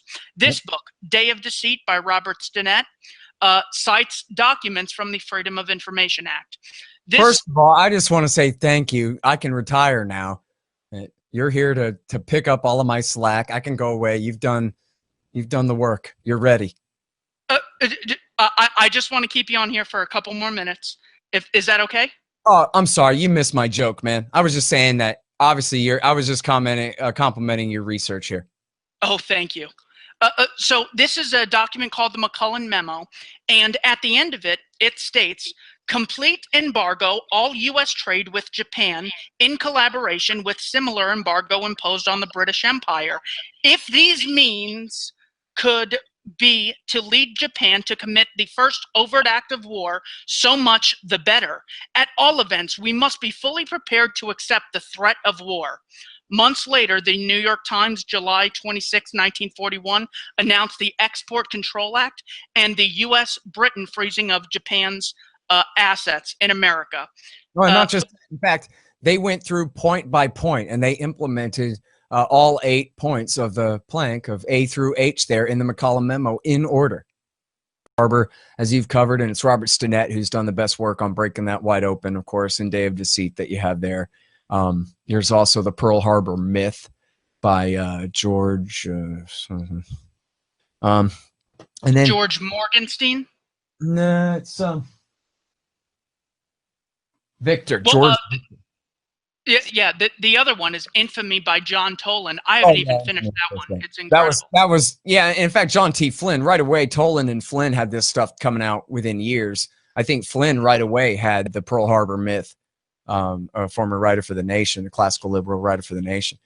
books. This book, Day of Deceit by Robert Stinett, cites documents from the Freedom of Information Act. First of all, I just want to say thank you. I can retire now. You're here to pick up all of my slack. I can go away. You've done the work. You're ready. I just want to keep you on here for a couple more minutes. Is that okay? Oh, I'm sorry. You missed my joke, man. I was just saying that obviously I was just complimenting your research here. Oh, thank you. So this is a document called the McCullen Memo, and at the end of it, it states, complete embargo all U.S. trade with Japan in collaboration with similar embargo imposed on the British Empire. If these means could be to lead Japan to commit the first overt act of war, so much the better. At all events, we must be fully prepared to accept the threat of war. Months later, the New York Times, July 26, 1941, announced the Export Control Act and the U.S.-Britain freezing of Japan's assets in America. Well, not just, in fact, they went through point by point and they implemented all 8 points of the plank of A through H there in the McCullen Memo in order. Harbor, as you've covered, and it's Robert Stinett who's done the best work on breaking that wide open, of course, in Day of Deceit that you have there. There's also the Pearl Harbor Myth by George, and then George Morgenstern. No, it's Victor. Well, George. Yeah. The other one is Infamy by John Toland. I haven't even finished that one. It's incredible. That was yeah. In fact, John T. Flynn right away. Toland and Flynn had this stuff coming out within years. I think Flynn right away had the Pearl Harbor Myth. A former writer for The Nation, a classical liberal writer for The Nation.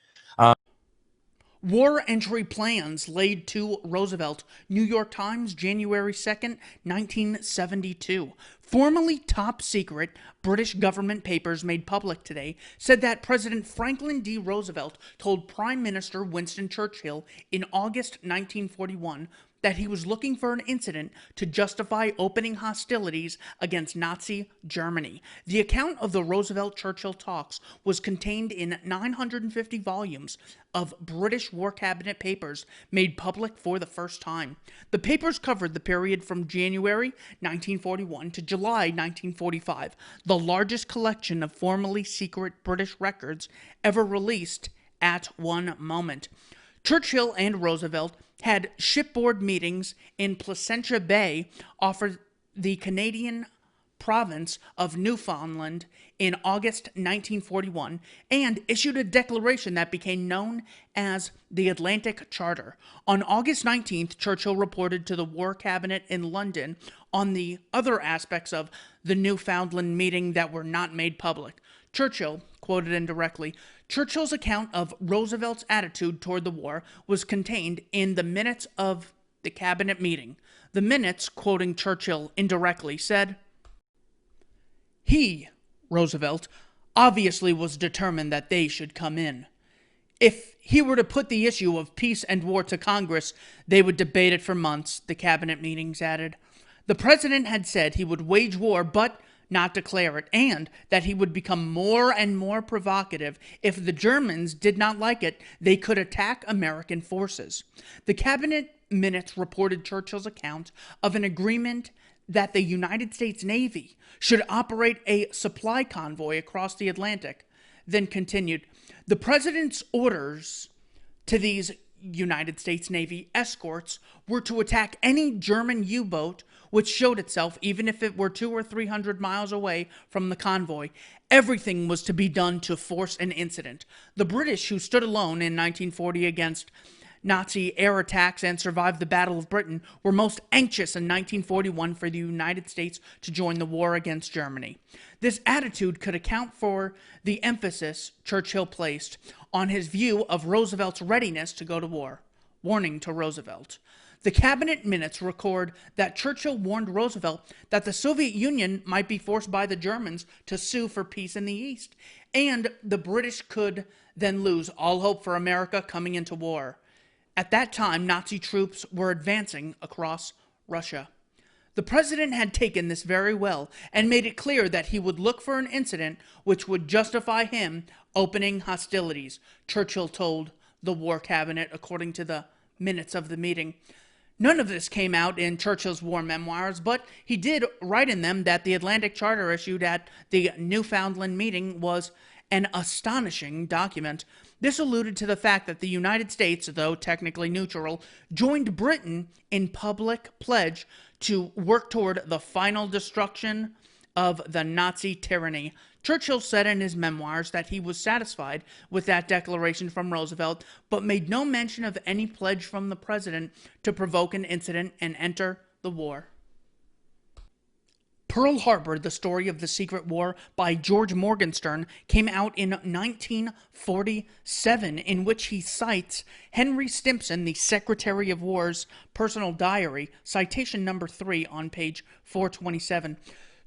War entry plans laid to Roosevelt. New York Times, January 2nd, 1972. Formerly top secret British government papers made public today said that President Franklin D. Roosevelt told Prime Minister Winston Churchill in August 1941 that he was looking for an incident to justify opening hostilities against Nazi Germany. The account of the Roosevelt-Churchill talks was contained in 950 volumes of British War Cabinet papers made public for the first time. The papers covered the period from January 1941 to July 1945, the largest collection of formerly secret British records ever released at one moment. Churchill and Roosevelt had shipboard meetings in Placentia Bay off the Canadian province of Newfoundland in August 1941 and issued a declaration that became known as the Atlantic Charter. On August 19th, Churchill reported to the War Cabinet in London on the other aspects of the Newfoundland meeting that were not made public. Churchill, quoted indirectly, Churchill's account of Roosevelt's attitude toward the war was contained in the minutes of the cabinet meeting. The minutes, quoting Churchill indirectly, said, "He, Roosevelt, obviously was determined that they should come in. If he were to put the issue of peace and war to Congress, they would debate it for months," the cabinet meetings added. The president had said he would wage war, but not declare it, and that he would become more and more provocative. If the Germans did not like it, they could attack American forces. The cabinet minutes reported Churchill's account of an agreement that the United States Navy should operate a supply convoy across the Atlantic, then continued, the president's orders to these United States Navy escorts were to attack any German U-boat which showed itself, even if it were 200 or 300 miles away from the convoy. Everything was to be done to force an incident. The British, who stood alone in 1940 against Nazi air attacks and survived the Battle of Britain, were most anxious in 1941 for the United States to join the war against Germany. This attitude could account for the emphasis Churchill placed on his view of Roosevelt's readiness to go to war. Warning to Roosevelt. The cabinet minutes record that Churchill warned Roosevelt that the Soviet Union might be forced by the Germans to sue for peace in the East, and the British could then lose all hope for America coming into war. At that time, Nazi troops were advancing across Russia. The president had taken this very well and made it clear that he would look for an incident which would justify him opening hostilities, Churchill told the War Cabinet, according to the minutes of the meeting. None of this came out in Churchill's war memoirs, but he did write in them that the Atlantic Charter issued at the Newfoundland meeting was an astonishing document. This alluded to the fact that the United States, though technically neutral, joined Britain in public pledge to work toward the final destruction of the Nazi tyranny. Churchill said in his memoirs that he was satisfied with that declaration from Roosevelt, but made no mention of any pledge from the president to provoke an incident and enter the war. Pearl Harbor, The Story of the Secret War by George Morgenstern came out in 1947, in which he cites Henry Stimson, the Secretary of War's personal diary, citation number 3 on page 427.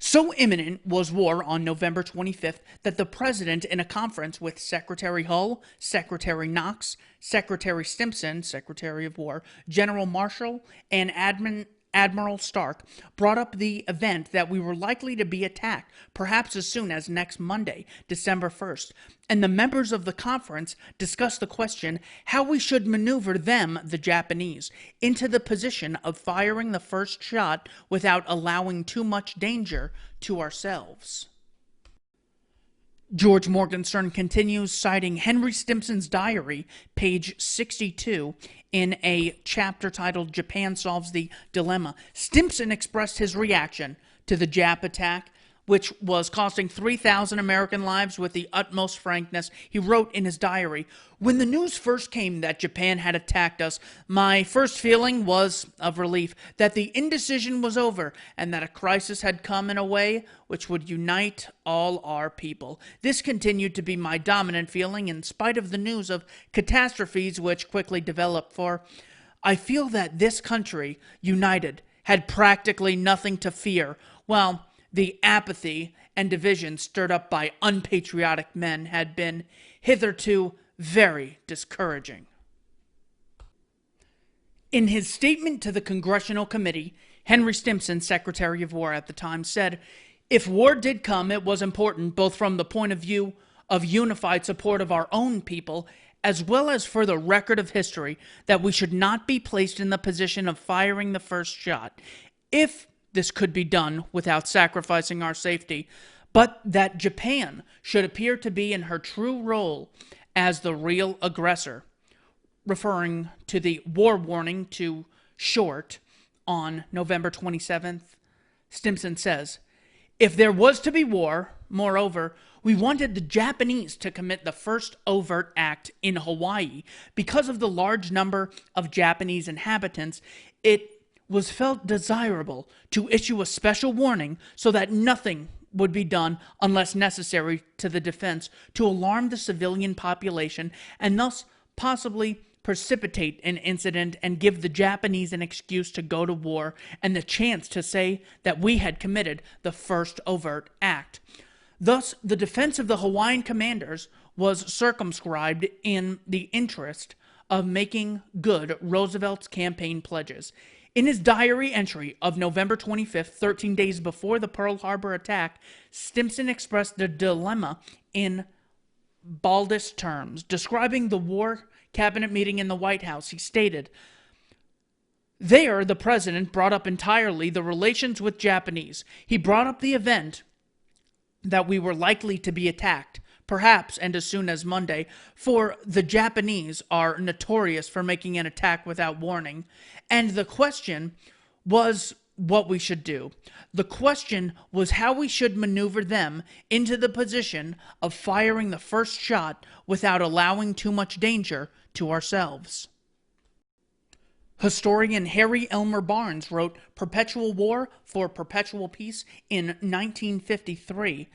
So imminent was war on November 25th that the president, in a conference with Secretary Hull, Secretary Knox, Secretary Stimson, Secretary of War, General Marshall, and Admiral Stark, brought up the event that we were likely to be attacked, perhaps as soon as next Monday, December 1st, and the members of the conference discussed the question how we should maneuver them, the Japanese, into the position of firing the first shot without allowing too much danger to ourselves. George Morgenstern continues, citing Henry Stimson's diary, page 62, in a chapter titled Japan Solves the Dilemma. Stimson expressed his reaction to the Jap attack, which was costing 3,000 American lives, with the utmost frankness. He wrote in his diary, "When the news first came that Japan had attacked us, my first feeling was of relief that the indecision was over and that a crisis had come in a way which would unite all our people. This continued to be my dominant feeling in spite of the news of catastrophes which quickly developed, for I feel that this country, united, had practically nothing to fear, while the apathy and division stirred up by unpatriotic men had been hitherto very discouraging." In his statement to the Congressional Committee, Henry Stimson, Secretary of War at the time, said, "If war did come, it was important, both from the point of view of unified support of our own people, as well as for the record of history, that we should not be placed in the position of firing the first shot. If this could be done without sacrificing our safety, but that Japan should appear to be in her true role as the real aggressor," referring to the war warning to Short on November 27th. Stimson says, "If there was to be war, moreover, we wanted the Japanese to commit the first overt act in Hawaii. Because of the large number of Japanese inhabitants, it was felt desirable to issue a special warning so that nothing would be done unless necessary to the defense to alarm the civilian population and thus possibly precipitate an incident and give the Japanese an excuse to go to war and the chance to say that we had committed the first overt act. Thus, the defense of the Hawaiian commanders was circumscribed in the interest of making good Roosevelt's campaign pledges." In his diary entry of November 25th, 13 days before the Pearl Harbor attack, Stimson expressed the dilemma in baldest terms. Describing the war cabinet meeting in the White House, he stated, "There, the president brought up entirely the relations with Japanese. He brought up the event that we were likely to be attacked, perhaps and as soon as Monday, for the Japanese are notorious for making an attack without warning, and the question was what we should do. The question was how we should maneuver them into the position of firing the first shot without allowing too much danger to ourselves." Historian Harry Elmer Barnes wrote Perpetual War for Perpetual Peace in 1953.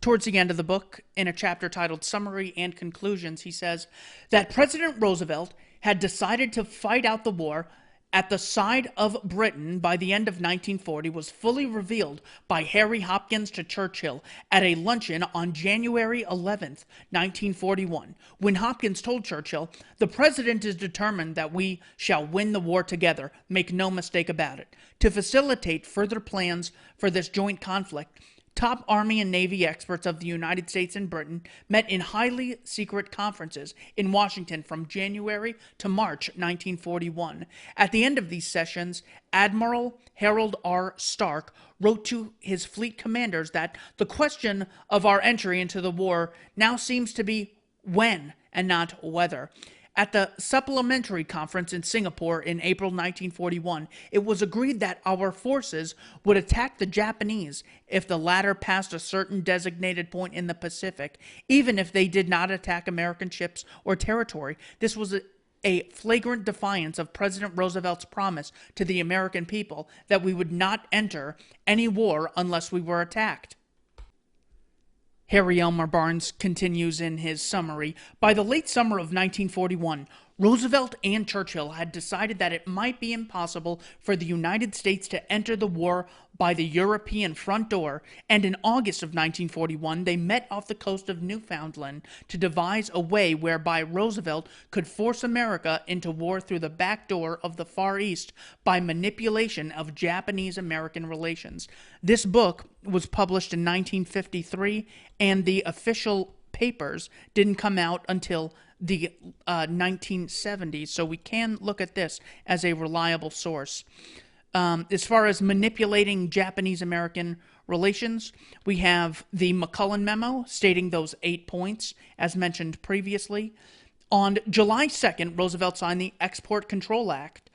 Towards the end of the book, in a chapter titled Summary and Conclusions, he says that President Roosevelt had decided to fight out the war at the side of Britain by the end of 1940 was fully revealed by Harry Hopkins to Churchill at a luncheon on January 11th, 1941, when Hopkins told Churchill, "The President is determined that we shall win the war together, make no mistake about it. To facilitate further plans for this joint conflict, Top Army and Navy experts of the United States and Britain met in highly secret conferences in Washington from January to March 1941. At the end of these sessions, Admiral Harold R. Stark wrote to his fleet commanders that the question of our entry into the war now seems to be when and not whether. At the Supplementary Conference in Singapore in April 1941, it was agreed that our forces would attack the Japanese if the latter passed a certain designated point in the Pacific, even if they did not attack American ships or territory. This was a flagrant defiance of President Roosevelt's promise to the American people that we would not enter any war unless we were attacked. Harry Elmer Barnes continues in his summary. By the late summer of 1941, Roosevelt and Churchill had decided that it might be impossible for the United States to enter the war by the European front door, and in August of 1941 they met off the coast of Newfoundland to devise a way whereby Roosevelt could force America into war through the back door of the Far East by manipulation of Japanese-American relations. This book was published in 1953, and the official papers didn't come out until the 1970s, so we can look at this as a reliable source. As far as manipulating Japanese-American relations, we have the McCullen Memo stating those 8 points, as mentioned previously. On July 2nd, Roosevelt signed the Export Control Act.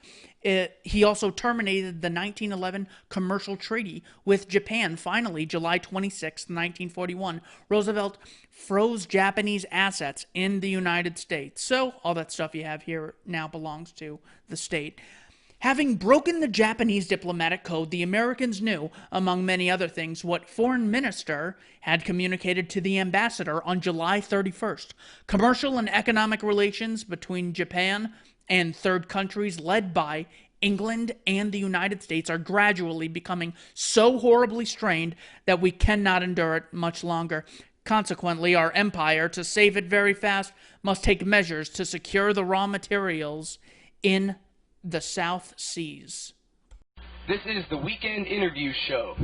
He also terminated the 1911 Commercial Treaty with Japan. Finally, July 26, 1941, Roosevelt froze Japanese assets in the United States. So all that stuff you have here now belongs to the state. Having broken the Japanese diplomatic code, the Americans knew, among many other things, what Foreign Minister had communicated to the ambassador on July 31st. Commercial and economic relations between Japan and third countries led by England and the United States are gradually becoming so horribly strained that we cannot endure it much longer. Consequently, our empire, to save it very fast, must take measures to secure the raw materials in the South Seas. This is the Weekend Interview Show.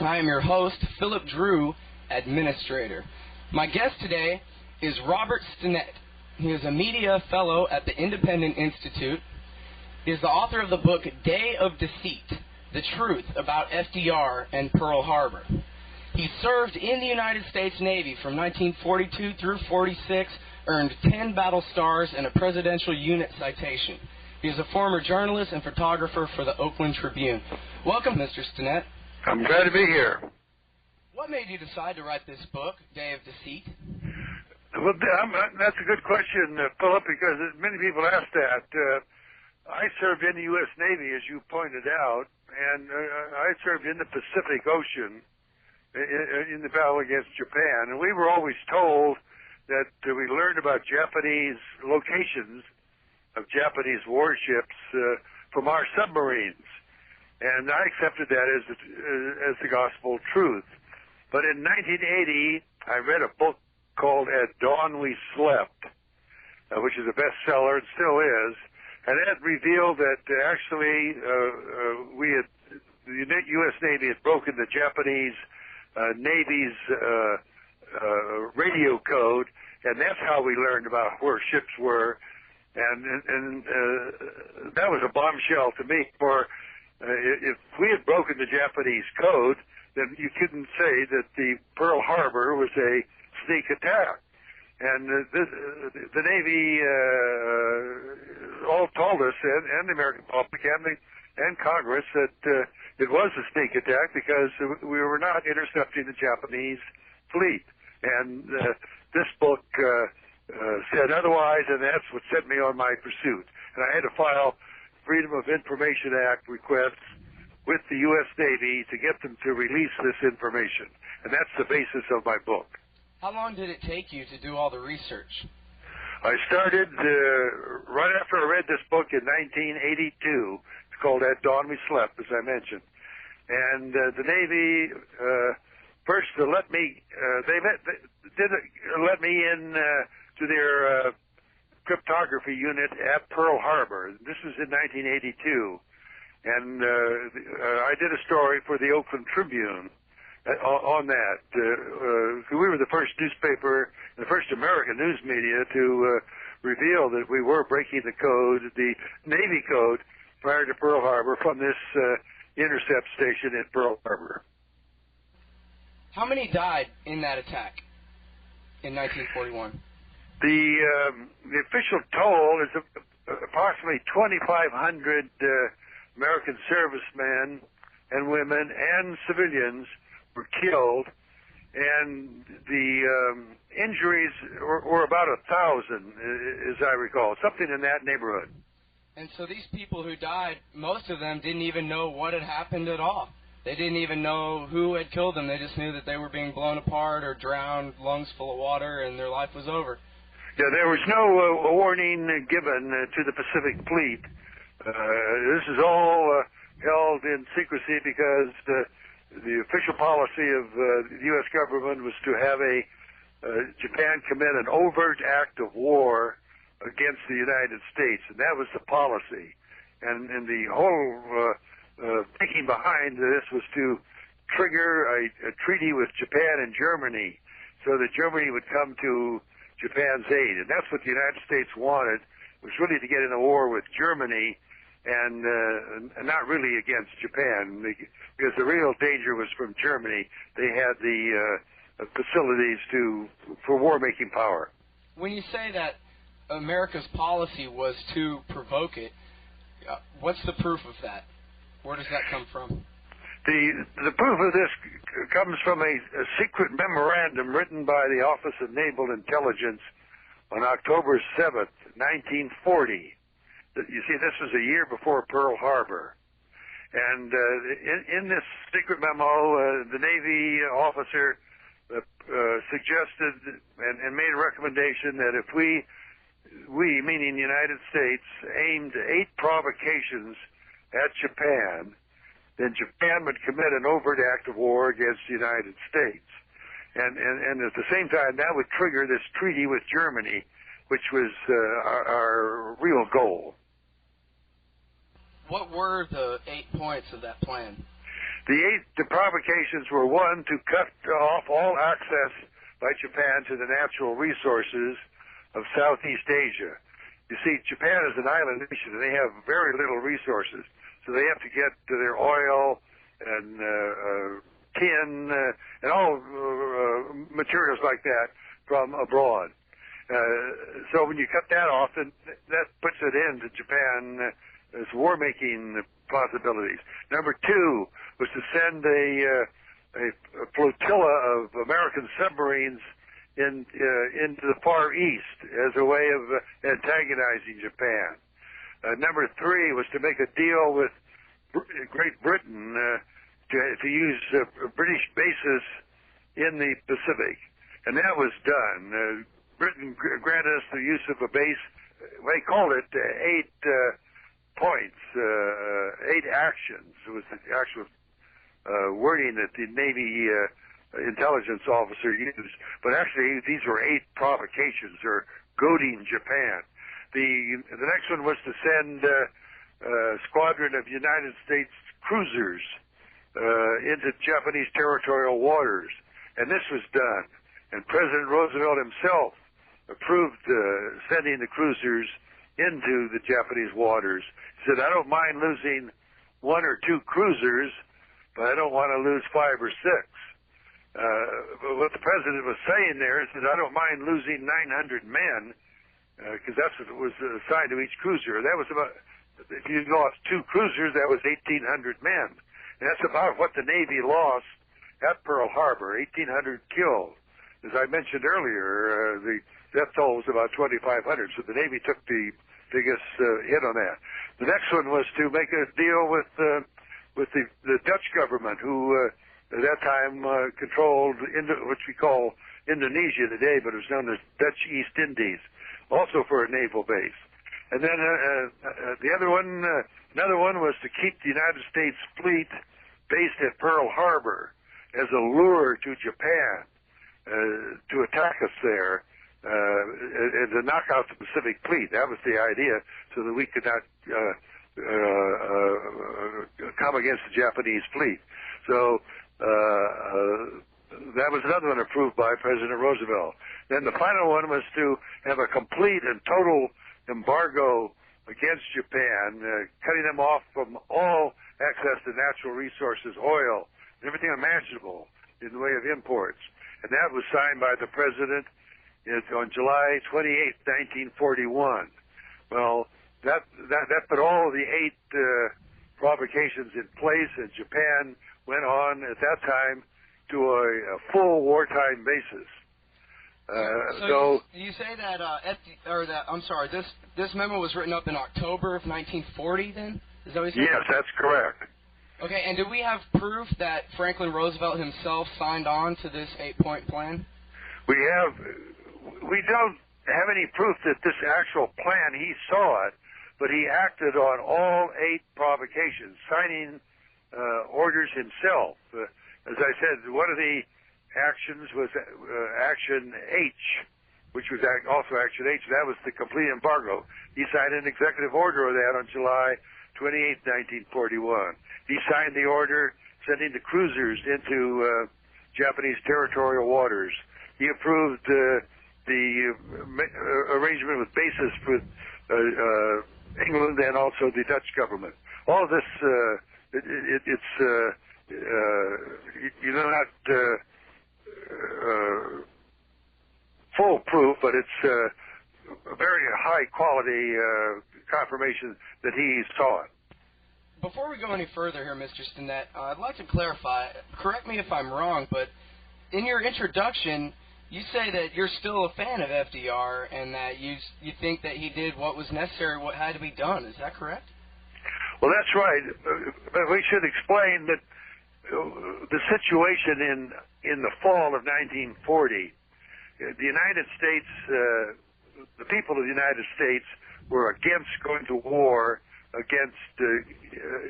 I am your host, Philip Drew, Administrator. My guest today is Robert Stinett. He is a media fellow at the Independent Institute. He is the author of the book Day of Deceit, The Truth About FDR and Pearl Harbor. He served in the United States Navy from 1942 through 46, earned 10 battle stars and a Presidential Unit citation. He is a former journalist and photographer for the Oakland Tribune. Welcome, Mr. Stinett. I'm glad to be here. What made you decide to write this book, Day of Deceit? Well, that's a good question, Philip, because many people ask that. I served in the U.S. Navy, as you pointed out, and I served in the Pacific Ocean in the battle against Japan. And we were always told that we learned about Japanese locations of Japanese warships from our submarines. And I accepted that as the gospel truth. But in 1980, I read a book called At Dawn We Slept, which is a bestseller and still is, and that revealed that actually the U.S. Navy had broken the Japanese Navy's radio code, and that's how we learned about where ships were, and that was a bombshell to me. For if we had broken the Japanese code, then you couldn't say that the Pearl Harbor was a sneak attack. And the Navy all told us, and the American public and Congress, that it was a sneak attack because we were not intercepting the Japanese fleet. And this book said otherwise, and that's what set me on my pursuit. And I had to file Freedom of Information Act requests with the U.S. Navy to get them to release this information. And that's the basis of my book. How long did it take you to do all the research? I started right after I read this book in 1982. It's called At Dawn We Slept, as I mentioned. And the Navy first let me let me in to their cryptography unit at Pearl Harbor. This was in 1982. And I did a story for the Oakland Tribune. on that. We were the first newspaper, the first American news media to reveal that we were breaking the code, the Navy code, prior to Pearl Harbor from this intercept station at Pearl Harbor. How many died in that attack in 1941? The official toll is approximately 2,500 American servicemen and women and civilians were killed, and the injuries were about 1,000, as I recall, something in that neighborhood. And so these people who died, most of them didn't even know what had happened at all. They didn't even know who had killed them. They just knew that they were being blown apart or drowned, lungs full of water, and their life was over. Yeah, there was no warning given to the Pacific Fleet. This is all held in secrecy because the official policy of the U.S. government was to have Japan commit an overt act of war against the United States, and that was the policy. And the whole thinking behind this was to trigger a treaty with Japan and Germany so that Germany would come to Japan's aid. And that's what the United States wanted, was really to get in a war with Germany and not really against Japan, because the real danger was from Germany. They had the facilities for war-making power. When you say that America's policy was to provoke it, what's the proof of that? Where does that come from? The proof of this comes from a secret memorandum written by the Office of Naval Intelligence on October 7th, 1940. You see, this was a year before Pearl Harbor. And in this secret memo, the Navy officer suggested and made a recommendation that if we, meaning the United States, aimed 8 provocations at Japan, then Japan would commit an overt act of war against the United States. And at the same time, that would trigger this treaty with Germany, which was our real goal. What were the 8 points of that plan? The provocations were, 1, to cut off all access by Japan to the natural resources of Southeast Asia. You see, Japan is an island nation, and they have very little resources. So they have to get their oil and tin and all materials like that from abroad. So when you cut that off, then that puts it into Japan as war-making possibilities. Number 2 was to send a flotilla of American submarines into the Far East as a way of antagonizing Japan. Number 3 was to make a deal with Great Britain to use British bases in the Pacific. And that was done. Britain granted us the use of a base. They called it 8 points, 8 actions. It was the actual wording that the Navy intelligence officer used. But actually, these were 8 provocations, or goading Japan. The next one was to send a squadron of United States cruisers into Japanese territorial waters, and this was done. And President Roosevelt himself approved sending the cruisers into the Japanese waters. He said, "I don't mind losing 1 or 2 cruisers, but I don't want to lose 5 or 6." But what the president was saying there is that I don't mind losing 900 men, because that's what was assigned to each cruiser. That was about, if you lost 2 cruisers, that was 1,800 men. And that's about what the Navy lost at Pearl Harbor, 1,800 killed. As I mentioned earlier, the death toll was about 2,500, so the Navy took the biggest hit on that. The next one was to make a deal with the Dutch government, who at that time controlled what we call Indonesia today, but it was known as Dutch East Indies, also for a naval base. And then another one was to keep the United States fleet based at Pearl Harbor as a lure to Japan to attack us there and to knock out the Pacific Fleet. That was the idea, so that we could not come against the Japanese fleet. So That was another one approved by President Roosevelt. Then the final one was to have a complete and total embargo against Japan, cutting them off from all access to natural resources, oil, everything imaginable in the way of imports. And that was signed by the President on July 28, 1941. Well, that put all of the 8 provocations in place, and Japan went on at that time to a full wartime basis. So you say that this memo was written up in October of 1940. Then is that what you said? Yes, that's correct. Okay, and do we have proof that Franklin Roosevelt himself signed on to this 8-point plan? We don't have any proof that this actual plan, he saw it, but he acted on all 8 provocations, signing orders himself. As I said, one of the actions was Action H, which was also Action H. That was the complete embargo. He signed an executive order of that on July 28, 1941. He signed the order sending the cruisers into Japanese territorial waters. He approved the arrangement with bases with England and also the Dutch government. All of this, not full proof, but it's a very high quality confirmation that he saw it. Before we go any further here, Mr. Stinnett, I'd like to clarify, correct me if I'm wrong, but in your introduction, you say that you're still a fan of FDR and that you think that he did what was necessary, what had to be done. Is that correct? Well, that's right. But we should explain that the situation in the fall of 1940, the United States, the people of the United States were against going to war against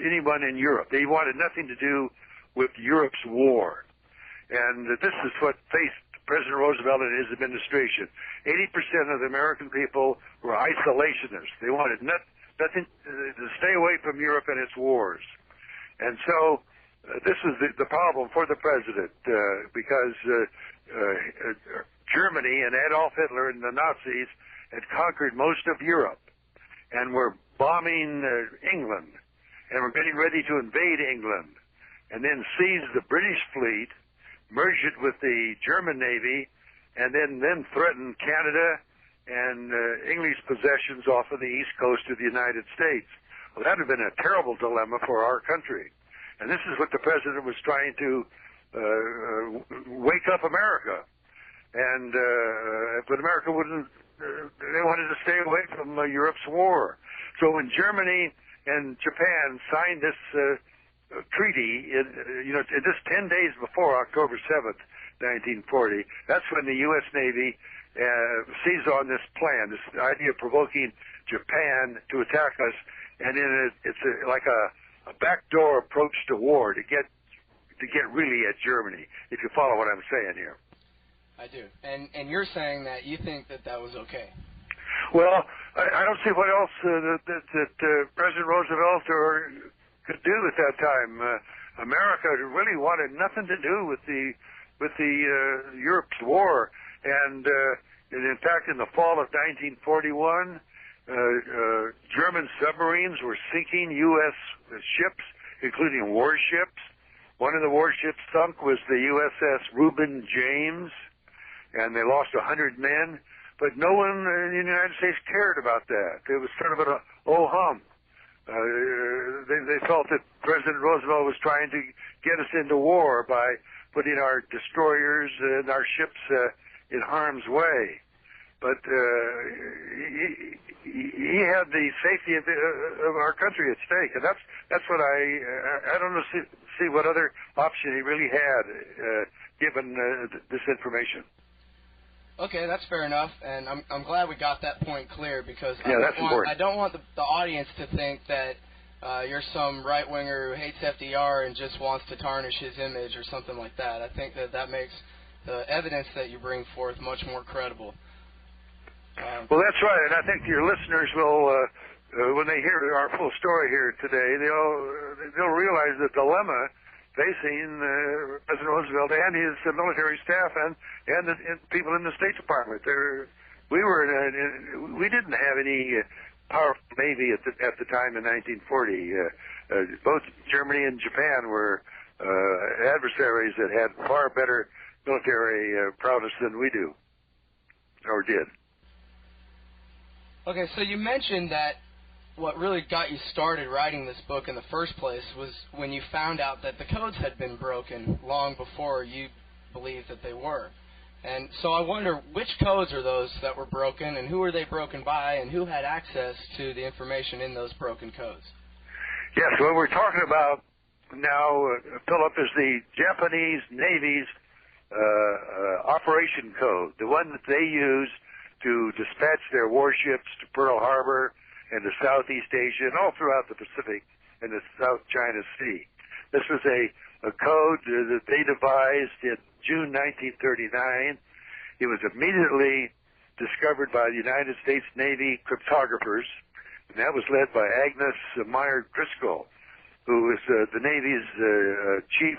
anyone in Europe. They wanted nothing to do with Europe's war. And this is what faced President Roosevelt and his administration. 80% of the American people were isolationists. They wanted nothing to stay away from Europe and its wars. And so this was the problem for the president because Germany and Adolf Hitler and the Nazis had conquered most of Europe and were bombing England and were getting ready to invade England and then seize the British fleet, merge it with the German Navy, and then threaten Canada and English possessions off of the east coast of the United States. Well, that would have been a terrible dilemma for our country. And this is what the president was trying to wake up America. And but America wouldn't, they wanted to stay away from Europe's war. So when Germany and Japan signed this treaty, just 10 days before October 7th, 1940, that's when the U.S. Navy seized on this plan, this idea of provoking Japan to attack us, and then it's like a backdoor approach to war to get really at Germany, if you follow what I'm saying here. I do. And you're saying that you think that was okay. Well, I don't see what else that President Roosevelt could do at that time. America really wanted nothing to do with the Europe's war, and in fact, in the fall of 1941, German submarines were sinking U.S. ships, including warships. One of the warships sunk was the USS Reuben James, and they lost 100 men. But no one in the United States cared about that. It was sort of an oh-hum. They felt that President Roosevelt was trying to get us into war by putting our destroyers and our ships in harm's way. But he had the safety of our country at stake, and that's what I don't see what other option he really had given this information. Okay, that's fair enough, and I'm glad we got that point clear because I don't want the audience to think that you're some right-winger who hates FDR and just wants to tarnish his image or something like that. I think that makes the evidence that you bring forth much more credible. Well, that's right, and I think your listeners will, when they hear our full story here today, they'll realize the dilemma facing President Roosevelt and his military staff and people in the State Department. We didn't have any powerful navy at the time in 1940. Both Germany and Japan were adversaries that had far better military prowess than we do, or did. Okay, so you mentioned that what really got you started writing this book in the first place was when you found out that the codes had been broken long before you believed that they were. And so I wonder, which codes are those that were broken, and who were they broken by, and who had access to the information in those broken codes? Yes, what we're talking about now, Philip, is the Japanese Navy's operation code, the one that they use to dispatch their warships to Pearl Harbor and to Southeast Asia and all throughout the Pacific and the South China Sea. This was a code that they devised in June 1939. It was immediately discovered by the United States Navy cryptographers, and that was led by Agnes Meyer Driscoll, who was the Navy's chief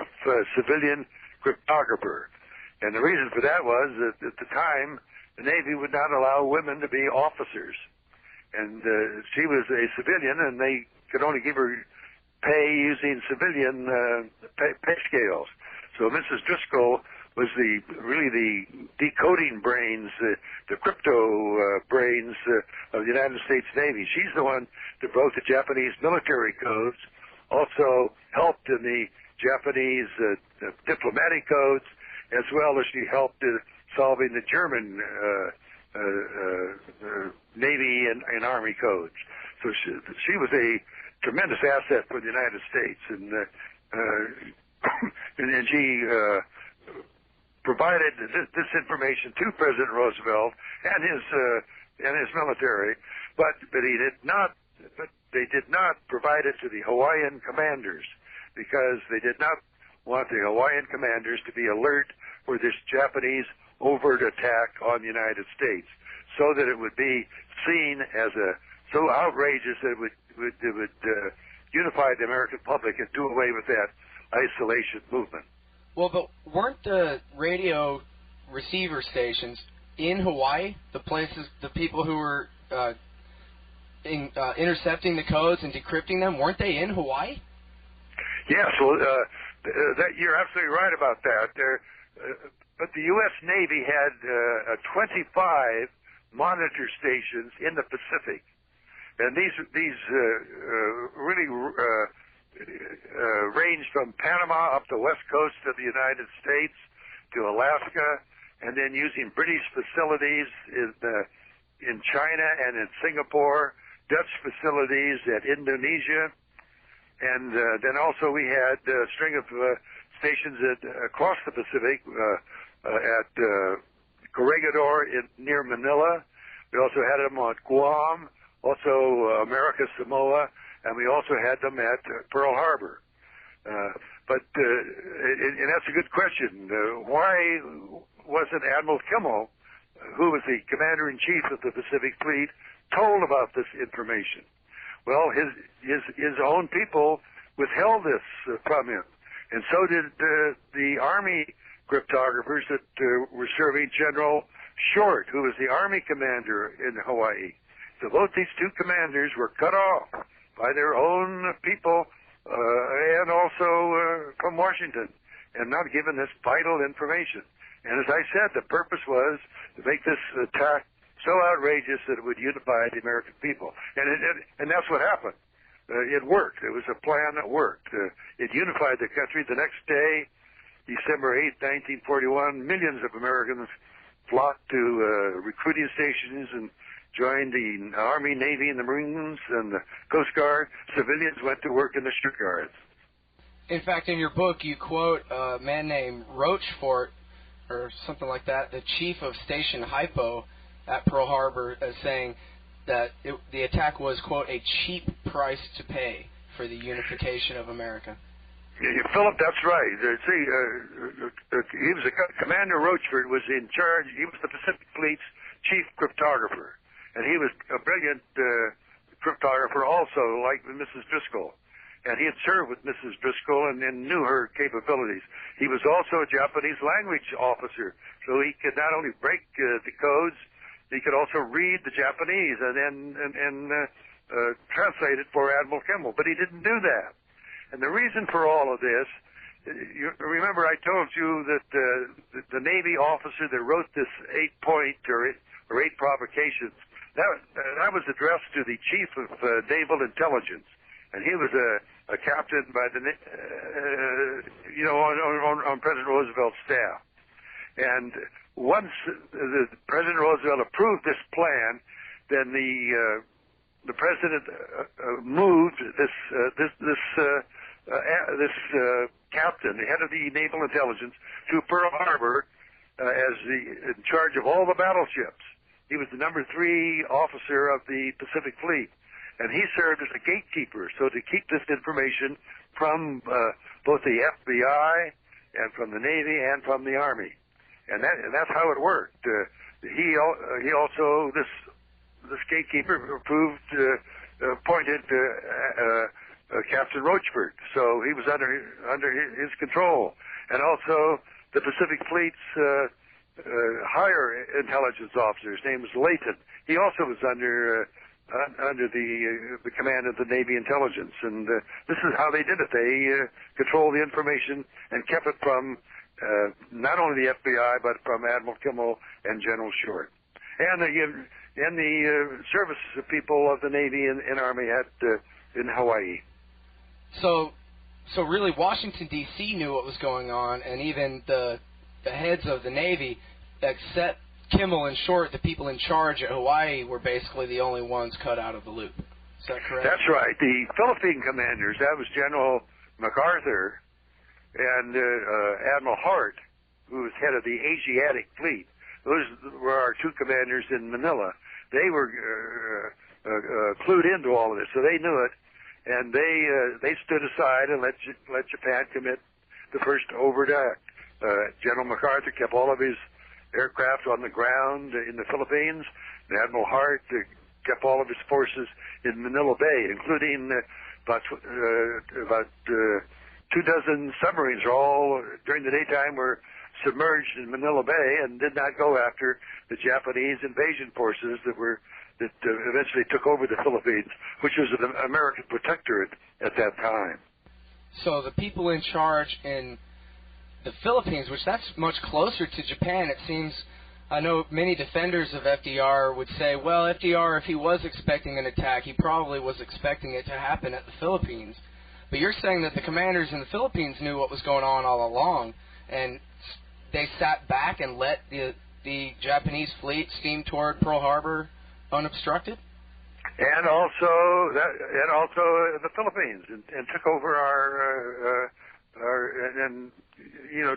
civilian cryptographer. And the reason for that was that at the time, the Navy would not allow women to be officers. And she was a civilian, and they could only give her pay using civilian pay scales. So Mrs. Driscoll was really the decoding brains, the crypto brains of the United States Navy. She's the one that wrote the Japanese military codes, also helped in the Japanese diplomatic codes, as well as she helped in solving the German Navy and Army codes. So she was a tremendous asset for the United States, and she provided this information to President Roosevelt and his military, but they did not provide it to the Hawaiian commanders, because they did not want the Hawaiian commanders to be alert for this Japanese overt attack on the United States, so that it would be seen as so outrageous that it would unify the American public and do away with that isolation movement. Well, but weren't the radio receiver stations in Hawaii, the people who were intercepting the codes and decrypting them, weren't they in Hawaii? Yes, well, you're absolutely right about that. But the U.S. Navy had 25 monitor stations in the Pacific, and these really ranged from Panama up the west coast of the United States to Alaska, and then using British facilities in China and in Singapore, Dutch facilities at Indonesia, and then also we had a string of stations across the Pacific at Corregidor near Manila. We also had them on Guam, also America Samoa, and we also had them at Pearl Harbor. And that's a good question. Why wasn't Admiral Kimmel, who was the commander-in-chief of the Pacific Fleet, told about this information? Well, his own people withheld this from him, and so did the Army cryptographers that were serving General Short, who was the Army commander in Hawaii. So both these two commanders were cut off by their own people and also from Washington, and not given this vital information. And as I said, the purpose was to make this attack so outrageous that it would unify the American people. And that's what happened. It worked. It was a plan that worked. It unified the country. The next day, December 8, 1941, millions of Americans flocked to recruiting stations and joined the Army, Navy, and the Marines and the Coast Guard. Civilians went to work in the shipyards. In fact, in your book, you quote a man named Rochefort, or something like that, the chief of Station Hypo at Pearl Harbor, as saying that the attack was, quote, a cheap price to pay for the unification of America. Yeah, Philip, that's right. See, he was Commander Rochefort was in charge. He was the Pacific Fleet's chief cryptographer, and he was a brilliant cryptographer also, like Mrs. Driscoll. and he had served with Mrs. Driscoll and knew her capabilities. He was also a Japanese language officer, so he could not only break the codes, he could also read the Japanese and translate it for Admiral Kimmel, but he didn't do that. And the reason for all of this, you remember I told you that the Navy officer that wrote this 8-point or 8 provocations, that was addressed to the Chief of Naval Intelligence, and he was a captain by the on President Roosevelt's staff. And once President Roosevelt approved this plan, then the president moved this captain, the head of the Naval Intelligence, to Pearl Harbor as in charge of all the battleships. He was the number 3 officer of the Pacific Fleet, and he served as a gatekeeper, so to keep this information from both the FBI and from the Navy and from the Army, and that's how it worked. He also this gatekeeper appointed Captain Rochford, so he was under his control, and also the Pacific Fleet's higher intelligence officer. His name was Layton. He also was under the command of the Navy intelligence, and this is how they did it. They controlled the information and kept it from not only the FBI but from Admiral Kimmel and General Short, and the service people of the Navy and Army in Hawaii. So really, Washington D.C. knew what was going on, and even the heads of the Navy, except Kimmel and Short, the people in charge at Hawaii, were basically the only ones cut out of the loop. Is that correct? That's right. The Philippine commanders, that was General MacArthur and Admiral Hart, who was head of the Asiatic Fleet. Those were our 2 commanders in Manila. They were clued into all of this, so they knew it, and they stood aside and let Japan commit the first overt act. General MacArthur kept all of his aircraft on the ground in the Philippines, and Admiral Hart kept all of his forces in Manila Bay, including about 24 submarines. All during the daytime were submerged in Manila Bay and did not go after the Japanese invasion forces that eventually took over the Philippines, which was an American protectorate at that time. So the people in charge in the Philippines, which that's much closer to Japan, it seems. I know many defenders of FDR would say, well, FDR, if he was expecting an attack, he probably was expecting it to happen at the Philippines. But you're saying that the commanders in the Philippines knew what was going on all along, and they sat back and let the Japanese fleet steam toward Pearl Harbor unobstructed? And also the Philippines, and took over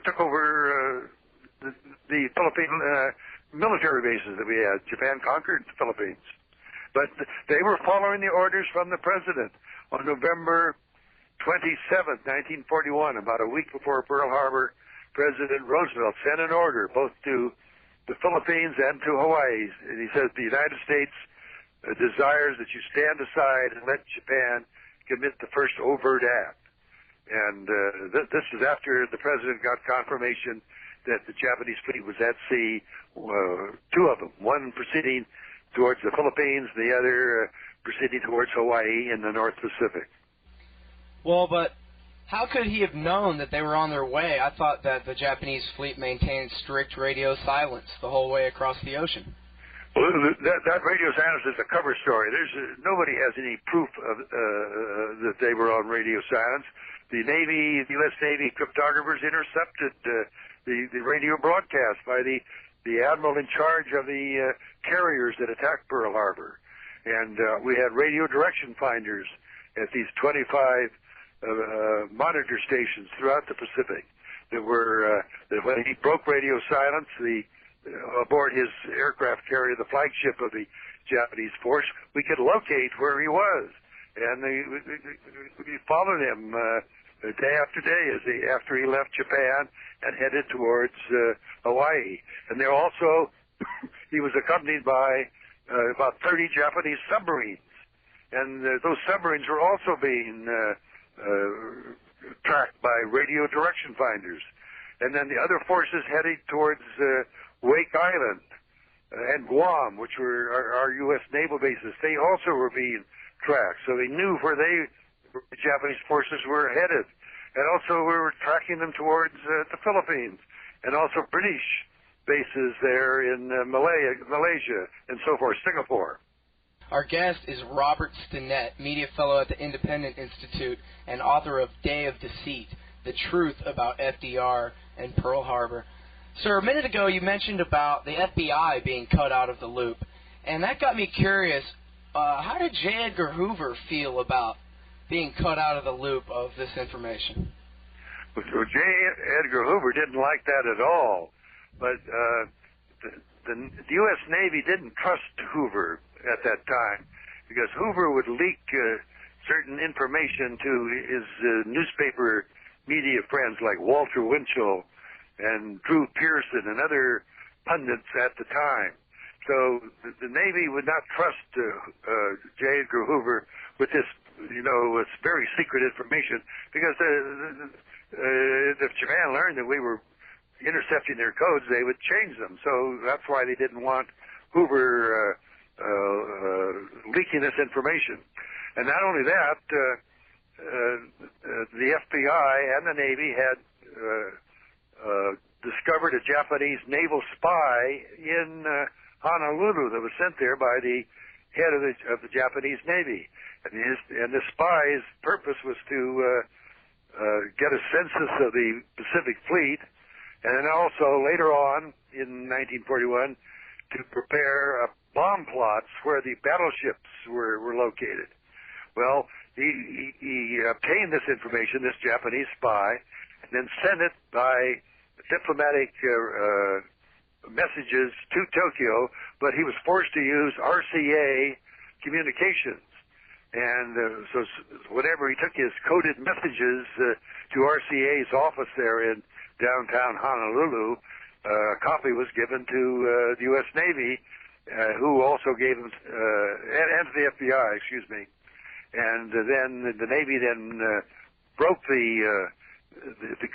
took over the Philippine military bases that we had. Japan conquered the Philippines, but they were following the orders from the president. On November 27th, 1941, about a week before Pearl Harbor, President Roosevelt sent an order both to the Philippines and to Hawaii, and he said the United States desires that you stand aside and let Japan commit the first overt act. And this was after the president got confirmation that the Japanese fleet was at sea, 2 of them, one proceeding towards the Philippines, the other proceeding towards Hawaii in the North Pacific. Well, but how could he have known that they were on their way? I thought that the Japanese fleet maintained strict radio silence the whole way across the ocean. Well, that radio silence is a cover story. Nobody has any proof of that they were on radio silence. The Navy, the U.S. Navy cryptographers intercepted the radio broadcast by the admiral in charge of the carriers that attacked Pearl Harbor, and we had radio direction finders at these 25 monitor stations throughout the Pacific that were that when he broke radio silence, aboard his aircraft carrier, the flagship of the Japanese force, we could locate where he was, and we followed him day after day after he left Japan and headed towards Hawaii. And there also he was accompanied by about 30 Japanese submarines, and those submarines were also being radio direction finders. And then the other forces heading towards Wake Island and Guam, which were our U.S. naval bases. They also were being tracked, so they knew where the Japanese forces were headed. And also we were tracking them towards the Philippines, and also British bases there in Malaysia, and so forth, Singapore. Our guest is Robert Stinett, media fellow at the Independent Institute and author of Day of Deceit, The Truth About FDR and Pearl Harbor. Sir, a minute ago you mentioned about the FBI being cut out of the loop, and that got me curious. How did J. Edgar Hoover feel about being cut out of the loop of this information? Well, J. Edgar Hoover didn't like that at all, but the U.S. Navy didn't trust Hoover at that time, because Hoover would leak certain information to his newspaper media friends like Walter Winchell and Drew Pearson and other pundits at the time. So the Navy would not trust J. Edgar Hoover with this, it's very secret information, because if Japan learned that we were intercepting their codes, they would change them. So that's why they didn't want Hoover leaking this information. And not only that, the FBI and the Navy had discovered a Japanese naval spy in Honolulu that was sent there by the head of the Japanese Navy. And the spy's purpose was to get a census of the Pacific Fleet, and then also later on in 1941 to prepare bomb plots where the battleships were located. Well, he obtained this information, this Japanese spy, and then sent it by diplomatic messages to Tokyo, but he was forced to use RCA communications. And so whenever he took his coded messages to RCA's office there in downtown Honolulu, a copy was given to the U.S. Navy, who also gave him, and to the FBI, excuse me. And then the Navy then broke the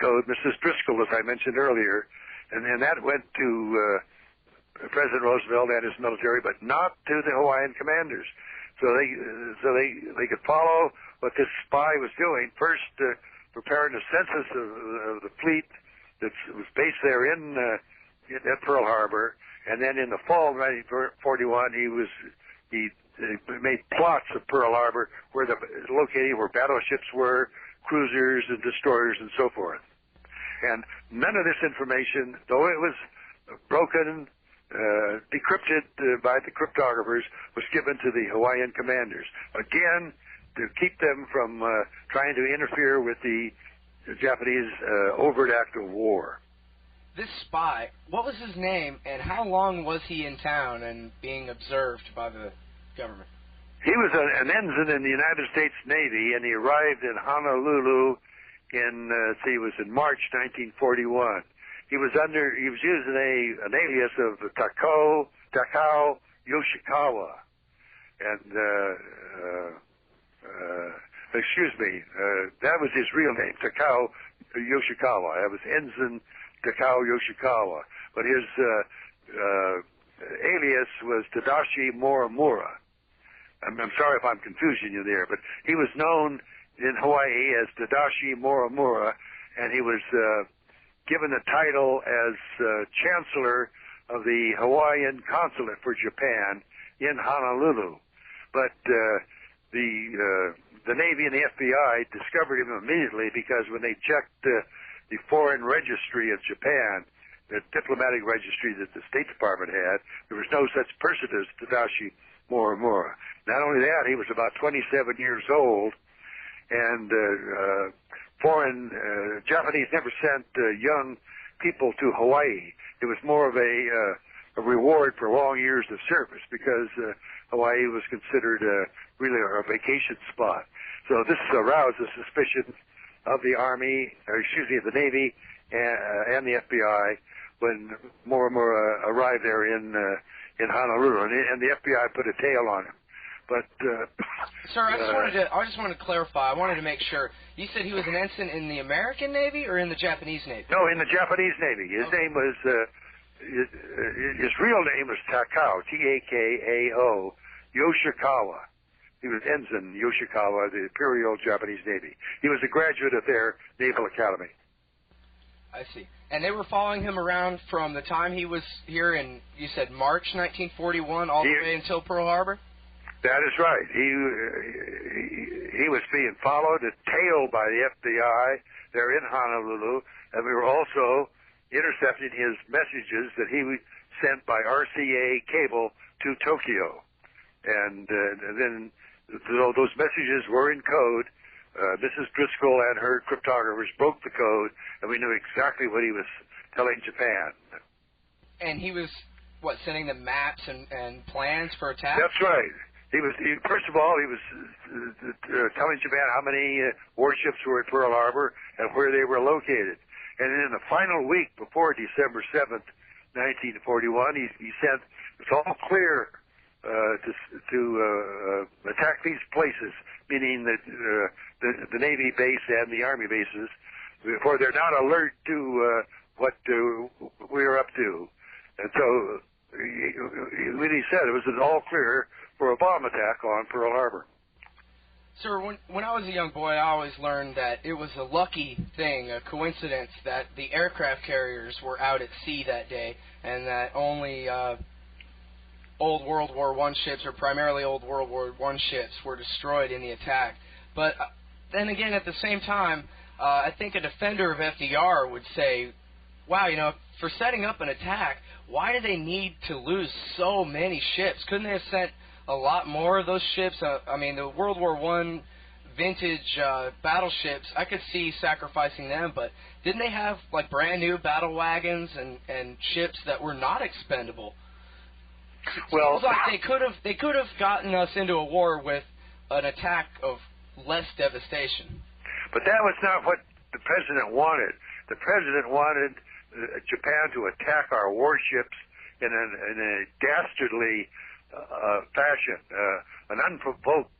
code, Mrs. Driscoll, as I mentioned earlier, and then that went to President Roosevelt and his military, but not to the Hawaiian commanders. So they could follow what this spy was doing. First, preparing a census of the fleet that was based there at Pearl Harbor, and then in the fall of 1941, he made plots of Pearl Harbor located where battleships were, cruisers and destroyers and so forth. And none of this information, though it was broken, decrypted by the cryptographers, was given to the Hawaiian commanders. Again, to keep them from trying to interfere with the Japanese overt act of war. This spy, what was his name, and how long was he in town and being observed by the government? He was an ensign in the United States Navy, and he arrived in Honolulu it was in March 1941. He was using an alias of Takao Yoshikawa, and that was his real name, Takao Yoshikawa. That was Ensign Takao Yoshikawa, but his alias was Tadashi Morimura. I'm sorry if I'm confusing you there, but he was known in Hawaii as Tadashi Morimura, and he was given the title as Chancellor of the Hawaiian Consulate for Japan in Honolulu. But the Navy and the FBI discovered him immediately, because when they checked the foreign registry of Japan, the diplomatic registry that the State Department had, there was no such person as Tadashi Morimura. Not only that, he was about 27 years old, and Japanese never sent young people to Hawaii. It was more of a reward for long years of service, because Hawaii was considered really a vacation spot. So this aroused the suspicion of the the Navy and the FBI when Morimura arrived there in Honolulu, and the FBI put a tail on him. But Sir, I just wanted to clarify. I wanted to make sure. You said he was an ensign in the American Navy or in the Japanese Navy? no, in the Japanese Navy. His name was his real name was Takao, Takao Yoshikawa. He was ensign Yoshikawa, the Imperial Japanese Navy. He was a graduate of their Naval Academy. I see. And they were following him around from the time he was here in, you said, March 1941 all the way until Pearl Harbor? That is right. He was being followed and tailed by the FBI there in Honolulu, and we were also intercepting his messages that he sent by RCA cable to Tokyo. And then those messages were in code. Mrs. Driscoll and her cryptographers broke the code, and we knew exactly what he was telling Japan. And he was, what, sending them maps and plans for attack? That's right. First of all, he was telling Japan how many warships were at Pearl Harbor and where they were located. And in the final week before December 7th, 1941, he sent, it's all clear to attack these places, meaning that the Navy base and the Army bases, before they're not alert to what we were up to. And so when he said it was all clear for a bomb attack on Pearl Harbor. Sir, when I was a young boy, I always learned that it was a lucky thing, a coincidence, that the aircraft carriers were out at sea that day, and that only old World War I ships, or primarily old World War I ships, were destroyed in the attack. But then again, at the same time, I think a defender of FDR would say, wow, you know, for setting up an attack, why do they need to lose so many ships? Couldn't they have sent a lot more of those ships? I mean, the World War I vintage battleships, I could see sacrificing them, but didn't they have like brand new battle wagons and ships that were not expendable? Well, it seems like they could have gotten us into a war with an attack of less devastation. But that was not what the president wanted. The president wanted Japan to attack our warships in a dastardly fashion, an unprovoked,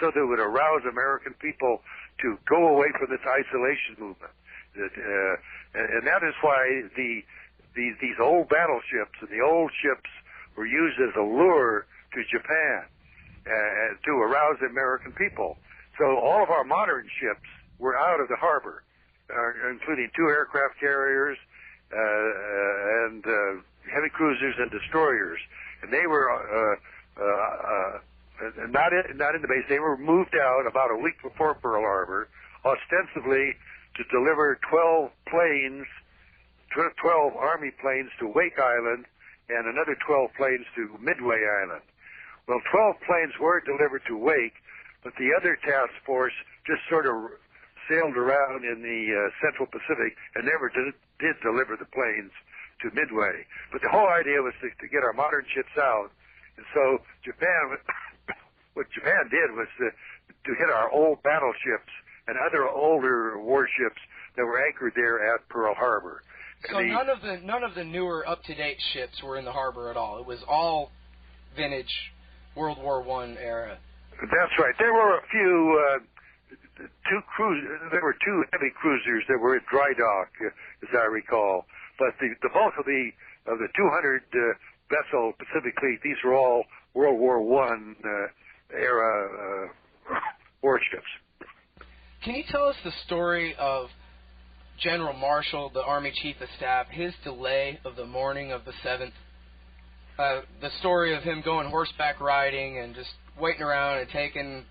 so that it would arouse American people to go away from this isolation movement. And that is why these old battleships and the old ships were used as a lure to Japan to arouse the American people. So all of our modern ships were out of the harbor, including 2 aircraft carriers and heavy cruisers and destroyers. And they were not in the base. They were moved out about a week before Pearl Harbor, ostensibly to deliver 12 Army planes to Wake Island and another 12 planes to Midway Island. Well, 12 planes were delivered to Wake, but the other task force just sort of sailed around in the Central Pacific and never did deliver the planes to Midway. But the whole idea was to get our modern ships out. And so what Japan did was to hit our old battleships and other older warships that were anchored there at Pearl Harbor. So none of the newer up-to-date ships were in the harbor at all. It was all vintage World War I era. That's right. There were a few there were 2 heavy cruisers that were at dry dock, as I recall. But the bulk of the 200 vessel Pacific Fleet, these were all World War I era warships. Can you tell us the story of General Marshall, the Army Chief of Staff, his delay of the morning of the 7th? The story of him going horseback riding and just waiting around and taking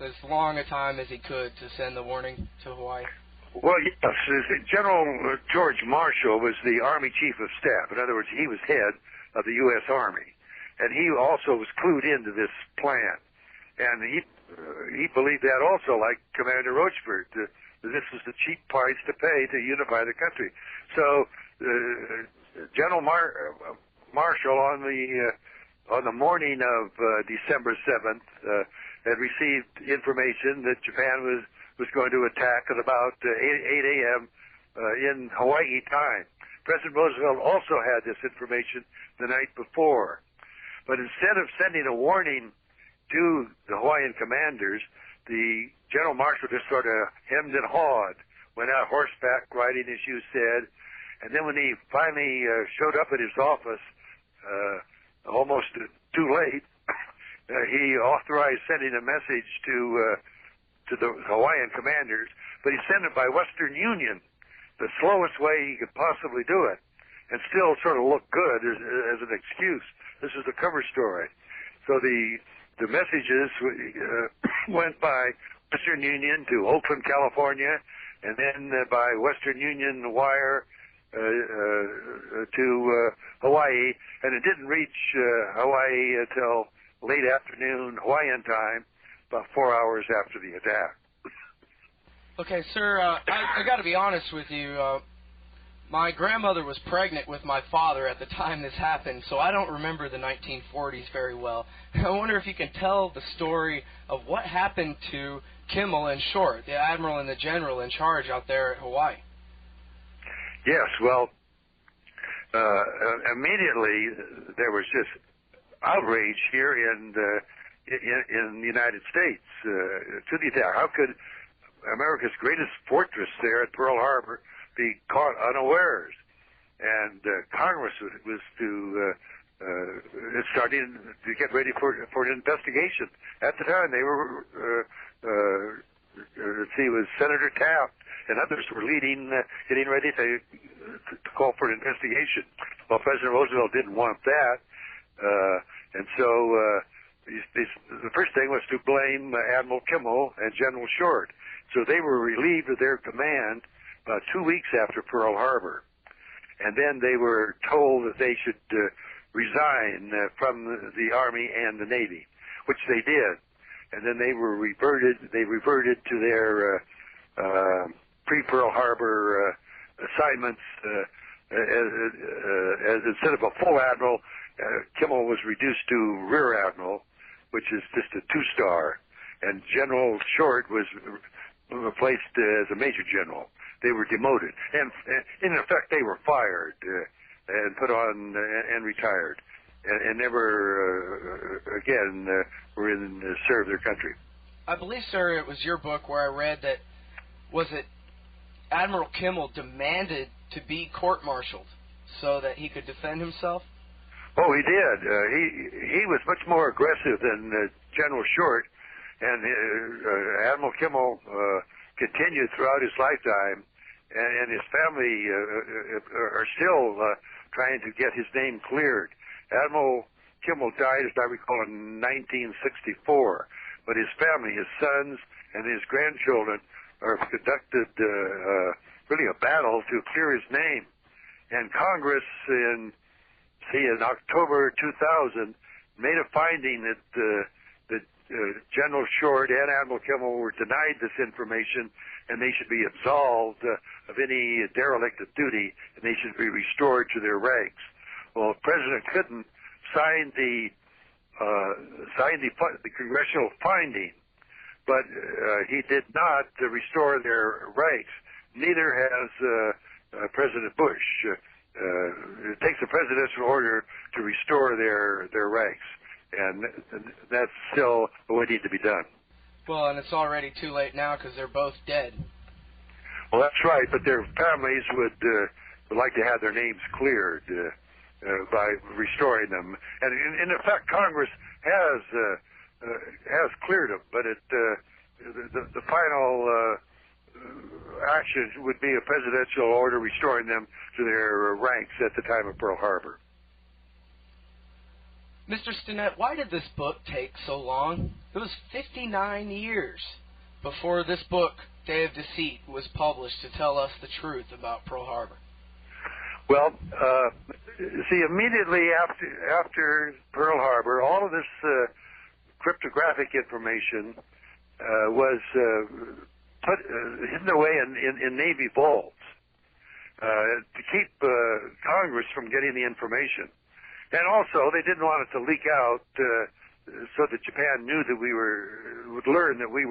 as long a time as he could to send the warning to Hawaii? Well, yes. General George Marshall was the Army Chief of Staff. In other words, he was head of the U.S. Army. And he also was clued into this plan. And he believed that also, like Commander Rochefort, that this was the cheap price to pay to unify the country. So General Marshall, on the morning of December 7th, had received information that Japan was going to attack at about 8 a.m. In Hawaii time. President Roosevelt also had this information the night before. But instead of sending a warning to the Hawaiian commanders, the general marshal just sort of hemmed and hawed, went out horseback riding, as you said, and then when he finally showed up at his office, almost too late, he authorized sending a message to the Hawaiian commanders, but he sent it by Western Union, the slowest way he could possibly do it, and still sort of look good as an excuse. This is the cover story. So the messages went by Western Union to Oakland, California, and then by Western Union wire to Hawaii, and it didn't reach Hawaii until late afternoon Hawaiian time, about 4 hours after the attack. Okay, sir, I got to be honest with you. My grandmother was pregnant with my father at the time this happened, so I don't remember the 1940s very well. I wonder if you can tell the story of what happened to Kimmel and Short, the admiral and the general in charge out there at Hawaii. Yes, well, immediately there was just outrage here in the United States to the attack. How could America's greatest fortress there at Pearl Harbor be caught unawares? And Congress was starting to get ready for an investigation. At the time, they were, it was Senator Taft and others were getting ready to call for an investigation. Well, President Roosevelt didn't want that, and so the first thing was to blame Admiral Kimmel and General Short. So they were relieved of their command about 2 weeks after Pearl Harbor. And then they were told that they should resign from the Army and the Navy, which they did. And then they reverted to their pre-Pearl Harbor assignments. As instead of a full admiral, Kimmel was reduced to rear admiral, which is just a 2-star. And General Short was replaced as a major general. They were demoted, and in effect they were fired and put on and retired, and never again were in serve their country. I believe, sir, it was your book where I read that Admiral Kimmel demanded to be court-martialed so that he could defend himself. Oh, he did. He was much more aggressive than General Short. And Admiral Kimmel continued throughout his lifetime, and his family are still trying to get his name cleared. Admiral Kimmel died, as I recall, in 1964, but his family, his sons, and his grandchildren are conducted really a battle to clear his name. And Congress, in October 2000, made a finding that General Short and Admiral Kimmel were denied this information, and they should be absolved of any derelict of duty, and they should be restored to their ranks. Well, President Clinton signed the congressional finding, but he did not restore their ranks. Neither has President Bush. It takes a presidential order to restore their ranks. And that's still what needs to be done. Well, and it's already too late now because they're both dead. Well, that's right, but their families would like to have their names cleared by restoring them. And in effect, Congress has cleared them, but the final action would be a presidential order restoring them to their ranks at the time of Pearl Harbor. Mr. Stinnett, why did this book take so long? It was 59 years before this book, Day of Deceit, was published to tell us the truth about Pearl Harbor. Well, see, immediately after Pearl Harbor, all of this cryptographic information was hidden away in Navy vaults to keep Congress from getting the information. And also, they didn't want it to leak out so that Japan knew that would learn that we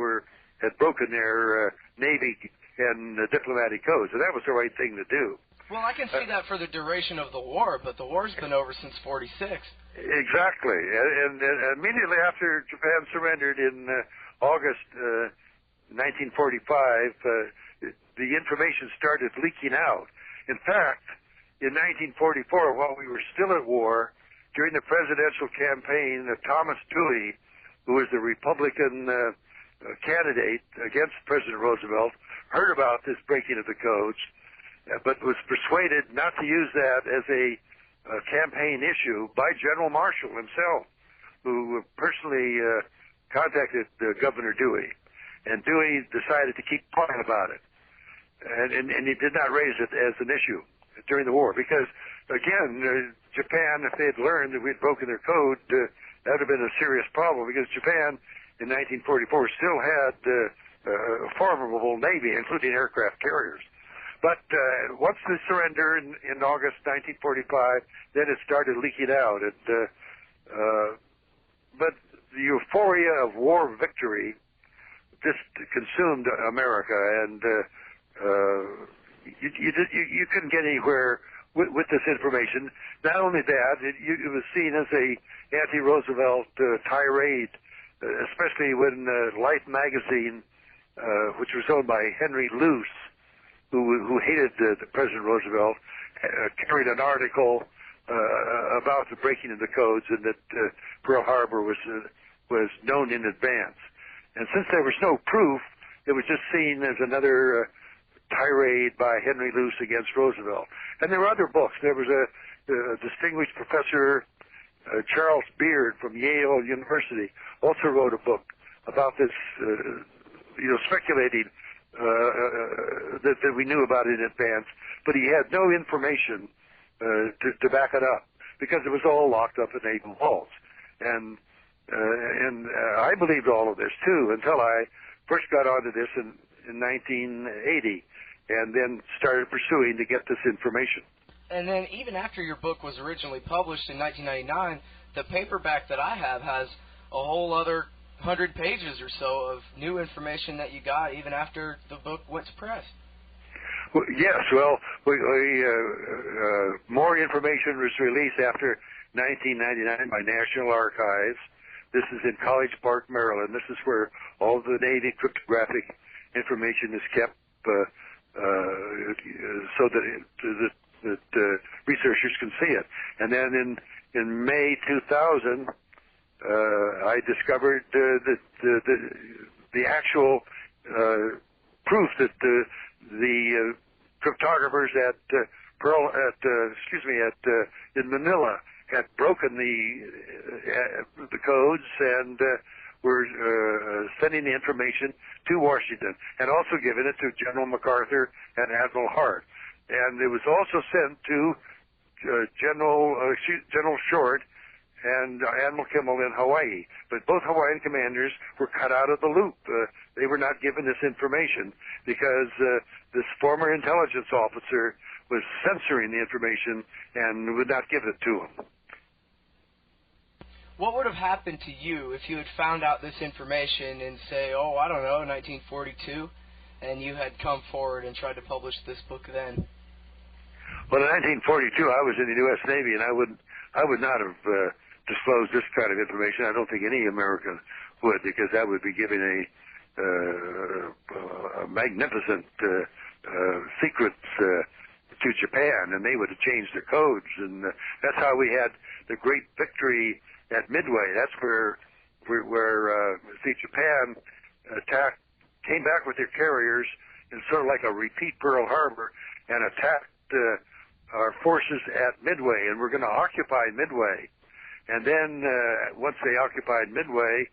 had broken their Navy and diplomatic codes. And that was the right thing to do. Well, I can see that for the duration of the war, but the war's been over since 46. Exactly. And immediately after Japan surrendered in August 1945, the information started leaking out. In fact, in 1944, while we were still at war, during the presidential campaign, Thomas Dewey, who was the Republican candidate against President Roosevelt, heard about this breaking of the codes, but was persuaded not to use that as a campaign issue by General Marshall himself, who personally contacted Governor Dewey. And Dewey decided to keep quiet about it. And he did not raise it as an issue during the war because, again, Japan, if they had learned that we had broken their code, that would have been a serious problem because Japan in 1944 still had a formidable navy, including aircraft carriers. But once the surrender in August 1945, then it started leaking out. But the euphoria of war victory just consumed America, and you couldn't get anywhere with this information. Not only that, it was seen as a anti-Roosevelt tirade, especially when Life magazine, which was owned by Henry Luce, who hated President Roosevelt, carried an article about the breaking of the codes and that Pearl Harbor was known in advance. And since there was no proof, it was just seen as another tirade by Henry Luce against Roosevelt. And there were other books. There was a distinguished professor, Charles Beard from Yale University, also wrote a book about this, speculating that we knew about it in advance, but he had no information to back it up because it was all locked up in naval vaults. And I believed all of this too until I first got onto this in 1980, and then started pursuing to get this information. And then even after your book was originally published in 1999, the paperback that I have has a whole other 100 pages or so of new information that you got even after the book went to press. Well, yes, more information was released after 1999 by National Archives. This is in College Park, Maryland. This is where all the Navy cryptographic information is kept so that researchers can see it. And then in May 2000, I discovered the actual proof that the cryptographers in Manila had broken the codes and were sending the information to Washington and also giving it to General MacArthur and Admiral Hart. And it was also sent to General Short and Admiral Kimmel in Hawaii. But both Hawaiian commanders were cut out of the loop. They were not given this information because this former intelligence officer was censoring the information and would not give it to them. What would have happened to you if you had found out this information in, say, 1942, and you had come forward and tried to publish this book then? Well, in 1942, I was in the U.S. Navy, and I would not have disclosed this kind of information. I don't think any American would, because that would be giving a magnificent secrets to Japan, and they would have changed their codes. And that's how we had the great victory at Midway. That's where Japan came back with their carriers in sort of like a repeat Pearl Harbor and attacked our forces at Midway, and we're going to occupy Midway. And then once they occupied Midway,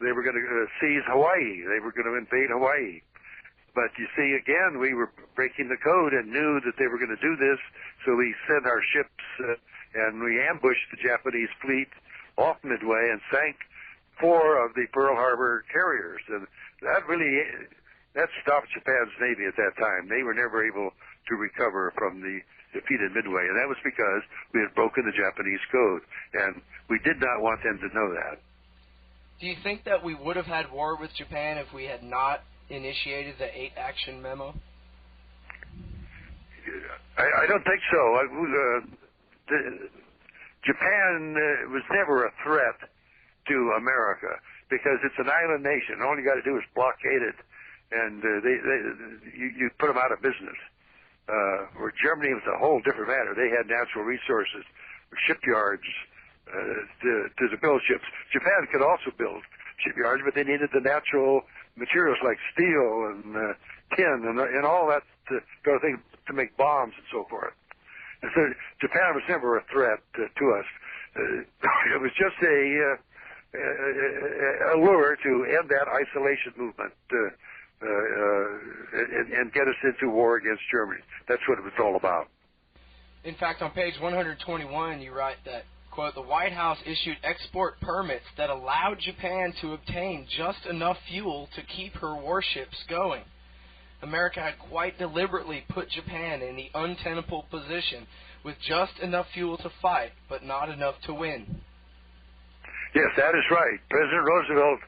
they were going to seize Hawaii. They were going to invade Hawaii. But you see, again, we were breaking the code and knew that they were going to do this, so we sent our ships and we ambushed the Japanese fleet off Midway and sank 4 of the Pearl Harbor carriers. And that stopped Japan's Navy at that time. They were never able to recover from the defeated Midway, and that was because we had broken the Japanese code, and we did not want them to know that. Do you think that we would have had war with Japan if we had not initiated the 8 action memo? I don't think so. Japan was never a threat to America because it's an island nation. All you got to do is blockade it, and you put them out of business. Where Germany was a whole different matter. They had natural resources, shipyards to build ships. Japan could also build shipyards, but they needed the natural materials like steel and tin and all that sort of thing to make bombs and so forth. And so Japan was never a threat to us. It was just a lure to end that isolation movement and get us into war against Germany. That's what it was all about. In fact, on page 121, you write that, quote, the White House issued export permits that allowed Japan to obtain just enough fuel to keep her warships going. America had quite deliberately put Japan in the untenable position with just enough fuel to fight, but not enough to win. Yes, that is right. President Roosevelt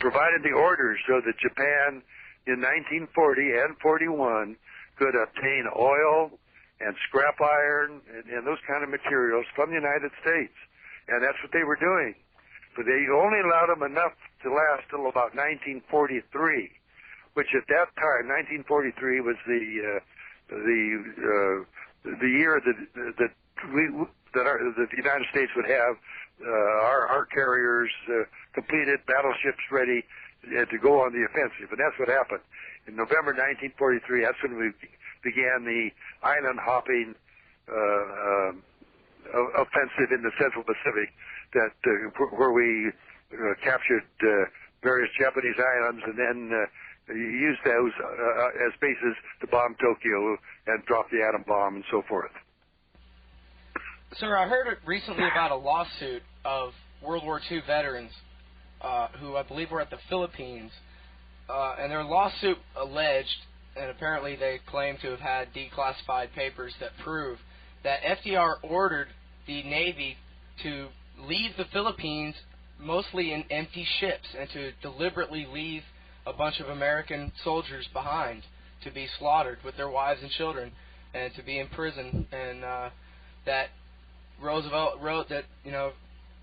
provided the orders so that Japan in 1940 and 41 could obtain oil and scrap iron and those kind of materials from the United States. And that's what they were doing. But they only allowed them enough to last till about 1943, which at that time, 1943 was the year that the United States would have our carriers completed, battleships ready to go on the offensive. And that's what happened. In November 1943, that's when we began the island hopping offensive in the Central Pacific, where we captured various Japanese islands and then used those as bases to bomb Tokyo and drop the atom bomb and so forth. Sir, I heard recently about a lawsuit of World War II veterans who I believe were at the Philippines, and their lawsuit alleged, and apparently they claim to have had declassified papers that prove that FDR ordered the Navy to leave the Philippines mostly in empty ships and to deliberately leave a bunch of American soldiers behind to be slaughtered with their wives and children and to be in prison, and that Roosevelt wrote that,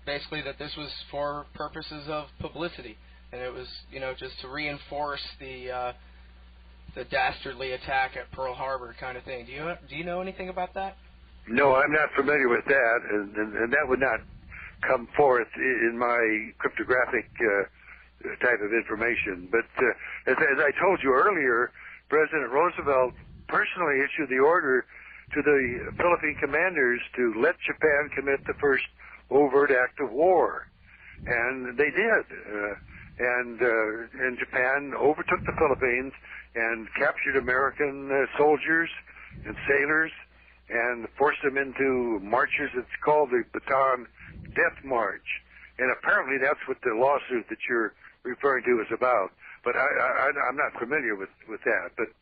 basically that this was for purposes of publicity, and it was, just to reinforce the dastardly attack at Pearl Harbor kind of thing. Do you know anything about that? No, I'm not familiar with that, and that would not come forth in my cryptographic type of information. But as I told you earlier, President Roosevelt personally issued the order to the Philippine commanders to let Japan commit the first overt act of war, and they did. And Japan overtook the Philippines and captured American soldiers and sailors and forced them into marches. It's called the Bataan Death March. And apparently that's what the lawsuit that you're referring to is about. But I'm not familiar with that. But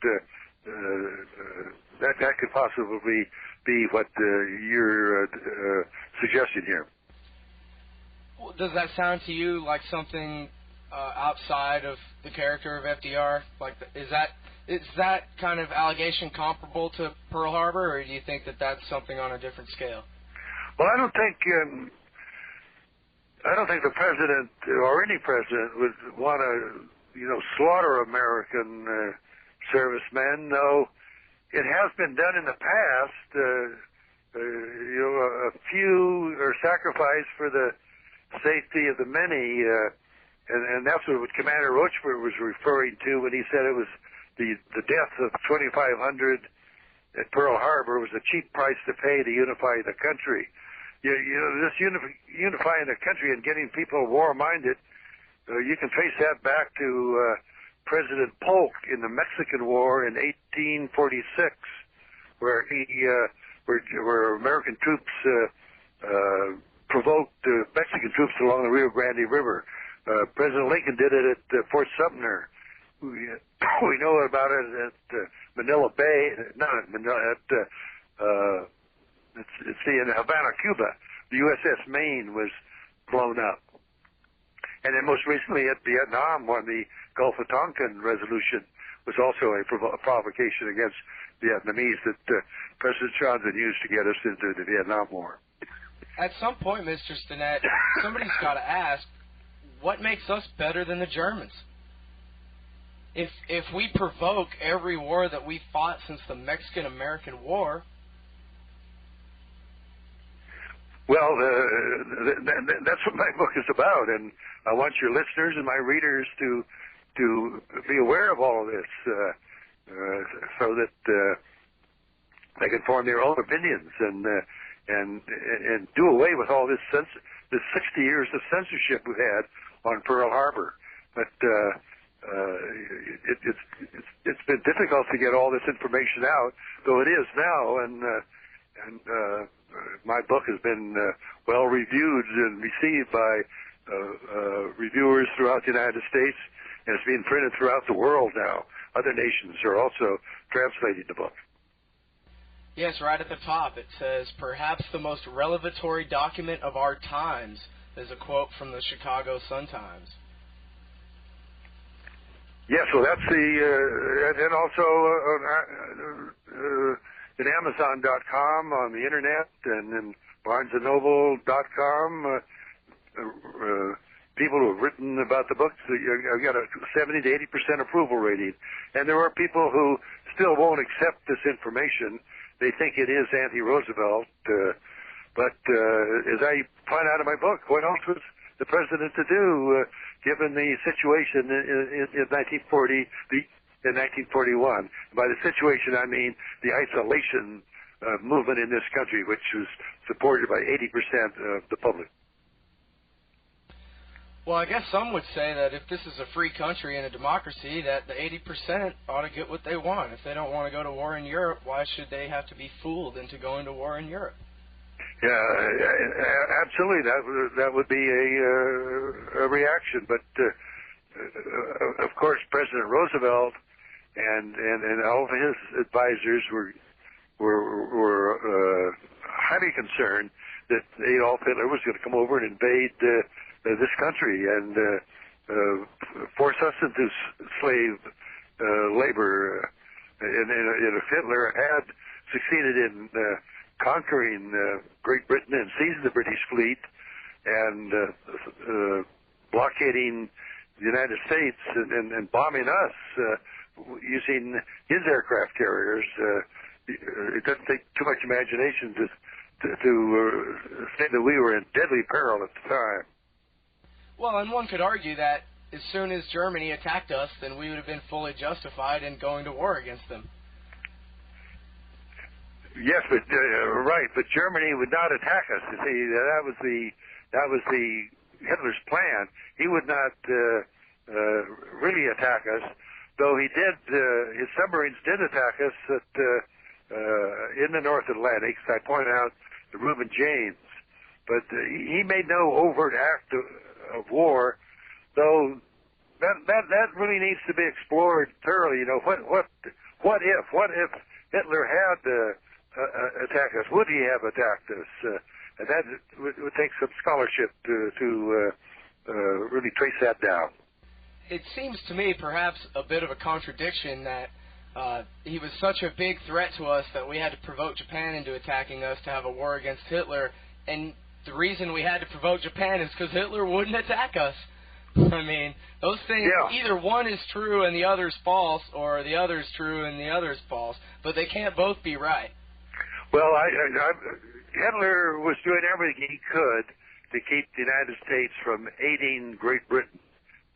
that could possibly be what you're suggesting here. Well, does that sound to you like something outside of the character of FDR? Like, is that kind of allegation comparable to Pearl Harbor, or do you think that that's something on a different scale? Well, I don't think the president or any president would want to, slaughter American servicemen. No, it has been done in the past. A few are sacrificed for the safety of the many, and that's what Commander Rochefort was referring to when he said it was the death of 2,500 at Pearl Harbor was a cheap price to pay to unify the country. This unifying the country and getting people war-minded, you can trace that back to President Polk in the Mexican War in 1846, where where American troops provoked Mexican troops along the Rio Grande River. President Lincoln did it at Fort Sumter. We know about it at Manila Bay, not at Manila, in Havana, Cuba. The USS Maine was blown up. And then most recently at Vietnam, when the Gulf of Tonkin resolution was also a provocation against Vietnamese that President Johnson used to get us into the Vietnam War. At some point, Mr. Stinnett, somebody's got to ask, what makes us better than the Germans? If we provoke every war that we fought since the Mexican-American War. Well, that's what my book is about, and I want your listeners and my readers to be aware of all of this, so that they can form their own opinions and do away with all this 60 years of censorship we had on Pearl Harbor. But it's been difficult to get all this information out, though it is now, and my book has been well reviewed and received by reviewers throughout the United States, and it's being printed throughout the world now. Other nations are also translating the book. Yes, right at the top it says, perhaps the most revelatory document of our times, is a quote from the Chicago Sun-Times. Yes, well, that's and also at Amazon.com on the internet, and in BarnesandNoble.com. People who have written about the books, I've got a 70 to 80% approval rating, and there are people who still won't accept this information. They think it is anti-Roosevelt, but as I point out in my book, what else was the president to do, given the situation in 1940, in 1941? By the situation, I mean the isolation movement in this country, which was supported by 80% of the public. Well, I guess some would say that if this is a free country and a democracy, that the 80% ought to get what they want. If they don't want to go to war in Europe, why should they have to be fooled into going to war in Europe? Yeah, absolutely. That would be a reaction. But of course, President Roosevelt and all of his advisors were highly concerned that Adolf Hitler was going to come over and invade this country and force us into slave labor. And if Hitler had succeeded in conquering Great Britain and seizing the British fleet and blockading the United States and bombing us using his aircraft carriers, it doesn't take too much imagination to say that we were in deadly peril at the time. Well, and one could argue that as soon as Germany attacked us, then we would have been fully justified in going to war against them. Yes, but right. But Germany would not attack us. You see, that was Hitler's plan. He would not really attack us, though he did. His submarines did attack us in the North Atlantic. So I pointed out the Reuben James, but he made no overt act of war, though that really needs to be explored thoroughly. You know, what if Hitler had attacked us? Would he have attacked us? And that would take some scholarship to really trace that down. It seems to me perhaps a bit of a contradiction that he was such a big threat to us that we had to provoke Japan into attacking us to have a war against Hitler, and the reason we had to provoke Japan is because Hitler wouldn't attack us. I mean, those things, yeah. Either one is true and the other's false, or the other's true and the other's false, but they can't both be right. Well, Hitler was doing everything he could to keep the United States from aiding Great Britain.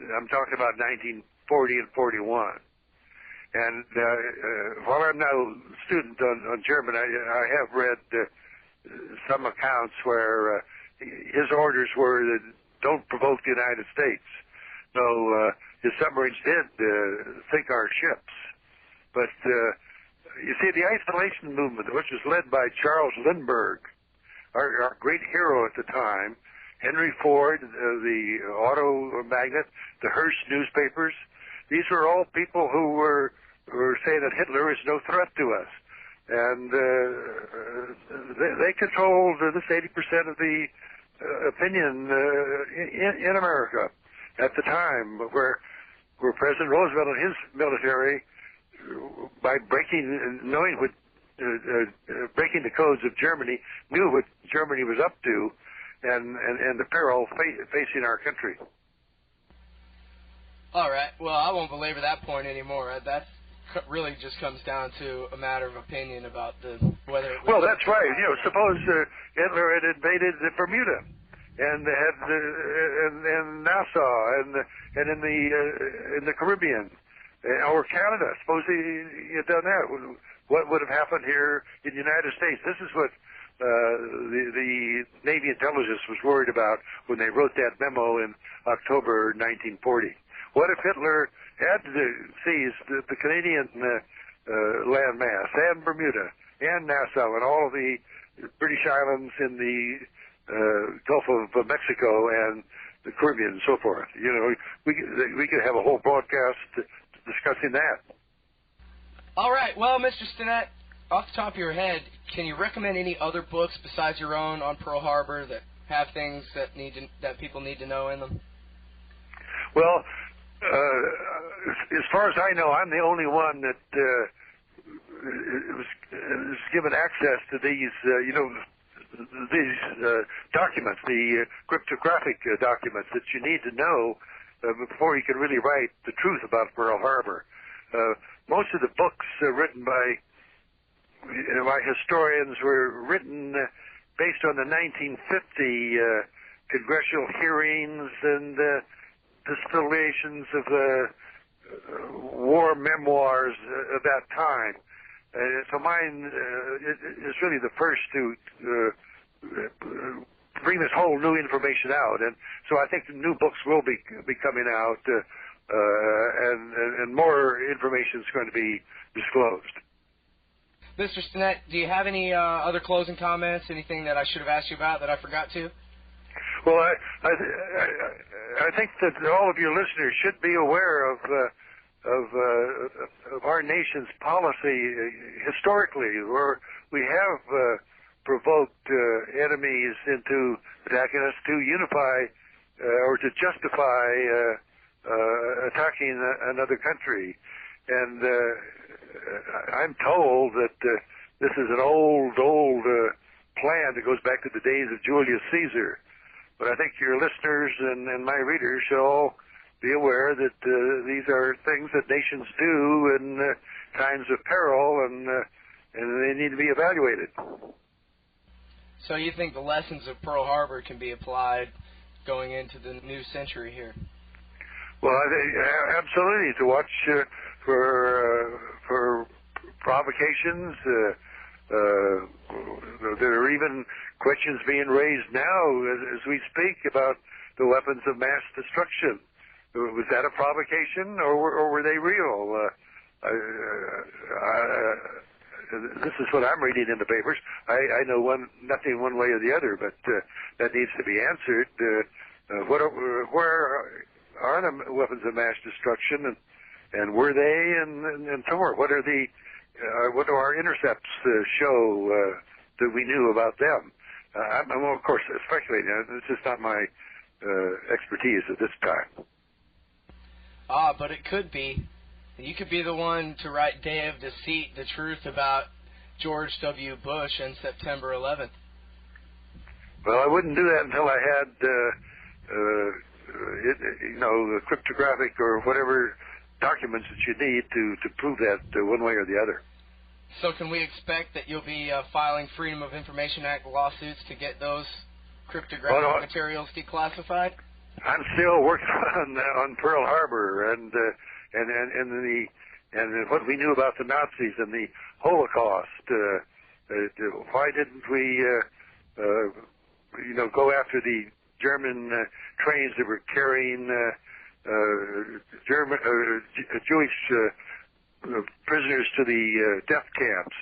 I'm talking about 1940 and 41. And while I'm now a student on German, I have read some accounts where his orders were that don't provoke the United States. So his submarines did sink our ships. But you see, the isolation movement, which was led by Charles Lindbergh, our great hero at the time, Henry Ford, the auto magnate, the Hearst newspapers, these were all people who were saying that Hitler is no threat to us. And they controlled this 80% of the opinion in America at the time, where where President Roosevelt and his military, by knowing what, breaking the codes of Germany, knew what Germany was up to, and the peril facing our country. All right. Well, I won't belabor that point anymore. That really just comes down to a matter of opinion about whether it was. Well, that's right. You know, suppose Hitler had invaded Bermuda and had and Nassau and in the Caribbean or Canada. Suppose he had done that. What would have happened here in the United States? This is what the Navy intelligence was worried about when they wrote that memo in October 1940. What if Hitler had seized the Canadian landmass and Bermuda and Nassau and all of the British islands in the Gulf of Mexico and the Caribbean and so forth? You know, we could have a whole broadcast discussing that. All right. Well, Mr. Stinnett, off the top of your head, can you recommend any other books besides your own on Pearl Harbor that have things that people need to know in them? Well, as far as I know, I'm the only one that was given access to these, documents, the cryptographic documents that you need to know before you can really write the truth about Pearl Harbor. Most of the books written by historians were written based on the 1950 congressional hearings and distillations of war memoirs of that time. So mine is really the first to bring this whole new information out, and so I think the new books will be coming out, and more information is going to be disclosed. Mr. Stinnett, do you have any other closing comments? Anything that I should have asked you about that I forgot to? Well, I think that all of your listeners should be aware of our nation's policy historically, where we have provoked enemies into attacking us to unify or to justify attacking another country. And I'm told that this is an old plan that goes back to the days of Julius Caesar. But I think your listeners and my readers should all be aware that these are things that nations do in times of peril, and they need to be evaluated. So you think the lessons of Pearl Harbor can be applied going into the new century here? Well, I think absolutely, to watch for provocations. There are even questions being raised now as we speak about the weapons of mass destruction. Was that a provocation, or were they real? This is what I'm reading in the papers. I know nothing one way or the other, but that needs to be answered. Where are the weapons of mass destruction, and were they, and so on? What do our intercepts show that we knew about them? I'm of course speculating. It's just not my expertise at this time. But it could be. You could be the one to write Day of Deceit, the truth about George W. Bush and September 11th. Well, I wouldn't do that until I had, the cryptographic or whatever documents that you need to prove that one way or the other. So can we expect that you'll be filing Freedom of Information Act lawsuits to get those cryptographic materials declassified? I'm still working on Pearl Harbor and what we knew about the Nazis and the Holocaust. Why didn't we, go after the German trains that were carrying Jewish prisoners to the death camps?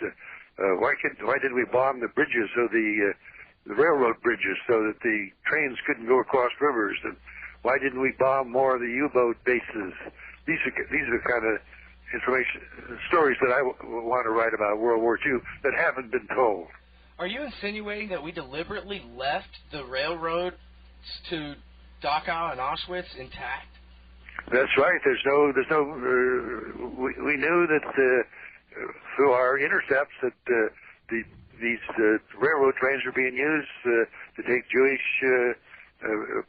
Why did we bomb the bridges of the railroad bridges so that the trains couldn't go across rivers? And why didn't we bomb more of the U-boat bases? These are the kind of stories that I want to write about World War II that haven't been told. Are you insinuating that we deliberately left the railroads to Dachau and Auschwitz intact? That's right. There's no. We knew that through our intercepts that these railroad trains were being used to take Jewish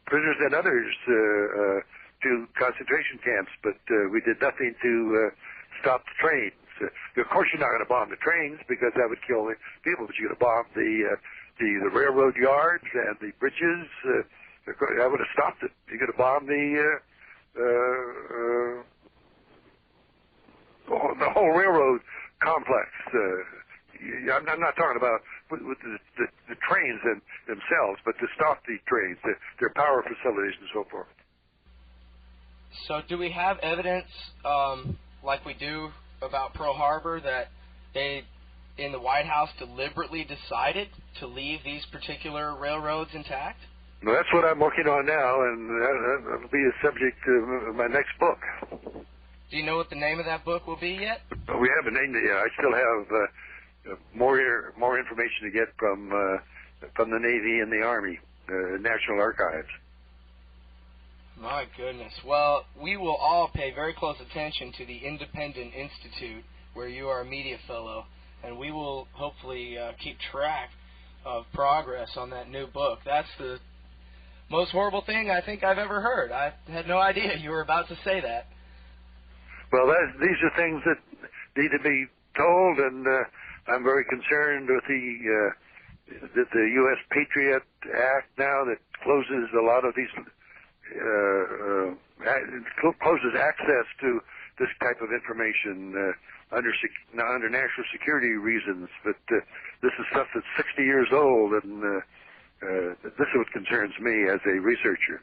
prisoners and others to concentration camps, but we did nothing to stop the trains. Of course, you're not going to bomb the trains because that would kill the people, but you're going to bomb the railroad yards and the bridges. That would have stopped it. You're going to bomb the whole railroad complex. I'm not talking about with the trains themselves, but to stop the trains, their power facilities and so forth. So do we have evidence, like we do about Pearl Harbor, that they, in the White House, deliberately decided to leave these particular railroads intact? Well, that's what I'm working on now, and that'll be the subject of my next book. Do you know what the name of that book will be yet? We haven't named it yet. I still have more information to get from the Navy and the Army, National Archives. My goodness. Well, we will all pay very close attention to the Independent Institute, where you are a media fellow, and we will hopefully keep track of progress on that new book. That's the most horrible thing I think I've ever heard. I had no idea you were about to say that. Well, these are things that need to be told, and I'm very concerned with the U.S. Patriot Act now that closes a lot of these closes access to this type of information under national security reasons. But this is stuff that's 60 years old, and this is what concerns me as a researcher.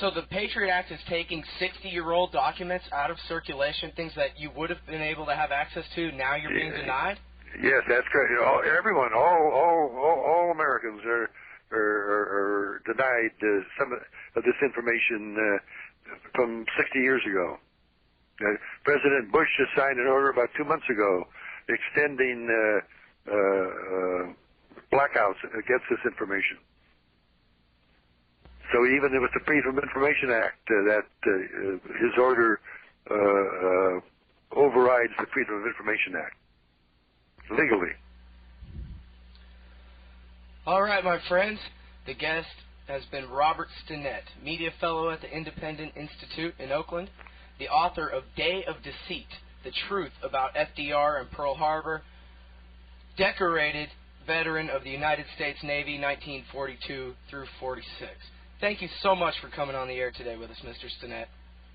So the Patriot Act is taking 60-year-old documents out of circulation, things that you would have been able to have access to. Now you're being denied? Yes, that's correct. Everyone, all Americans are denied some of this information from 60 years ago. President Bush just signed an order about 2 months ago extending blackouts against this information. So even with the Freedom of Information Act, his order overrides the Freedom of Information Act legally. All right, my friends. The guest has been Robert Stinett, media fellow at the Independent Institute in Oakland, the author of Day of Deceit, The Truth About FDR and Pearl Harbor, decorated veteran of the United States Navy 1942 through 46. Thank you so much for coming on the air today with us, Mr. Stinett.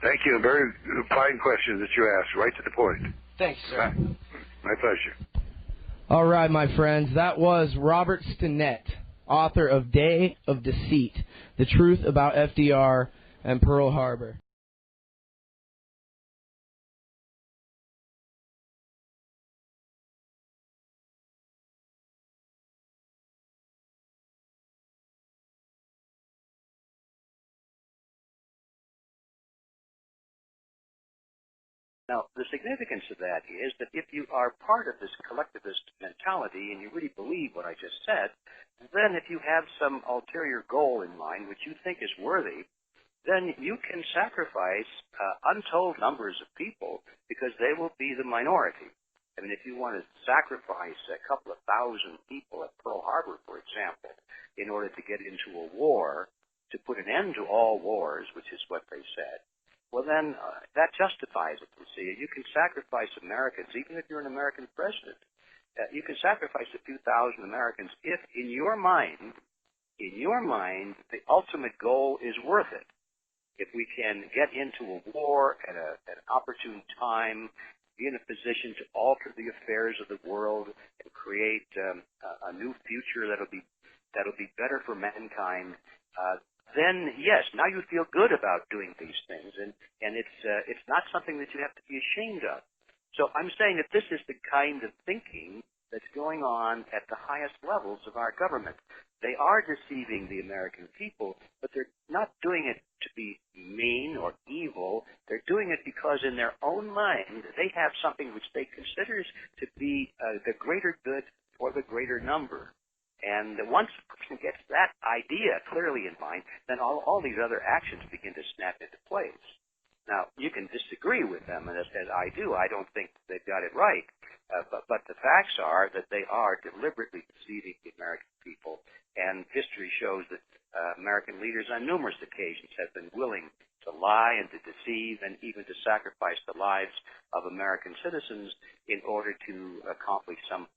Thank you. Very fine questions that you asked, right to the point. Thanks, sir. My pleasure. All right, my friends, that was Robert Stinett, author of Day of Deceit, The Truth About FDR and Pearl Harbor. Now, the significance of that is that if you are part of this collectivist mentality and you really believe what I just said, then if you have some ulterior goal in mind which you think is worthy, then you can sacrifice untold numbers of people because they will be the minority. I mean, if you want to sacrifice a couple of thousand people at Pearl Harbor, for example, in order to get into a war, to put an end to all wars, which is what they said, well, then that justifies it, you see. You can sacrifice Americans, even if you're an American president. You can sacrifice a few thousand Americans if, in your mind, the ultimate goal is worth it. If we can get into a war at an opportune time, be in a position to alter the affairs of the world and create a new future that'll be better for mankind, then yes, now you feel good about doing these things, and it's not something that you have to be ashamed of. So I'm saying that this is the kind of thinking that's going on at the highest levels of our government. They are deceiving the American people, but they're not doing it to be mean or evil. They're doing it because in their own mind they have something which they consider to be the greater good for the greater number. And once a person gets that idea clearly in mind, then all these other actions begin to snap into place. Now, you can disagree with them, and as I do, I don't think they've got it right. But the facts are that they are deliberately deceiving the American people, and history shows that American leaders on numerous occasions have been willing to lie and to deceive and even to sacrifice the lives of American citizens in order to accomplish some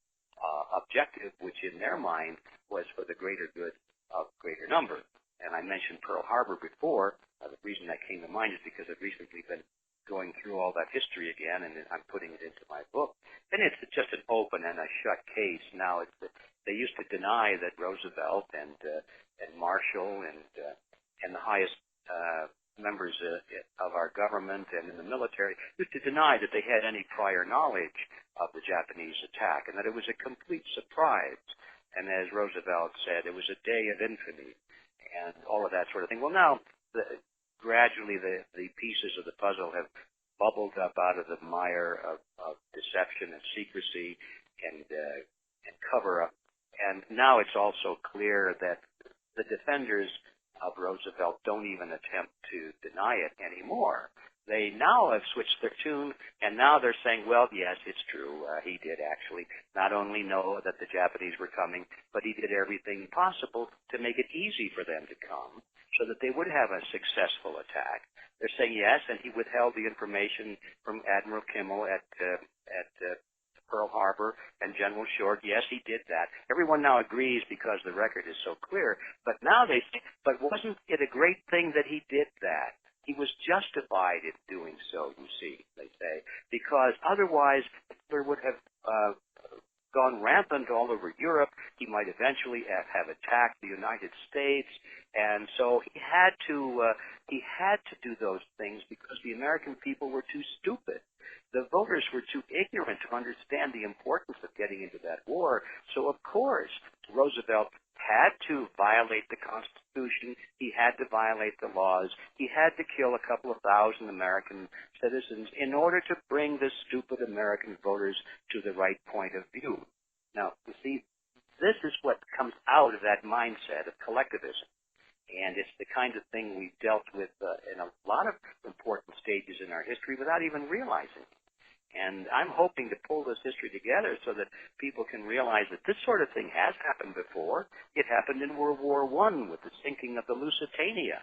objective, which in their mind was for the greater good of greater number. And I mentioned Pearl Harbor before. The reason that came to mind is because I've recently been going through all that history again, and I'm putting it into my book. And it's just an open and a shut case. Now, they used to deny that Roosevelt and Marshall and the highest members of our government and in the military used to deny that they had any prior knowledge of the Japanese attack, and that it was a complete surprise. And as Roosevelt said, it was a day of infamy and all of that sort of thing. Well, now, gradually the pieces of the puzzle have bubbled up out of the mire of deception and secrecy and cover-up. And now it's also clear that the defenders of Roosevelt don't even attempt to deny it anymore. They now have switched their tune, and now they're saying, well, yes, it's true. He did actually not only know that the Japanese were coming, but he did everything possible to make it easy for them to come so that they would have a successful attack. They're saying yes, and he withheld the information from Admiral Kimmel at Pearl Harbor and General Short. Yes, he did that. Everyone now agrees because the record is so clear. But now they say, but wasn't it a great thing that he did that? He was justified in doing so, you see, they say, because otherwise Hitler would have gone rampant all over Europe. He might eventually have attacked the United States, and so he had to do those things because the American people were too stupid. The voters were too ignorant to understand the importance of getting into that war. So, of course, Roosevelt had to violate the Constitution. He had to violate the laws. He had to kill a couple of thousand American citizens in order to bring the stupid American voters to the right point of view. Now, you see, this is what comes out of that mindset of collectivism. And it's the kind of thing we've dealt with in a lot of important stages in our history without even realizing it. And I'm hoping to pull this history together so that people can realize that this sort of thing has happened before. It happened in World War I with the sinking of the Lusitania.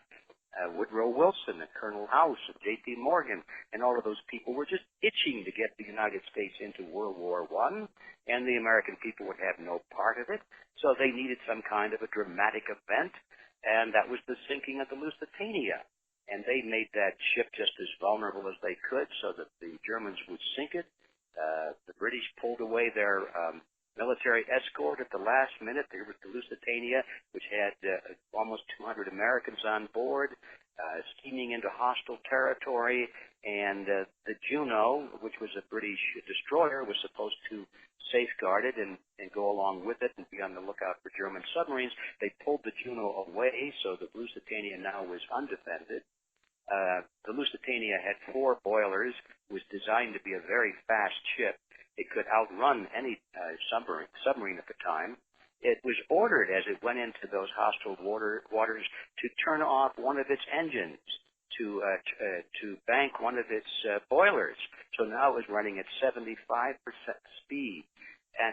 Woodrow Wilson and Colonel House and J.P. Morgan and all of those people were just itching to get the United States into World War I, and the American people would have no part of it. So they needed some kind of a dramatic event, and that was the sinking of the Lusitania. And they made that ship just as vulnerable as they could so that the Germans would sink it. The British pulled away their military escort at the last minute. There was the Lusitania, which had almost 200 Americans on board, steaming into hostile territory. And the Juno, which was a British destroyer, was supposed to safeguard it and go along with it and be on the lookout for German submarines. They pulled the Juno away, so the Lusitania now was undefended. The Lusitania had 4 boilers, was designed to be a very fast ship. It could outrun any submarine at the time. It was ordered as it went into those hostile waters to turn off one of its engines, to bank one of its boilers. So now it was running at 75% speed. And,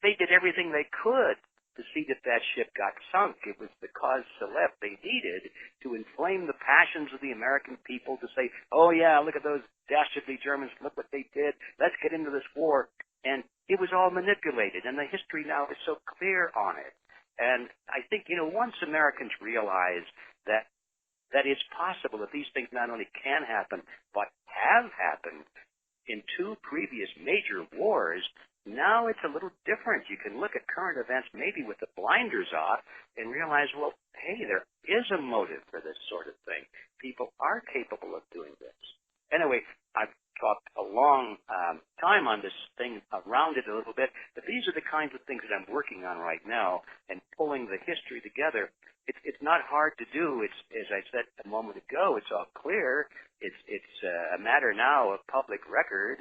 they did everything they could to see that that ship got sunk. It was the cause célèbre they needed to inflame the passions of the American people to say, oh, yeah, look at those dastardly Germans. Look what they did. Let's get into this war. And it was all manipulated, and the history now is so clear on it. And I think, once Americans realize that it's possible that these things not only can happen, but have happened in 2 previous major wars, now it's a little different. You can look at current events maybe with the blinders off and realize, well, hey, there is a motive for this sort of thing. People are capable of doing this. Anyway, I've talked a long time on this thing, around it a little bit, but these are the kinds of things that I'm working on right now and pulling the history together. It's not hard to do. It's, as I said a moment ago, it's all clear. It's a matter now of public record.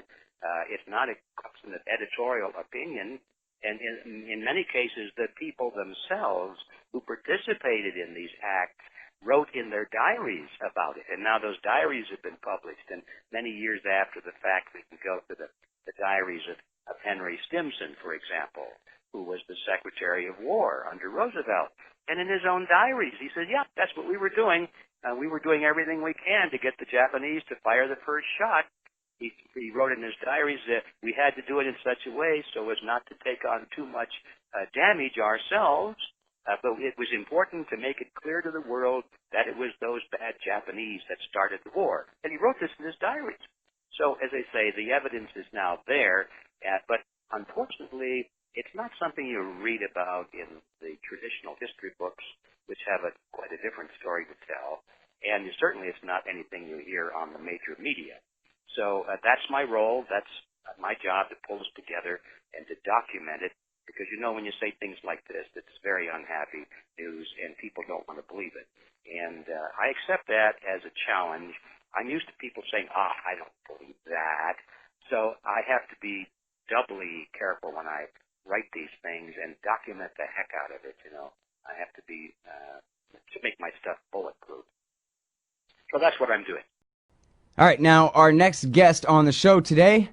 It's not a question of editorial opinion. And in many cases, the people themselves who participated in these acts wrote in their diaries about it. And now those diaries have been published, and many years after the fact, we can go to the diaries of Henry Stimson, for example, who was the Secretary of War under Roosevelt. And in his own diaries, he said, yeah, that's what we were doing. We were doing everything we can to get the Japanese to fire the first shot. He wrote in his diaries that we had to do it in such a way so as not to take on too much damage ourselves. But it was important to make it clear to the world that it was those bad Japanese that started the war. And he wrote this in his diaries. So, as I say, the evidence is now there, but unfortunately, it's not something you read about in the traditional history books, which have quite a different story to tell. And certainly it's not anything you hear on the major media. So that's my role. That's my job to pull this together and to document it. Because, when you say things like this, it's very unhappy news, and people don't want to believe it. And I accept that as a challenge. I'm used to people saying, I don't believe that. So I have to be doubly careful when I write these things and document the heck out of it, I have to be, to make my stuff bulletproof. So that's what I'm doing. All right, now our next guest on the show today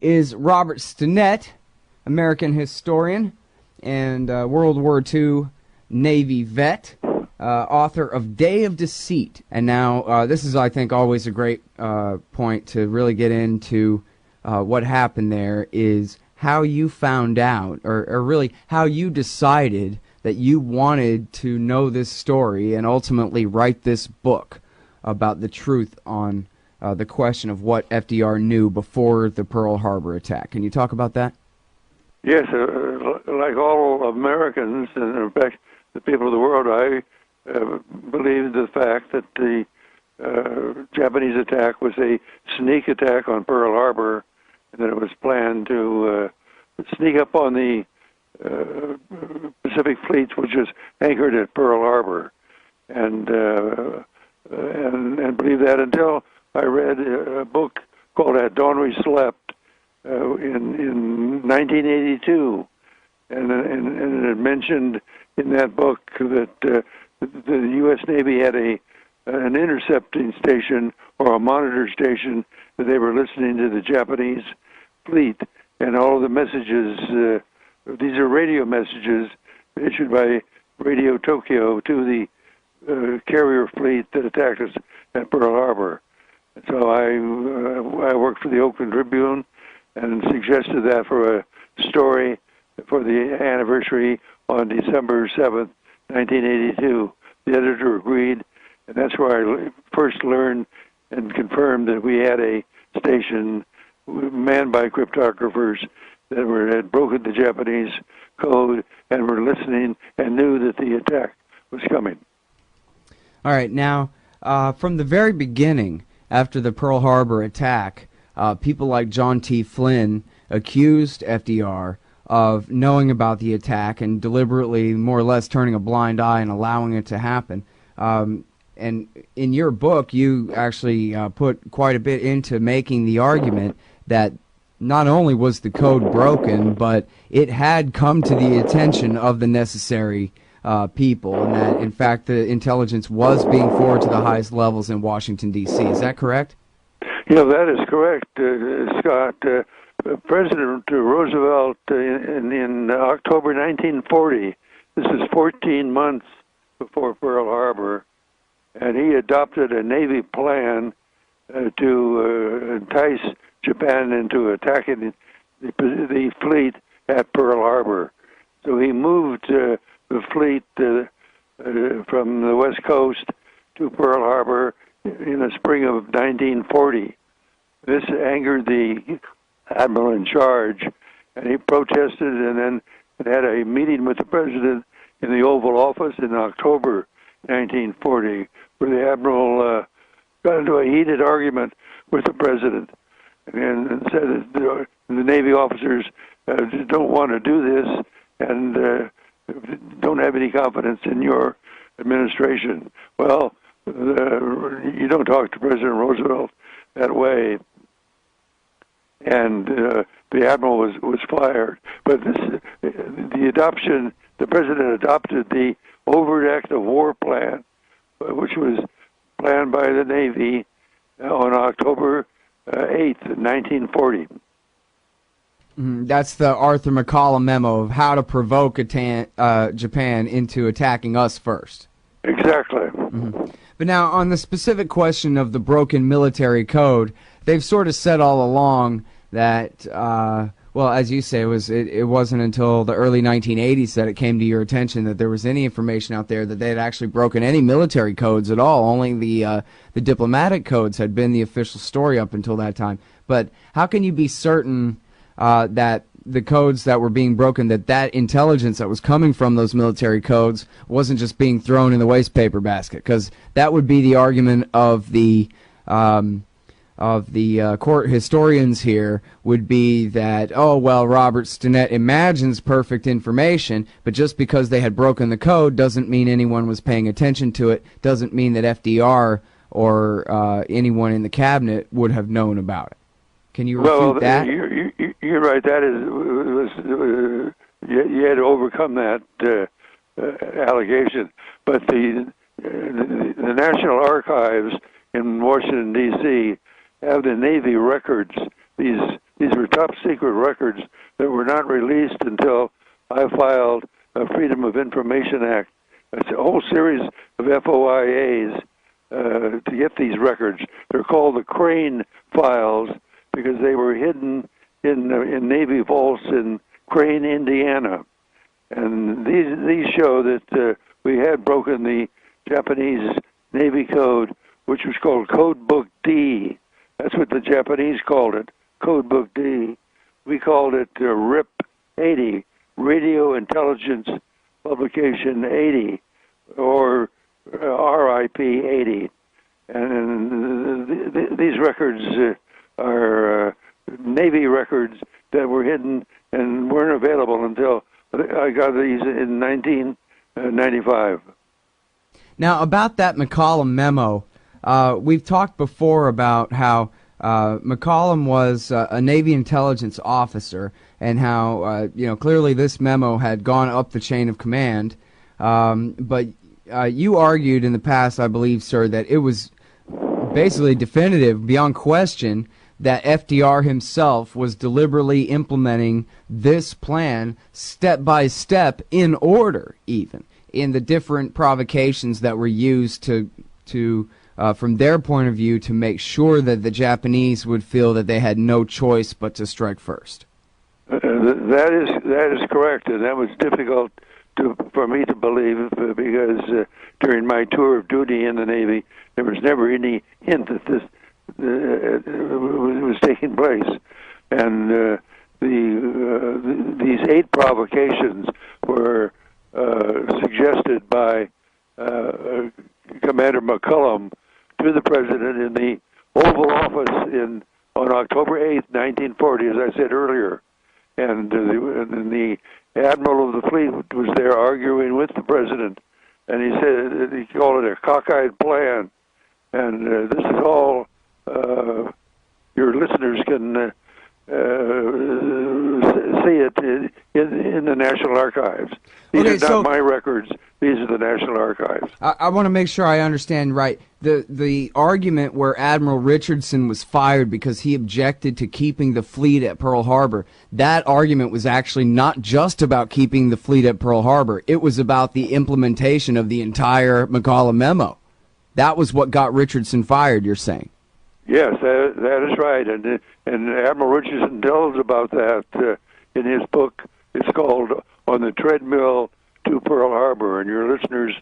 is Robert Stinett, American historian and World War II Navy vet, author of Day of Deceit. And now this is, I think, always a great point to really get into what happened there, is how you found out, or really how you decided that you wanted to know this story and ultimately write this book about the truth on the question of what FDR knew before the Pearl Harbor attack. Can you talk about that? Yes, like all Americans, and in fact, the people of the world, I believe the fact that the Japanese attack was a sneak attack on Pearl Harbor, and that it was planned to sneak up on the Pacific Fleet, which was anchored at Pearl Harbor, and believe that until I read a book called At Dawn We Slept in 1982, and it mentioned in that book that the U.S. Navy had an intercepting station or a monitor station that they were listening to the Japanese fleet, and all of the messages, these are radio messages issued by Radio Tokyo to the carrier fleet that attacked us at Pearl Harbor. So I worked for the Oakland Tribune and suggested that for a story for the anniversary on December 7th, 1982. The editor agreed, and that's where I first learned and confirmed that we had a station manned by cryptographers that had broken the Japanese code and were listening and knew that the attack was coming. All right, now, from the very beginning, after the Pearl Harbor attack, people like John T. Flynn accused FDR of knowing about the attack and deliberately, more or less, turning a blind eye and allowing it to happen. And in your book, you actually put quite a bit into making the argument that not only was the code broken, but it had come to the attention of the necessary people, and that, in fact, the intelligence was being forwarded to the highest levels in Washington, D.C. Is that correct? That is correct, Scott. President Roosevelt, in October 1940, this is 14 months before Pearl Harbor, and he adopted a Navy plan to entice Japan into attacking the fleet at Pearl Harbor. So he moved the fleet from the West Coast to Pearl Harbor in the spring of 1940. This angered the admiral in charge, and he protested and then had a meeting with the president in the Oval Office in October 1940, where the admiral got into a heated argument with the president and said that the Navy officers don't want to do this and don't have any confidence in your administration. Well, you don't talk to President Roosevelt that way. And the admiral was fired. But the president adopted the overt act of war plan which was planned by the Navy on October 8th, 1940. That's the Arthur McCollum memo of how to provoke Japan into attacking us first. Exactly. But now, on the specific question of the broken military code, they've sort of said all along that, well, as you say, it wasn't until the early 1980s that it came to your attention that there was any information out there that they had actually broken any military codes at all. Only the diplomatic codes had been the official story up until that time. But how can you be certain that the codes that were being broken, that intelligence that was coming from those military codes wasn't just being thrown in the waste paper basket? Because that would be the argument of the court historians here, would be that, oh, well, Robert Stinnett imagines perfect information, but just because they had broken the code doesn't mean anyone was paying attention to it, doesn't mean that FDR or anyone in the cabinet would have known about it. Can you refute that? You're right. That you had to overcome that allegation. But the National Archives in Washington D.C. have the Navy records. These were top secret records that were not released until I filed a Freedom of Information Act. It's a whole series of FOIAs to get these records. They're called the Crane files, because they were hidden in Navy vaults in Crane, Indiana, and these show that we had broken the Japanese Navy code, which was called Code Book D. That's what the Japanese called it, Code Book D. We called it RIP 80, Radio Intelligence Publication 80, or RIP 80, and these records are Navy records that were hidden and weren't available until I got these in 1995. Now, about that McCollum memo, we've talked before about how McCollum was a Navy intelligence officer, and how clearly this memo had gone up the chain of command. But you argued in the past, I believe, sir, that it was basically definitive, beyond question, that FDR himself was deliberately implementing this plan step by step, in order, even in the different provocations that were used to from their point of view, to make sure that the Japanese would feel that they had no choice but to strike first. That is correct, and that was difficult for me to believe, because during my tour of duty in the Navy, there was never any hint that this was taking place, and these 8 provocations were suggested by Commander McCollum to the President in the Oval Office on October 8th, 1940, as I said earlier, and the Admiral of the Fleet was there arguing with the President, and he said he called it a cockeyed plan, and this is all your listeners can see it in the National Archives. These are not my records. These are the National Archives. I want to make sure I understand right. The argument where Admiral Richardson was fired because he objected to keeping the fleet at Pearl Harbor, that argument was actually not just about keeping the fleet at Pearl Harbor. It was about the implementation of the entire McCollum memo. That was what got Richardson fired, you're saying? Yes, that is right, and Admiral Richardson tells about that in his book. It's called On the Treadmill to Pearl Harbor, and your listeners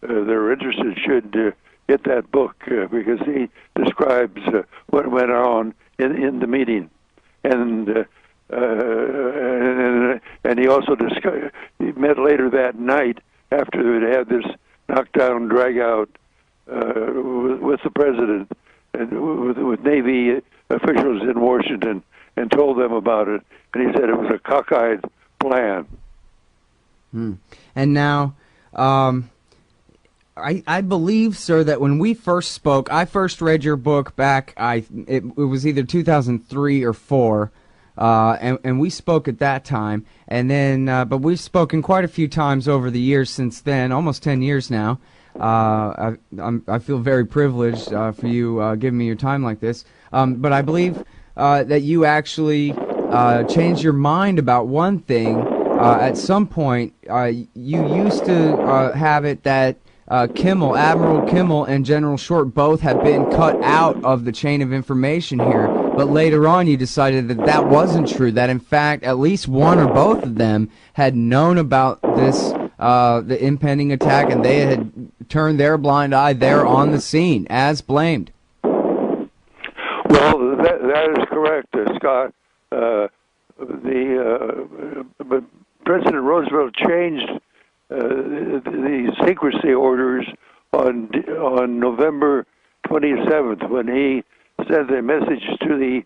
that are interested should get that book because he describes what went on in the meeting, and he also he met later that night after they had this knockdown drag out with the President and with Navy officials in Washington, and told them about it, and he said it was a cockeyed plan. And now, I believe, sir, that when we first spoke, I first read your book back, it was either 2003 or 4, and we spoke at that time, and then, but we've spoken quite a few times over the years since then, almost 10 years now. I feel very privileged for you giving me your time like this. But I believe that you actually changed your mind about one thing. At some point, you used to have it that Admiral Kimmel and General Short both have been cut out of the chain of information here, but later on you decided that that wasn't true, that in fact at least one or both of them had known about this, the impending attack, and they had turned their blind eye there on the scene, as blamed. Well, that is correct, Scott. But President Roosevelt changed the secrecy orders on November 27th when he sent a message to the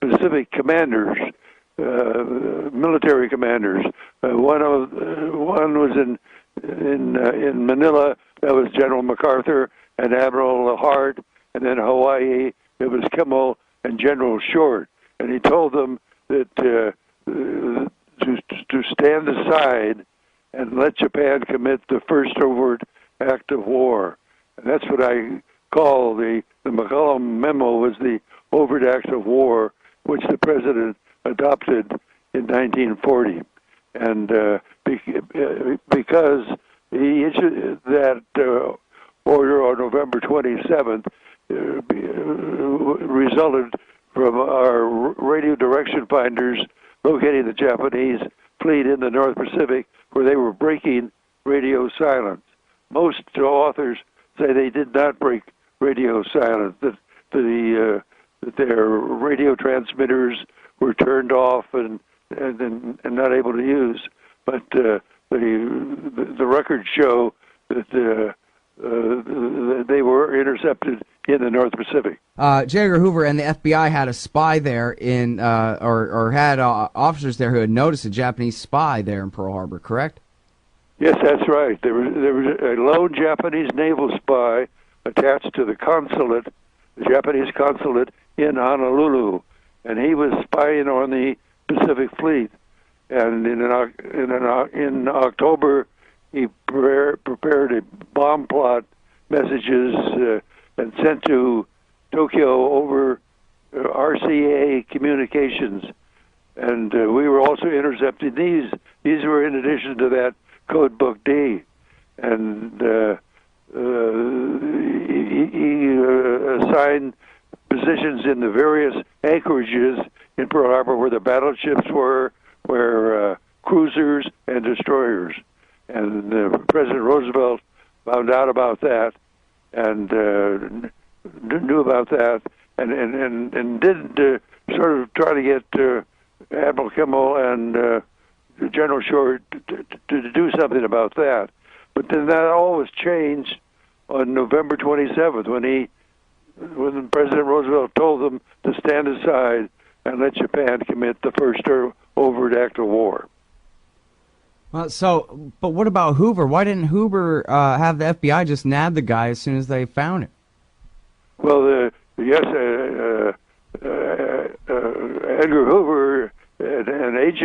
Pacific commanders, military commanders. One was in Manila. That was General MacArthur and Admiral Hart, and then Hawaii it was Kimmel and General Short. And he told them that to stand aside and let Japan commit the first overt act of war. And that's what I call the McCollum Memo was the overt act of war, which the president adopted in 1940. And because he issued that order on November 27th, resulted from our radio direction finders locating the Japanese fleet in the North Pacific where they were breaking radio silence. Most authors say they did not break radio silence, that their radio transmitters were turned off and not able to use. But the records show that they were intercepted in the North Pacific. J. Edgar Hoover and the FBI had a spy there in, or had officers there who had noticed a Japanese spy there in Pearl Harbor, correct? Yes, that's right. There was a lone Japanese naval spy attached to the consulate, the Japanese consulate in Honolulu, and he was spying on the Pacific Fleet. And in October, he prepared a bomb plot messages and sent to Tokyo over RCA communications. And we were also intercepting these. These were in addition to that Code Book D. And he assigned positions in the various anchorages in Pearl Harbor where the battleships were, where cruisers and destroyers. And President Roosevelt found out about that and knew about that and did sort of try to get Admiral Kimmel and General Short to do something about that. But then that all was changed on November 27th when President Roosevelt told them to stand aside and let Japan commit the first overt act of war. Well, but what about Hoover? Why didn't Hoover have the FBI just nab the guy as soon as they found him? Well, yes, Edgar Hoover and his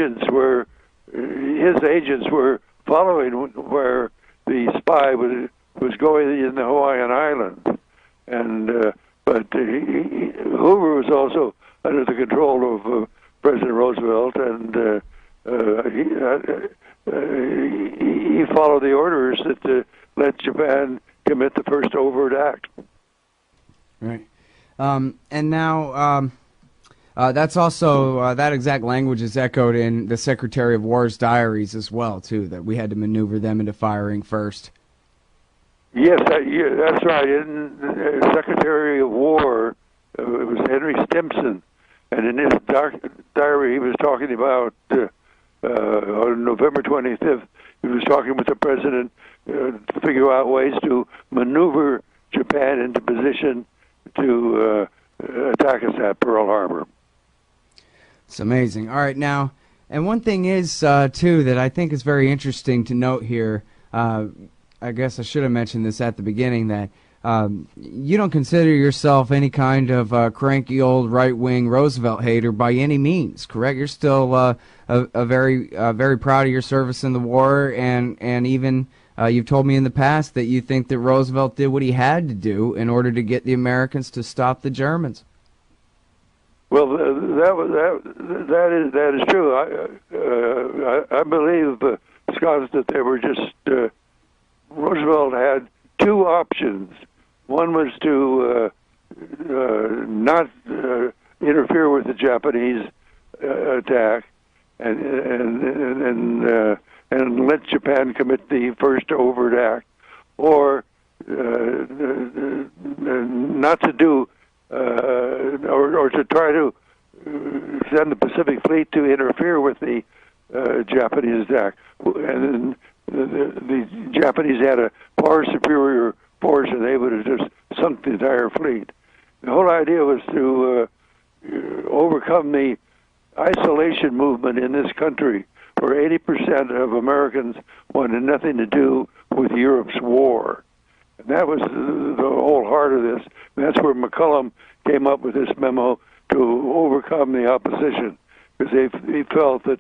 agents were following where the spy was going in the Hawaiian Islands, and but Hoover was also under the control of President Roosevelt, and he followed the orders that let Japan commit the first overt act. Right. And now that's also, that exact language is echoed in the Secretary of War's diaries as well, too, that we had to maneuver them into firing first. Yes, that's right. In Secretary of War, it was Henry Stimson, and in his diary he was talking about on November 25th, he was talking with the president to figure out ways to maneuver Japan into position to attack us at Pearl Harbor. It's amazing. All right, now, and one thing is, too, that I think is very interesting to note here, I guess I should have mentioned this at the beginning, that you don't consider yourself any kind of cranky old right-wing Roosevelt hater by any means, correct? You're still very proud of your service in the war, and even You've told me in the past that you think that Roosevelt did what he had to do in order to get the Americans to stop the Germans. Well, that is true. I believe, Scott, that they were just Roosevelt had two options. One was to not interfere with the Japanese attack and let Japan commit the first overt act, or not to do, or to try to send the Pacific Fleet to interfere with the Japanese attack. And the Japanese had a far superior force, and they would have just sunk the entire fleet. The whole idea was to overcome the isolation movement in this country, where 80% of Americans wanted nothing to do with Europe's war. And that was the whole heart of this. And that's where McCullum came up with this memo to overcome the opposition, because he felt that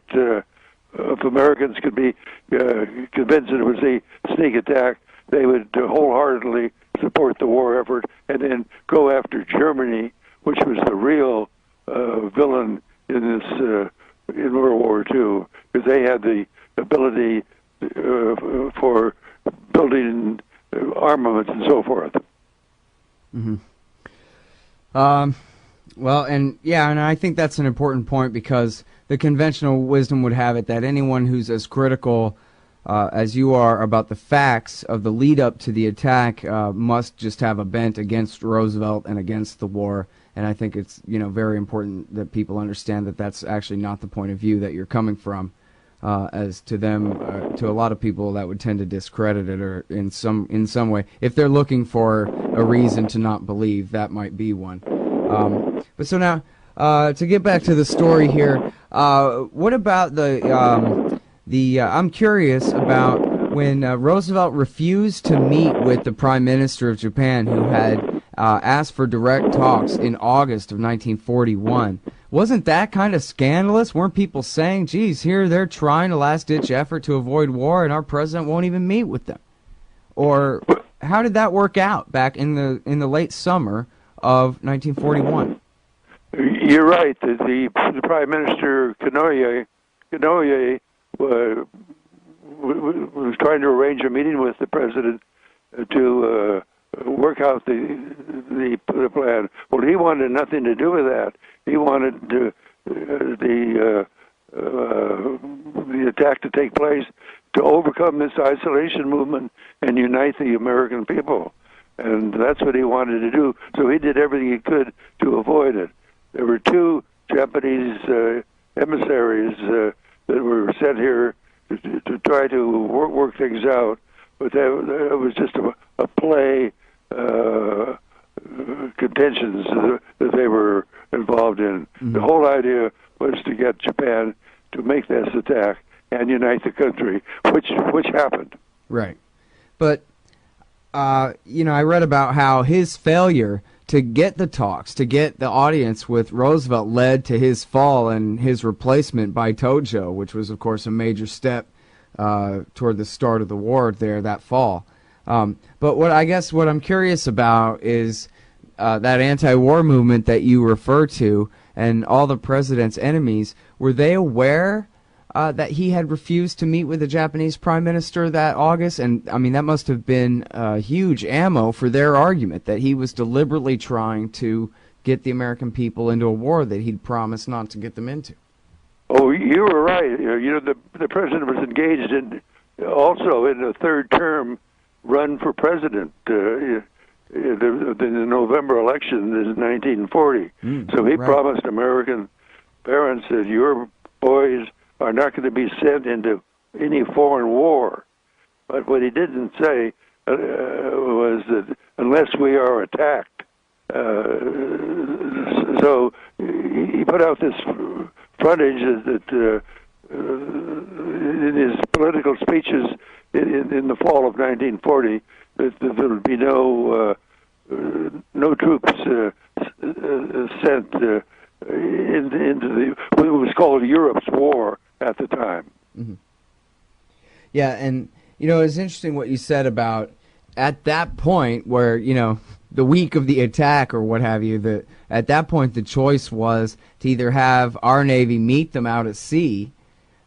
if Americans could be convinced that it was a sneak attack, they would wholeheartedly support the war effort and then go after Germany, which was the real villain in this in World War II, because they had the ability for building armaments and so forth. Mm-hmm. Well, and I think that's an important point, because the conventional wisdom would have it that anyone who's as critical as you are about the facts of the lead up to the attack must just have a bent against Roosevelt and against the war. And I think it's very important that people understand that that's actually not the point of view that you're coming from. As to them, to a lot of people, that would tend to discredit it, or in some way, if they're looking for a reason to not believe, that might be one. But so now, to get back to the story here, what about I'm curious about when Roosevelt refused to meet with the Prime Minister of Japan, who had asked for direct talks in August of 1941. Wasn't that kind of scandalous? Weren't people saying, geez, here they're trying a last-ditch effort to avoid war, and our president won't even meet with them? Or how did that work out back in the late summer of 1941? You're right. The Prime Minister Kanoye was trying to arrange a meeting with the president to work out the plan. Well, he wanted nothing to do with that. He wanted the attack to take place to overcome this isolation movement and unite the American people. And that's what he wanted to do. So he did everything he could to avoid it. There were two Japanese emissaries that were sent here to try to work things out, but that was just a play contentions that they were involved in. Mm-hmm. The whole idea was to get Japan to make this attack and unite the country, which happened. Right. But, I read about how his failure to get the talks, to get the audience with Roosevelt, led to his fall and his replacement by Tojo, which was, of course, a major step toward the start of the war there that fall. But what I'm curious about is that anti-war movement that you refer to and all the president's enemies. Were they aware that he had refused to meet with the Japanese prime minister that August? And, I mean, that must have been huge ammo for their argument that he was deliberately trying to get the American people into a war that he'd promised not to get them into. Oh, you were right. The president was engaged in also in a third term run for president. The November election is 1940. So he promised American parents that your boys are not going to be sent into any foreign war. But what he didn't say was that unless we are attacked. So he put out this frontage that in his political speeches in the fall of 1940, that there would be no troops sent into what was called Europe's war at the time. Mm-hmm. Yeah, and You know, it's interesting what you said about at that point where, you know, the week of the attack or what have you, that at that point the choice was to either have our Navy meet them out at sea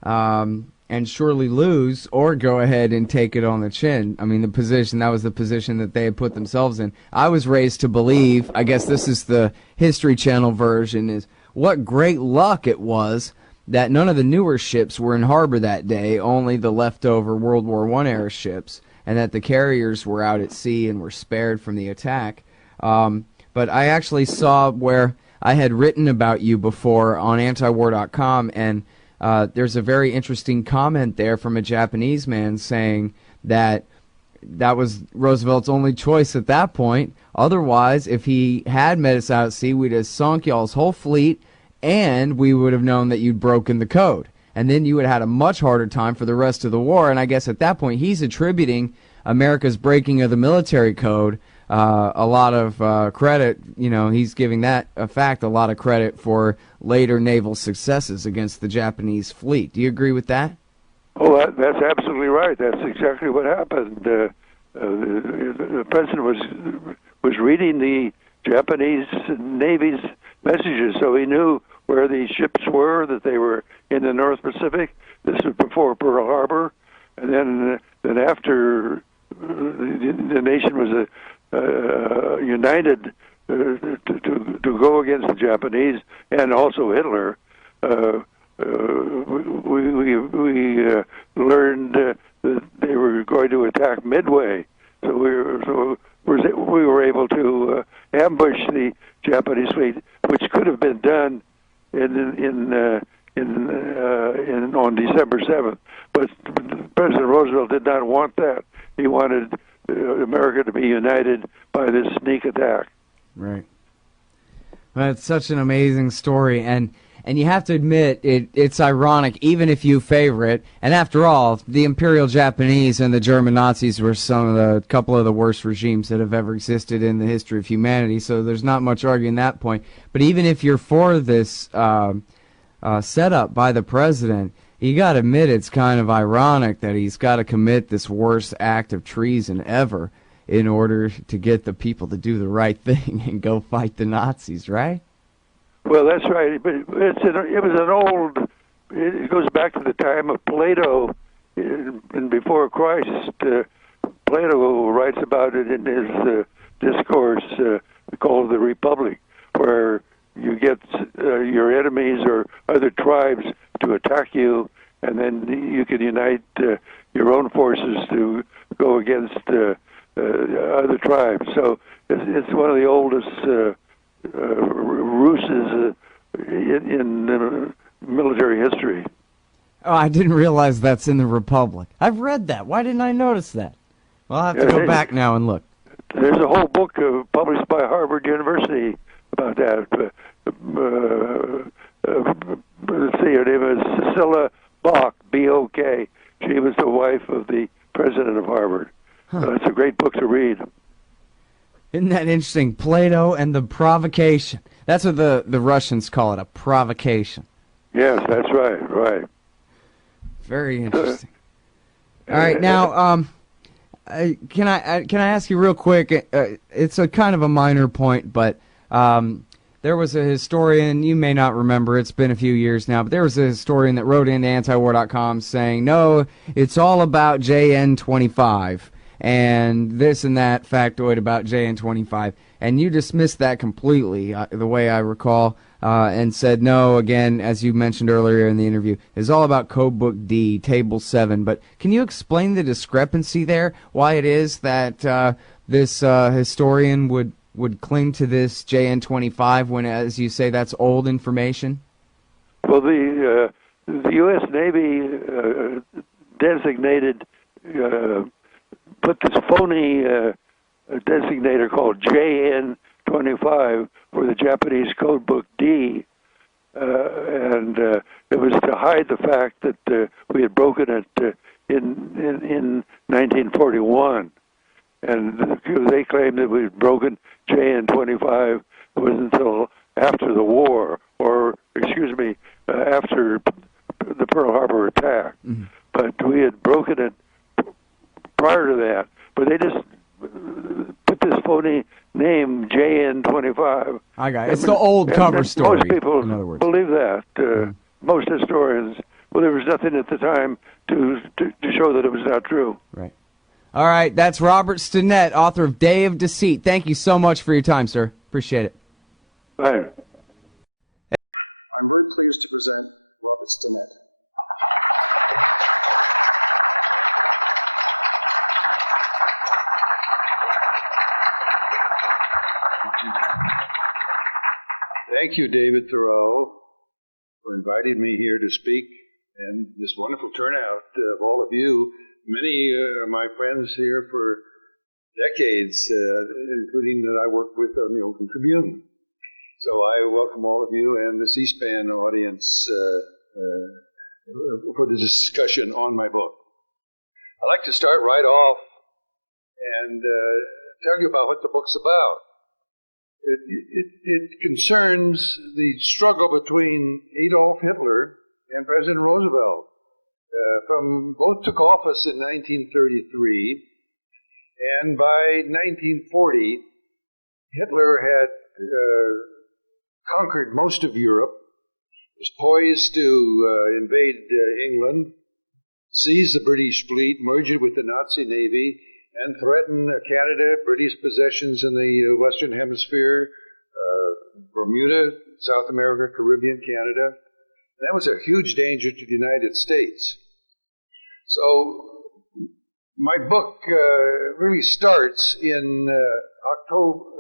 and surely lose, or go ahead and take it on the chin. I mean, that was the position that they had put themselves in. I was raised to believe, I guess this is the History Channel version, is what great luck it was that none of the newer ships were in harbor that day, only the leftover World War I era ships, and that the carriers were out at sea and were spared from the attack. But I actually saw where I had written about you before on antiwar.com, and there's a very interesting comment there from a Japanese man saying that that was Roosevelt's only choice at that point. Otherwise, if he had met us out at sea, we'd have sunk y'all's whole fleet, and we would have known that you'd broken the code. And then you would have had a much harder time for the rest of the war. And I guess at that point, he's attributing America's breaking of the military code a lot of credit. You know, he's giving that a fact a lot of credit for later naval successes against the Japanese fleet. Do you agree with that? Oh, that's absolutely right. That's exactly what happened. The president was reading the Japanese Navy's messages, so he knew where these ships were, that they were in the North Pacific. This was before Pearl Harbor, and then after the nation was united to go against the Japanese and also Hitler. We learned that they were going to attack Midway, so we were able to ambush the Japanese fleet, which could have been done on December 7th. But President Roosevelt did not want that. He wanted America to be united by this sneak attack. Right. Well, it's such an amazing story, and you have to admit it's ironic, even if you favor it. And after all, the Imperial Japanese and the German Nazis were couple of the worst regimes that have ever existed in the history of humanity. So there's not much arguing that point. But even if you're for this setup by the president, you got to admit it's kind of ironic that he's got to commit this worst act of treason ever in order to get the people to do the right thing and go fight the Nazis, right? Well, that's right, but it was an old. It goes back to the time of Plato, and before Christ. Plato writes about it in his discourse called "The Republic," where you get your enemies or other tribes to attack you, and then you can unite your own forces to go against other tribes. So it's one of the oldest ruses in military history. Oh, I didn't realize that's in the Republic. I've read that. Why didn't I notice that? Well, I'll have to go back now and look. There's a whole book published by Harvard University about that. Let's see, her name is Cecilia Bok, B-O-K. She was the wife of the president of Harvard. It's a great book to read. Isn't that interesting? Plato and the provocation. That's what the Russians call it, a provocation. Yes, that's right. Very interesting. All right, now, can I ask you real quick? It's a kind of a minor point, but there was a historian, you may not remember, it's been a few years now, but there was a historian that wrote into antiwar.com saying, no, it's all about JN25. And this and that factoid about JN25, and you dismissed that completely, the way I recall, and said, no, again, as you mentioned earlier in the interview, it's all about Code Book D, Table 7. But can you explain the discrepancy there, why it is that this historian would cling to this JN25 when, as you say, that's old information? Well, the U.S. Navy designated... put this phony designator called JN25 for the Japanese Code Book D, and it was to hide the fact that we had broken it in 1941. And they claimed that we had broken JN25. It wasn't until after the war, or, excuse me, after the Pearl Harbor attack. Mm-hmm. But we had broken it I got it. It's the old And cover story. Most people in other words. believe that. Most historians, well, there was nothing at the time to show that it was not true. Right. All right, that's Robert Stinett, author of Day of Deceit. Thank you so much for your time, sir. Appreciate it. Fine. I'm very pleased to present Robert Stinett. Thank you, David Thoreau, for inviting me here to speak, and this wonderful turnout of all of you. Many are my friends here for decades, including that I worked with on the Oakland Tribune. So I welcome all of you and the C-SPAN audience for the discussion on my book. I'd like to start right off and tell you about what the book's about. It concerns the struggle between Adolf Hitler and President Roosevelt. Both took office in 1933, and by 1940, Hitler had conquered most of Europe, was poised to invade England, seize the British fleet, merge it with the Nazi Navy, and threaten Canada, British possessions in the Western Hemisphere, Bermuda, South America, Caribbean, Canada. And that was a huge danger to the United States. So my book really starts in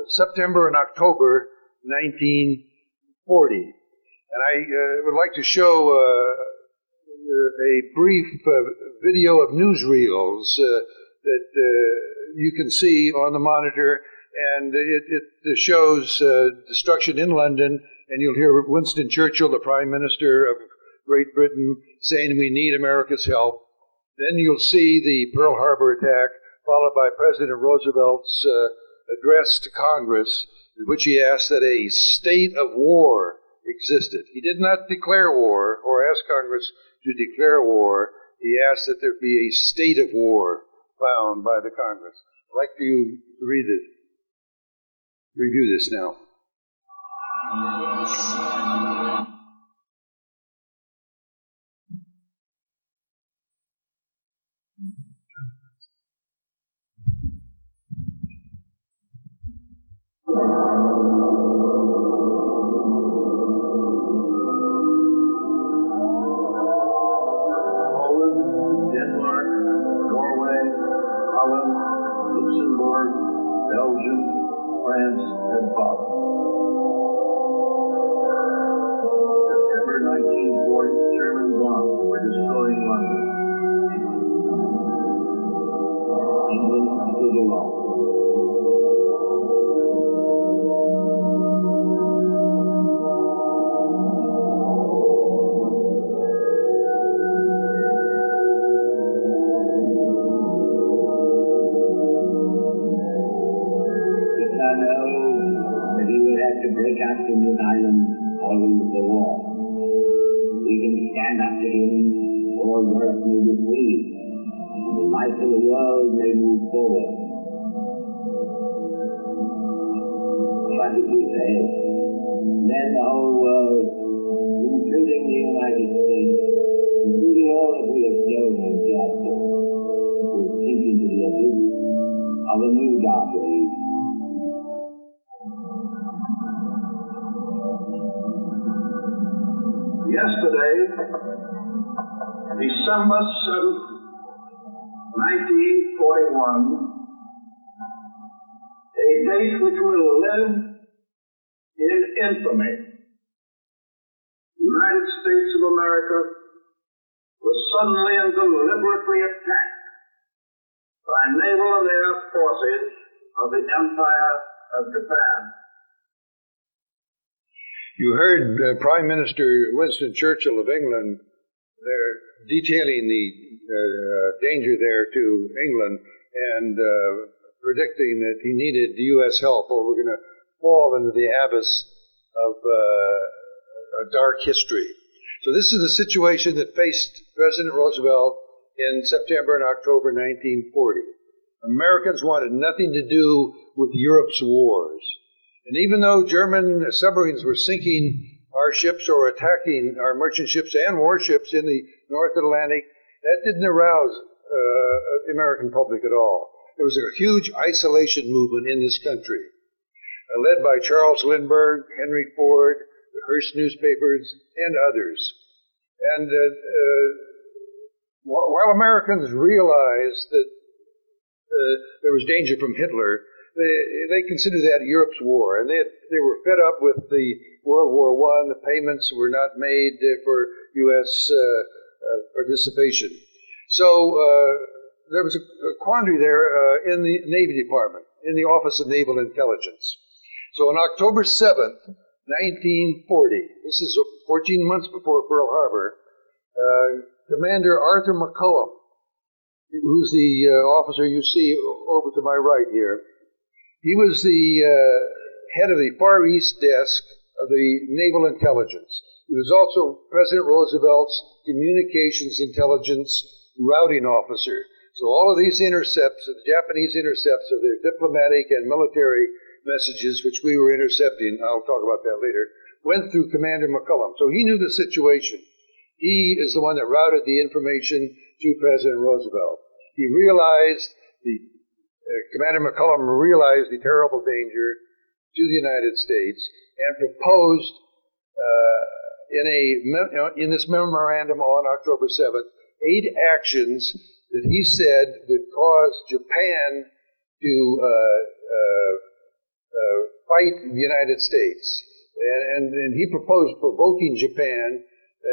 September and October 1940. And I would like to show a brief video of newsreels that you can see on the monitor, and it shows destruction in London, and you'll hear Winston Churchill, the Prime Minister of Great Britain, saying we need America's help. Then you'll see the Pearl Harbor attack, followed by President Roosevelt's address to Congress, in which he asked that a state of war existed. He did not declare war or ask Congress to declare war. He asked that there be a state of war found by the Congress. I'd like to review this now. Poland, Denmark, Norway, Holland, Luxembourg, Belgium, France, and Poland. September 1940, German bombs were destroying London. England stood alone. To break out from this island or lose the war. We can stand up to him, or Europe may be free, and the life of the world may move forward. What did we say? Then the whole world, including the United States, including all that we have shown in justice, will sink into the abyss of a new dark age. Yesterday, December 7th, 1941, a date which will live in infamy. The United States of America was suddenly and deliberately attacked by naval and air forces of the Empire of Japan. You heard Prime Minister Winston Churchill of England there detailing the danger there to England and predicting that he needed U.S. help or we're going to fall into the abyss of a dark history. So this is the situation that faced President Roosevelt in September and October 1940. Americans wanted nothing to do with Europe's wars. And even though German submarines were sinking our ships or attacking our merchant ships and warships in the North Atlantic, that didn't arouse the American public at all. There was a huge isolation movement in this country, led by Charles Lindbergh, Henry Ford, the Hearst newspapers, and others. And while Americans realized that there was danger from Hitler, they considered that Europe's war, and they were fed up with the World War I. The payments were not made for U.S. Participation. So there was a quandary there in the Navy Department, in the Office of Naval Intelligence. So on October 7th, 1940, this is 14 months before Pearl Harbor, Commander Arthur McCullum, who's the officer you see over to my right here, he was the head of the Far East Desk of the Naval Intelligence. He was also President Roosevelt's Communications Intelligence Routing Officer. So all of these intercepts, the Japanese intercepts of their diplomatic and military messages, which we were intercepting, I'll talk about that later, went through Commander McCullum. So he knew the situation. He is the one that routed the information to President Roosevelt. He realized, Commander McCullum realized the terrible danger to the United States and proposed in this memorandum on October 7th, 8 actions that he said would cause Japan to fight the United States. And he proposed provoking Japan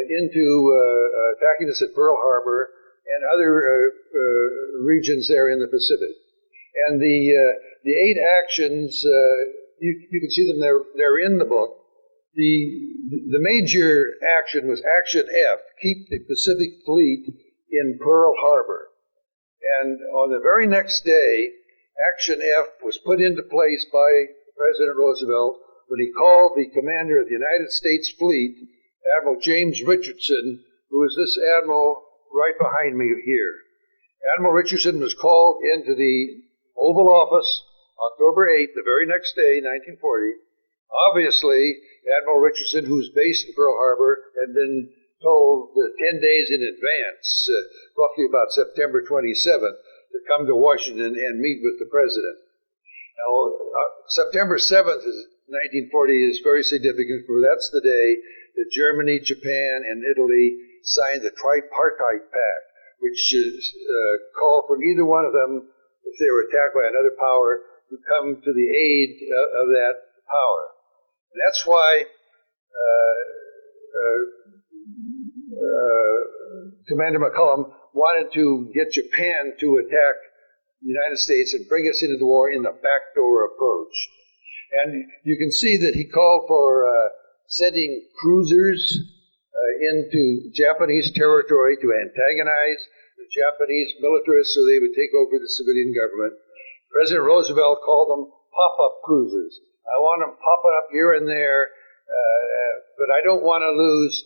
into attacking us at Pearl Harbor and other regions there in the Pacific. And the 8 actions, you can see them, they're in the book. The major action was Action F, keep the Pacific Fleet in Pearl Harbor. And on the very next day, Action F was put into place by President Roosevelt when he called the commander of the United States Fleet, Admiral James Richardson, who is this admiral right behind me here. Admiral Richardson was called into the Oval Office October 8th, the very next day, 1940. Obviously, Admiral Richardson, who's based in Pearl Harbor, had been told 10 days in advance, roughly about September 27th, to come to Washington and meet with the president. Now, September 7th, 1940, is very significant, for that's the day that Germany, Japan, and Italy signed the Tripartite Pact, which called for either one of them, if they were attacked by another power, to come to the aid of that power. And that's why Commander McCullum wanted to get Japan to attack the United States and bring us into the war in the backdoor approach. And you can see that he called for sending cruisers into Japanese territory to antagonize the Japanese militarists so they would take over the civilian government. President Roosevelt called them pop-up cruisers. I want them popping up here and there, but I don't want to lose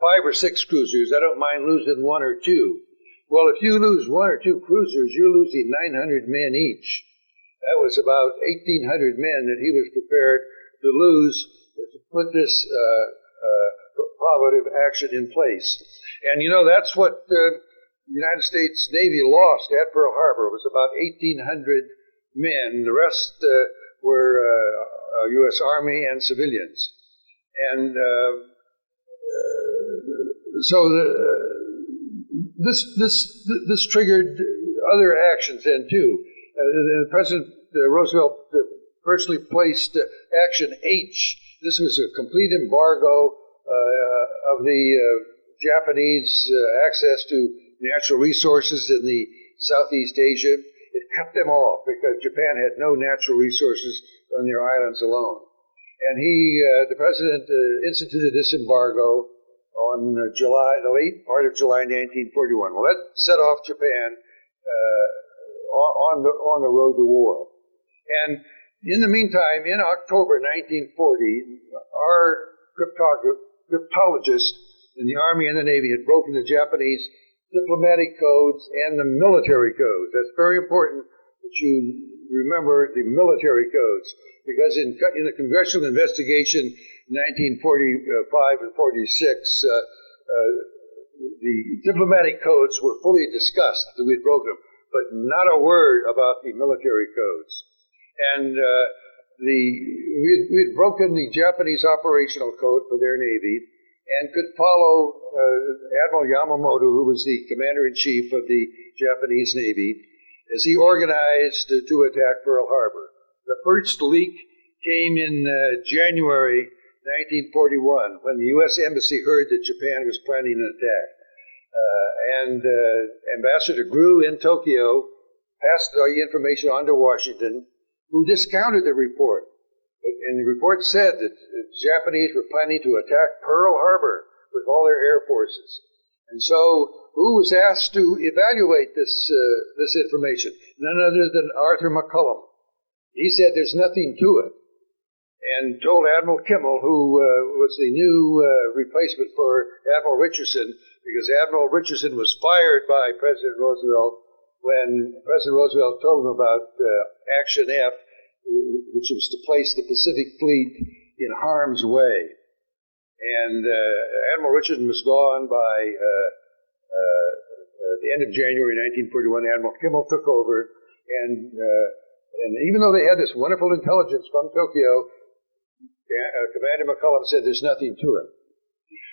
5 or 6 cruisers. I don't mind losing 1 or 2. Well, if you lose 1 or 2 cruisers, you're losing 900 men each. That was about 1,800 men that he was prepared to lose to put this provocative action in place. And you know, that's what the United States Navy lost at Pearl Harbor. It was about 1,800 men. The rest were U.S. Army and civilians. And so this triggered other actions then too. President Roosevelt personally placed Action H. This was a complete embargo of the Japanese access to natural resources in the Southeast Asia. It cut them off because Japan had no natural resources on their islands alone. And the president instituted this embargo on the late part of July 1941. Well, that set off Japan on the road to war. And in the meantime, in October 1940, our cryptologists in the Army and the Navy had broken the Japanese diplomatic codes and the military codes. That's very important. that you remember the military codes, because in the congressional investigation in 1945 and 46, the diplomatic codes were fully discussed, that we'd broken them, but not a word about the military codes. And we had broken the Japanese operational code for their Navy and could follow Admiral Yamamoto, who was the commander-in-chief of the Japanese Navy, as he organized to attack Pearl Harbor. The first leak came in January 1941, when the U.S. Embassy heard that Japan was planning an attack. Ambassador Grew in Tokyo passed the information on to Washington, who discounted the report. And the report said that the Japanese were planning to attack Pearl Harbor with all their air forces. And so, who was asked to evaluate this information? None other than Arthur McCullum. He said there's nothing to it, and told Admiral Kimmel, who was the new replacement for Admiral Richardson, because Admiral Richardson was fired by President Roosevelt when President Roosevelt told him about Action F, which was to place the Pacific Fleet in harm's way. And Admiral Richardson was gone by the end of January 1941. Admiral Kimmel took over, and even though they had this wonderful intelligence from Tokyo, Commander McCullum said there's nothing to it.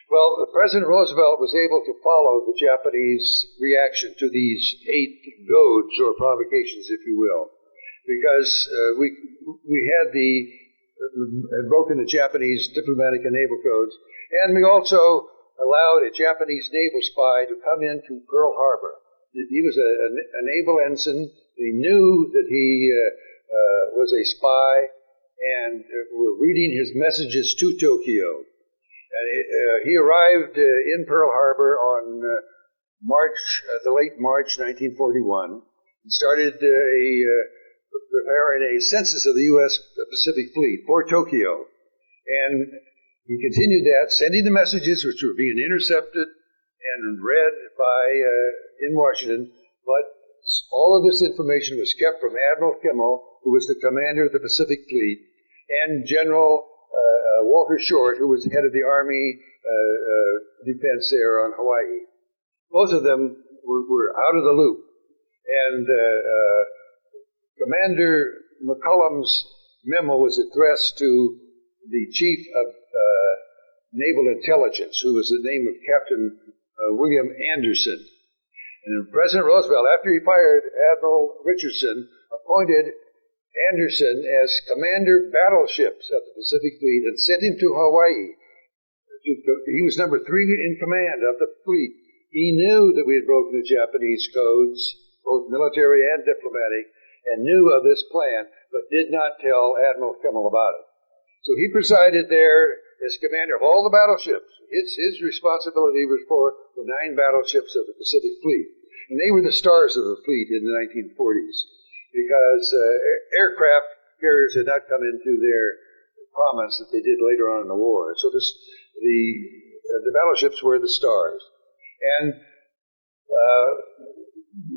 Well, President Roosevelt was able to follow the Japanese reaction to these 8 goads, or provocations, if you will, because we had broken the Japanese diplomatic and naval codes, and we also allowed a Japanese naval spy to come into Pearl Harbor. He was a naval ensign. We knew that he was a spy, and were reading his messages to Tokyo. And he arrived in Pearl Harbor on the late March 1941, and started preparing a census of the U.S. Pacific Fleet for Tokyo. And he continued that, sending the messages which were being intercepted and read in Washington, but all of this information was kept from Admiral Kimmel, who was the commander of the Pacific Fleet, and General Walter Short, who was head of the Army defense there on Hawaii. Both of them were out of the loop. And Commander McCullum's memo was addressed to the Chief of Naval Intelligence, who was the name of Captain William Anderson. And President Roosevelt, after he fired Admiral Richardson, appointed Anderson as commander battleships of the Pacific Fleet and sent him to Hawaii. He was number 3 in command of the fleet. He knew that we had broken the Japanese codes, both military and diplomatic, and knew of this plan, but did not tell Admiral Kimmel about it. So he presided there as commander of all the battleships. His responsibility was for the 9 battleships of the Pacific Fleet. And they were the stars of the fleet in the 1940s, because aircraft carriers had not come into their prominence that they did later on in the war. So the battleships were the stars. And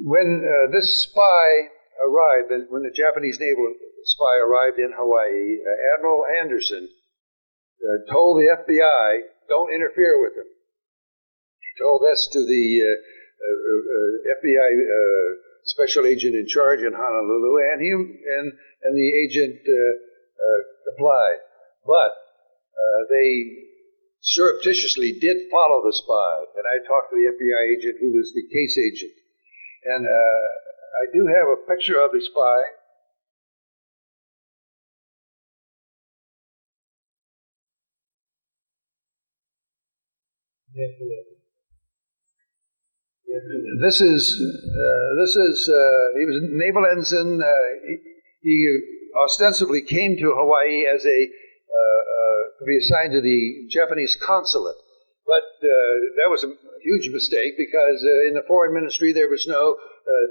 when this spy arrived, when the Japanese naval spy arrived in Hawaii, Admiral Anderson told the FBI, don't interfere with him. He told this to the FBI special agent in charge in Honolulu, and the agent complied. But they surreptitiously did follow the spy, and I talked to the FBI agent who was the case agent. And I do have a picture of the spy. This is he was a naval ensign. He ostensibly came to Hawaii as to be assigned to the Japanese consulate, but that was a huge mistake, because in the foreign ministry there was no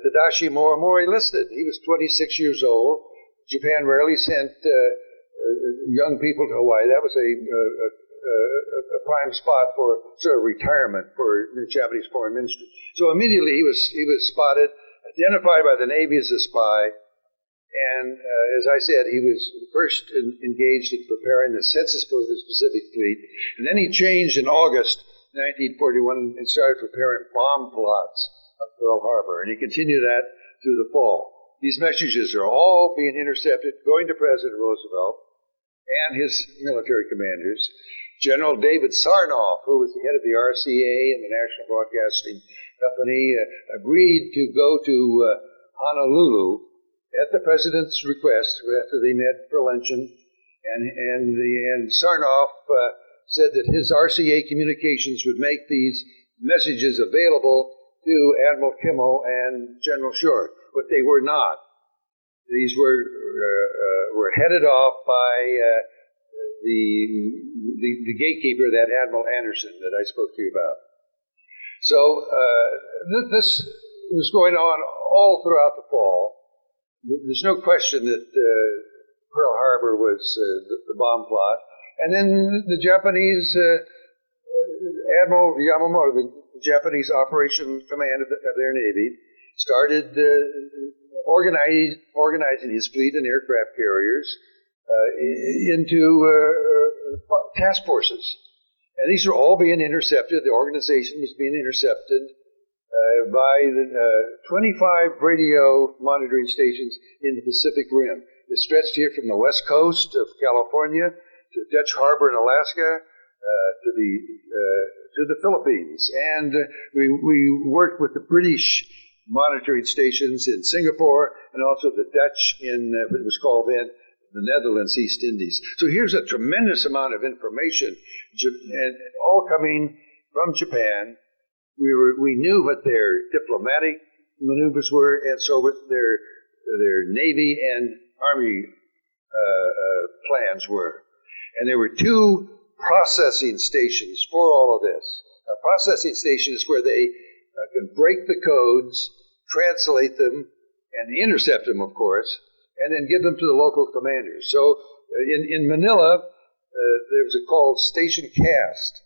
Tadashi Morimori listed. He was 26 years old. Japan rarely sent young people to Hawaii. That was a prime spot for sort of retirement for the Japanese foreign ministry. So immediately he was spotted, identified by the Navy as a spy, And as I said, he was first engaged in preparing the census for the Pacific Fleet, and then he changed in August 1941 and started preparing bomb plots of Pearl Harbor, and he continued that through the fall. These messages are all being intercepted, going to President Roosevelt and his military commanders. General David Sarnoff, who was the head of the RCA and the National Broadcasting Company, agreed to go to Honolulu at the president's request after they met for luncheon, and Sarnoff said that his RCA communications would make these messages available to Admiral Kimmel and General Short, but they were not. These were headed off by the gatekeeper, that Admiral Anderson that I spoke to you about. So this was going on all throughout the fall. There's no question that Pearl Harbor was the bomb plot. And then the Japanese, Admiral Yamamoto, the Japanese Operation Command of their Navy, started organizing his fleet and aircraft carriers into task forces. And these are all being intercepted. The organization was being intercepted by the 25 radio monitoring stations in the Pacific Rim. It stretched here from the west coast of California to Dutch Harbor in Alaska to the Philippines. And we worked with the British monitoring stations in Singapore and also the Dutch in what was called then the Netherlands East Indies. So here's a tremendous amount of information, and all coming from Japan. We knew what their diplomatic maneuvers were, and so what their Navy and Army plans were. And there were two processing stations for all of this. A processing station is where they can break the codes, translate them, and intercept them, of course, and then give them to the local commanders. So in Manila, there was a called Station Cast.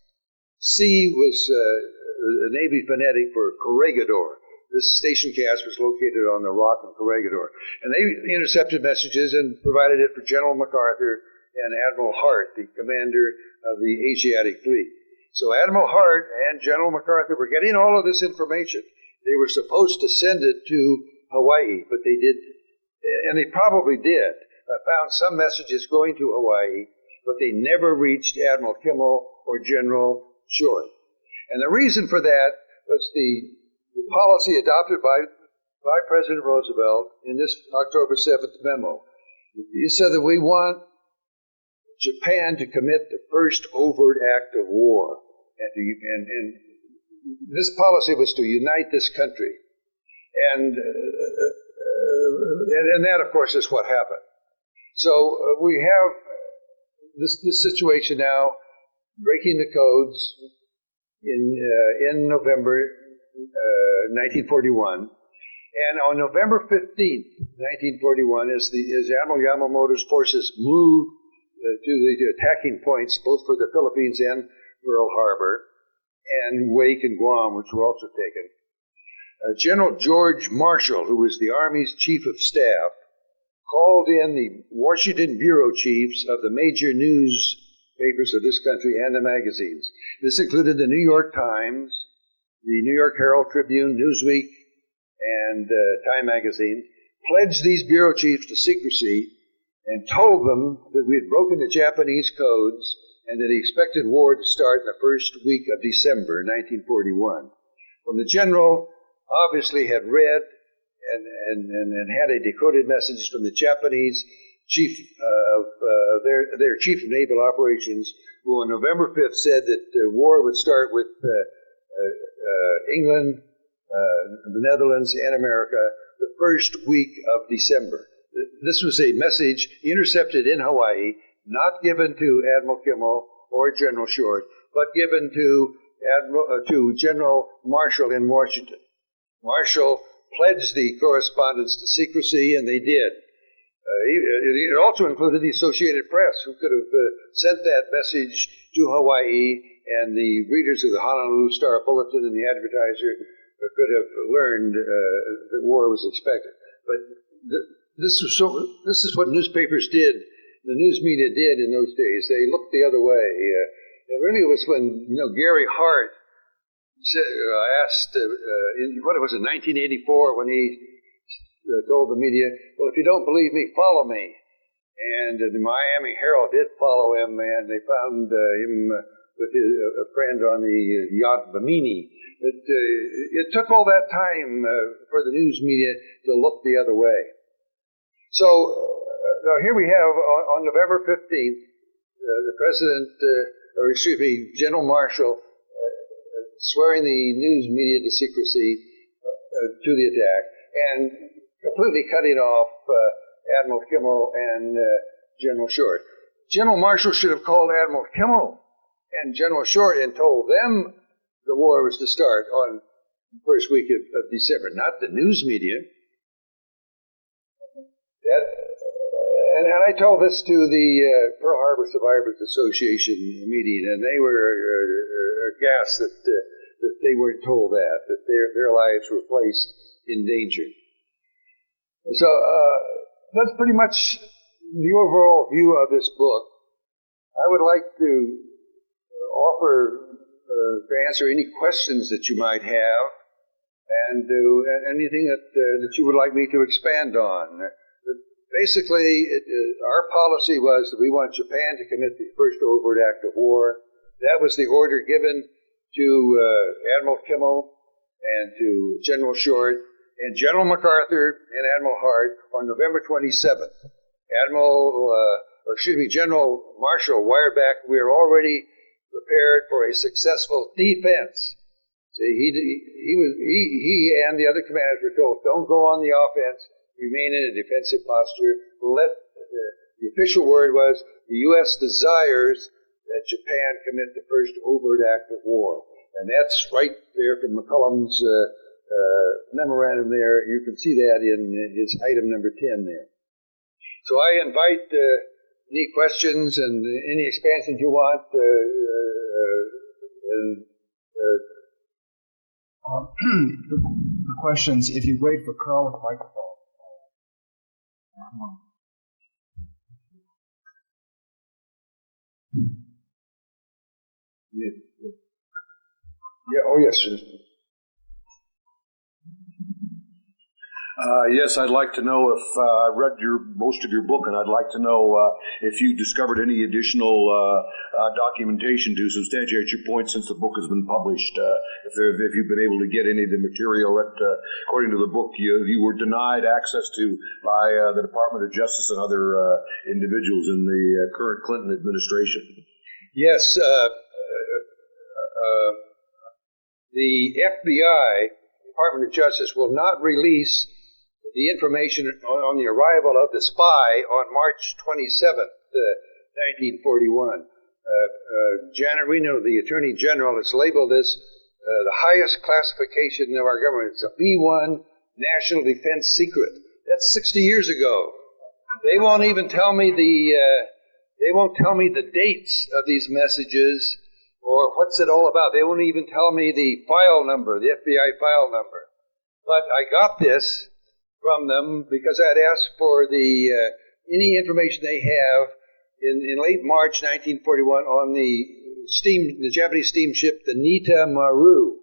C was the Navy phonetic for corregidor. This station cast was located on the rock in Corregidor. And they intercepted messages and provided it for General MacArthur and Admiral Hart, the commander of the Asiatic Fleet. So Admiral Hart and General MacArthur were getting all of this information. They were supposed to send it to Hawaii, but they didn't. And they probably did. I found some messages going to Hawaii, but they never reached Admiral Kimmel or General Short. And the reason for that was the policy adopted by President Roosevelt in this October 7th memo. He said that we want Japan to commit the first overt act of war. And this policy was to unite this country. And that, of course, is what happened. So we have this situation now, breaking the codes in November 1941. And on November 15th, 1941, as Admiral Yamamoto's forces moved to the attacking points, both for the Philippines and Pearl Harbor, and Wake and Guam, which were also taken, General George Marshall, who was the Army's chief of staff, called in the Washington bureau chiefs of the major newspapers of this country and the magazines. This included the New York Times, the New York Herald Tribune, Newsweek, and Time magazine, pledged these bureau chiefs to secrecy and told them that we had broken the Japanese codes and that he expected war to start in the first week of December 1941. Well, the general obviously had read and had a decoded message from the Japanese chief of their chief of naval operations, who on November 5th said that war would start with England, the Netherlands, and America the first week of December. This was a message intercepted in Hawaii, not given to Admiral Kimmel or General Short, but given to General Marshall in Washington. Marshall pledged the correspondence to secrecy, and they did. It also included the Associated Press, who could have sent that message to Hawaii, and the readers of the Honolulu Star Bulletin and the Advertiser could have learned that war was expected. But This is what newspapers did. The news media did in those days. They looked the other way. It really was when Gary Hart asked, what was it, 1984, when he told the media, "Well, if you don't believe me, follow me." And the Miami Herald did follow him, and they found him with a friend on the yacht Bimini. It took all that time for the news media to look the other way. So now here we have on November 15th, the president, General Marshall, swearing the news media to secrecy to the attack, and completely cutting off Admiral Kimmel and General Short. General Marshall should have called Admiral Kimmel and General Short and told them the war was to start on the first week of December, not the news media. And I told this to the Pearl Harbor Survivors Association meeting, and they were aghast that they weren't told that their lives were placed in danger. So that's pretty much the overall view of this book. I would like to offer to answer any questions that you might have, and anything that you would like me to expand on. Basically, our policy was that we want Japan to commit the first overt act of war. That was the order given to Admiral Kimmel and to General Short and General MacArthur and Admiral Hart on November 27th. General Marshall wired back, "We are already prepared for a successful defense." See, he and the other commanders were told, "Don't go on the offense. Remain in a defensive posture." The official word was, "The U.S. desires that Japan commit the first overt act of war." And that's right there from McCollum's memorandum there. You can see that in his item number 10 there. So I invite any questions and any expansions you want. For questions, if you wait for Carl with the microphone. Yeah. Oh, yes, sir. Yes, I'd like to know if I read most of your book, and I'd like to know if you discovered any additional documentation to substantiate your point since the book has been published. If you've been able to get any of the material that, according to the book, you were denied access to by the Department of Justice and other individuals in the current Clinton administration. Yes, the FBI, Department of Justice, will not release the information on the arrival of the spy on March 27th, 1941. Janet Reno, the Attorney General, has labeled this the highest classification of our government. It's a B1 National Defense Secret. That's 60 years ago. They won't even tell me the dates of these messages or what's it all about. They won't even tell me the file number, the FBI file number. But I got this from them because I'd asked for any information they have in late March 1941 on the Japanese steamship, the Nita Maru.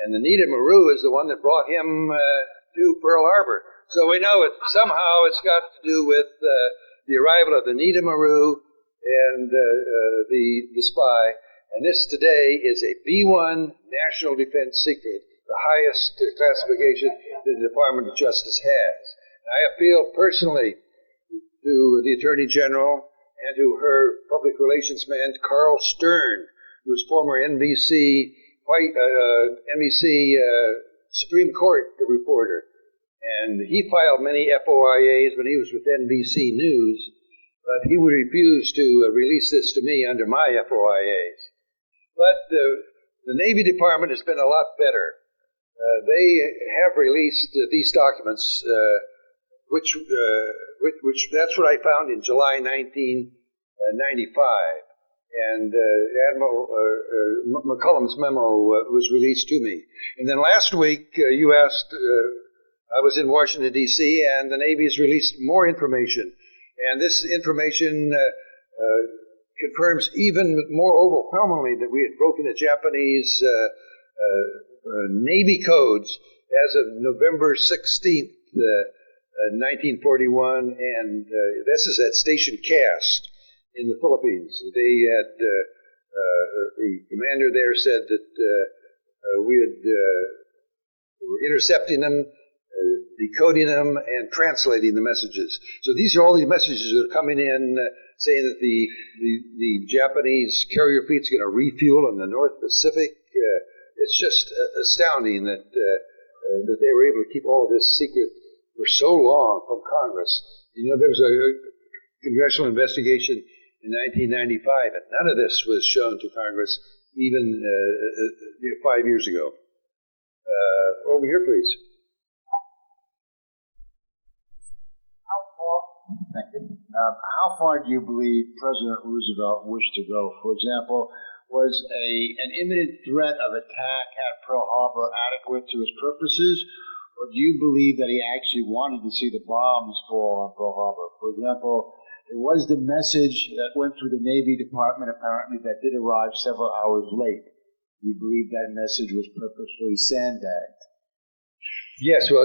And the Nita Maru is the one that brought him to Pearl Harbor. So we know somehow it's got to do with the arrival of the Nita Maru and the spy. And this today is a B1 National Defense Secret, the highest classification that the Department of Justice has. And I appeal personally to the Attorney General and to her public relations man, Carl Stern, who was former NBC Supreme Court reporter. And he filed many FOIAs when he was with NBC News, but he would refuse to release this to me under my FOIAs. But the Navy Department has been a lot better. They have released these documents, which that's what I found in July 1995. And Admiral McCollum's memo was released to me. And then last week, you asked I was in Washington, D.C., and the Navy has released more information. And this information confirms even more overwhelmingly that we had broken the Japanese Navy codes as of November 16th, 1941, and this is at Station Cast in the Philippines. They had, the commander there said that we were intercepting them, decoding them, and translating the messages. So these are all the messages that are coming in saying that the Japanese carrier fleet's going to refuel in the North Pacific. It's just astounding that that they were able to keep all of this secret for so long from Congress. You know, there was a congressional investigation in 1995, and none of this was shown to Congress even 5 years ago. Over here, please. Thank you. How far do you believe President Roosevelt wished to go? For example, was an imminent threat of attack at Pearl Harbor adequate to his purposes, or do you believe that he actually wanted to see the bombs fall on Pearl Harbor? For example, it was the message that went through the Navy Department, apparently, that did arrive several hours late. Do you believe that message was purposefully sandbagged? Yes, well,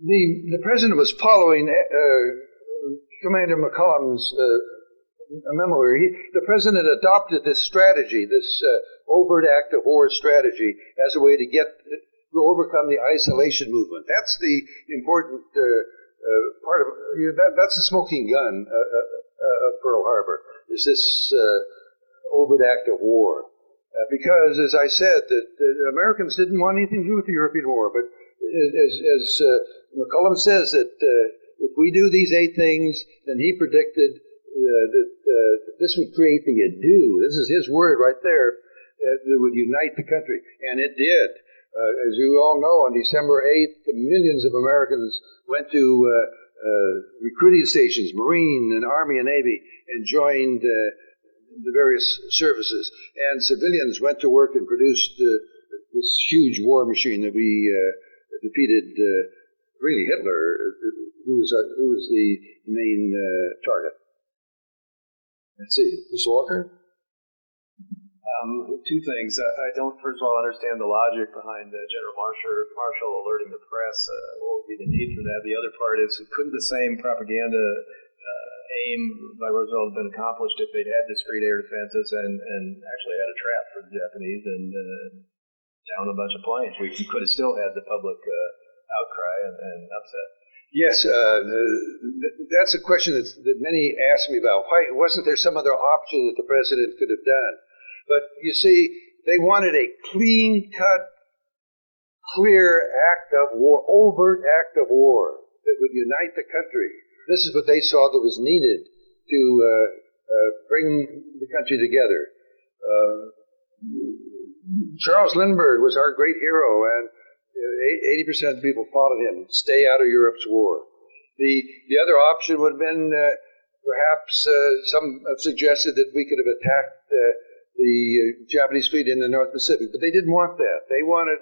the president was following Commander McCollum's memo. The president adopted this strategy, this overt act of war strategy, as a way to overcome the isolation movement. That's the important part of that's the smoking gun of Pearl Harbor. Is this overt act of war? Because, as I said, that the Americans didn't want anything to do with the European war, but as McCollum says that if we do these 8 things, then he predicted that this would create the ado. This is his word right there. That would unite the country, and it did. As you all know, on December 8th, millions of Americans went to recruiting stations, Marine and Army and Navy, and joined the various services. And civilians went to work and produced this huge war machine that we defeated, really Hitler, who was the main target. Let's see, Mr. Walker? Two things. I don't, first of all, understand the logic behind General Marshall alerting the press. What would be the need for that? The other part is, couldn't the same propaganda aim by Roosevelt have been accomplished if they'd had discreet air defenses and actually had a trap for the Japanese and down a bunch of planes? We could have still had the public outcry and upset. Yes, that's a question that many ask me about. Why wasn't there some other option that the president could have done? But you see, they wanted a clean-cut, clear act of war, overt act of war that would unite the country. This is what they saw that was needed to bring the country together. Charles Lindbergh was our great hero, and 80% of people followed him. Stay out of Europe's war. The other option would have been perhaps some have suggested that we could have attacked the Japanese fleet in the North Pacific, but they didn't want that. They wanted,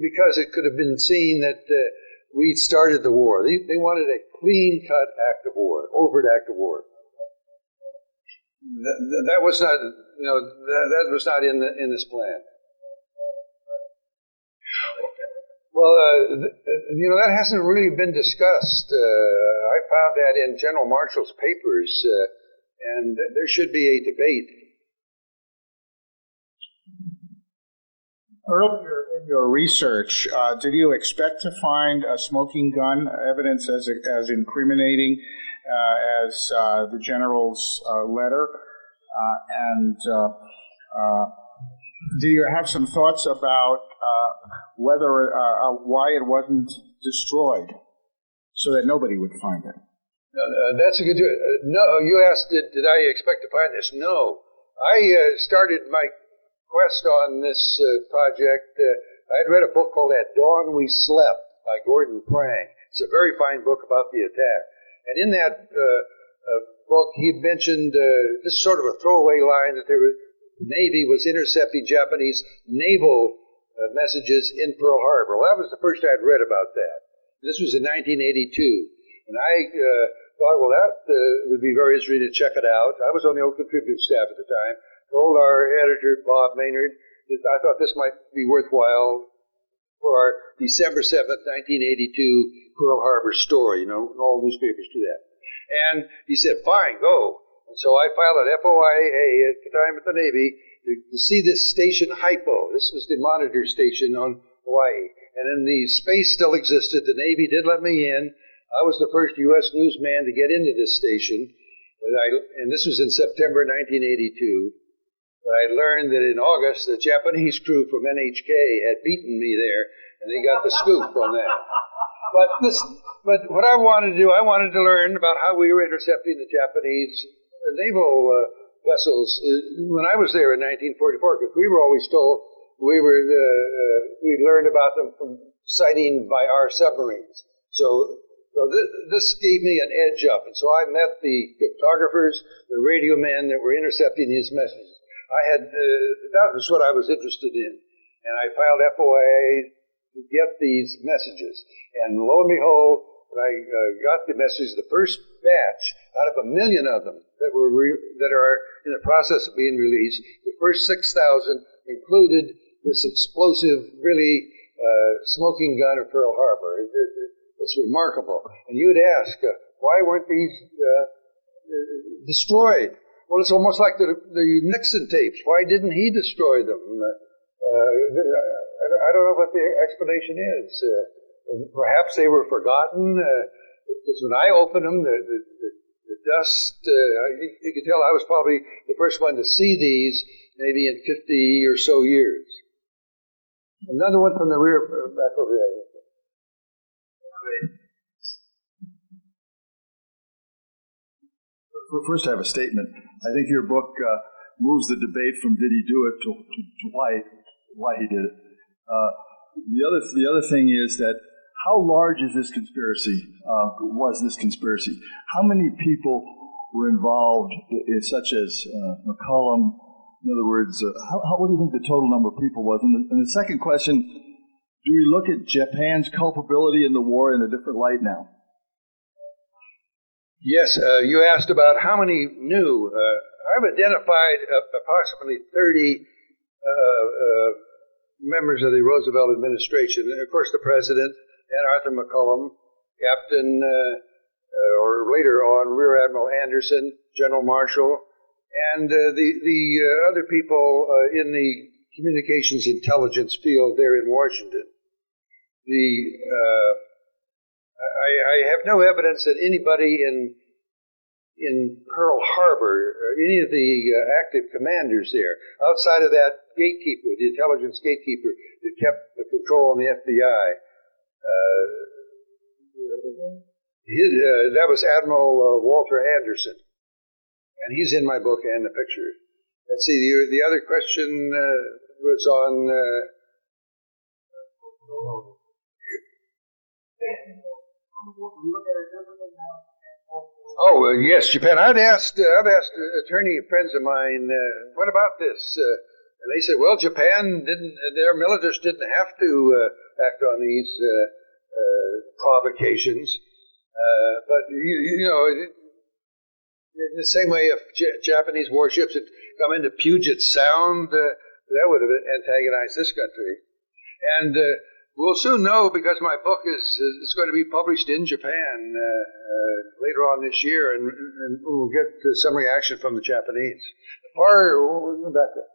because it could have been seen that we started the war. They wanted a clean-cut act of war, overt act of war. That was not, that was not in this plan. Well, that hasn't really been discussed. I found that in General Marshall's papers, and there should be a debate. Earlier in your research, did you expect to find a smoking gun evidence as incriminating as the general's letter? And do you have some thoughts about whether why it wasn't destroyed so that nobody would find it? That's a good. No, you asked, did I expect to find this? No, I started my quest on this project. I had read a book called "At Dawn We Slept" by Gordon Prang. It's a very fine book about the attack, and in that book he mentioned this sort of a throwaway line that the Navy was intercepting Japanese naval messages in Pearl Harbor. Well, that was the first I'd read about that. This was in 1982. And I thought, well, that would be very interesting to check it out. I was on the Oakland Tribune staff at the time. Told our editor, Bob Maynard, that I thought this might be worthwhile for our December 7th, 1982 Pearl Harbor story. You know, all newspapers do that. And he said, fine, go. And so I filed an FOIA at the time at the Navy to see this station HIPO. This was the monitor station on Hawaii. And then the space still existed. The Navy did let me in. I was the first U.S. newsman to get into this station. And this was in September 1982. I learned that in August, the Japanese crew from NHK had beaten me there, and they got the scoop on that. But what I wanted to do, I wanted to learn about how we were intercepting the Japanese naval vessels when I was there in 1944, because we were always told we learned about them from sighting by our submarines. So this gave me an edge up, and so I met the cryptographers, the radio men that were intercepting these messages. That was what I was interested in, and I filed FOIA to get these messages. And lo and behold, when I got the messages, the first batch out of 1 million of them that are in the process of being released, the first 6,000 included this explosive, really smoking gun of Pearl Harbor. It's remarkable. And you'd ask, why weren't these destroyed? Well, it's almost like the Nixon tapes. Why didn't he destroy them? I don't know what the explanation is. Perhaps they were forgotten. Because when I opened them, the dust, you could tell I was probably the first one to see these maybe in 50 or so years. Another one from the rear, back over there. First, I have a statement. I think your book moves the debate from did he do it to why he did it. The other thing is that how large is this conspiracy? Was this conspiracy? How many people were involved, such as McCollum? In other words, what do you think the total number of people was? And the second question: do we look at Japan's culpability in the war in a different light now? Yes, you asked about how many knew. I've identified approximately 30 members of the Roosevelt administration. And of course, the president and Arthur McCollum, Captain, or later on, Rear Admiral Anderson, General Marshall, and the other people in the communications intelligence field there in Washington. I have no evidence that anybody in Pearl Harbor, any of the active commanders there, outside of that gatekeeper, the intelligence gatekeeper that kept the control on the FBI, that was Admiral Walter Anderson, and he's in my book and the picture. Let's see, the other question was on. Oh, yes, Japan. I've asked attorney friends of mine, what about this? And they said, well, Japan their militarists didn't have to act on these provocations. But, you know, in the same way if Japanese warships had come into Puget Sound, that would have antagonized this country. And we'll soon know, because my book is going to be published in Japan later on this year, and we'll get some reaction from the Japanese. Back there.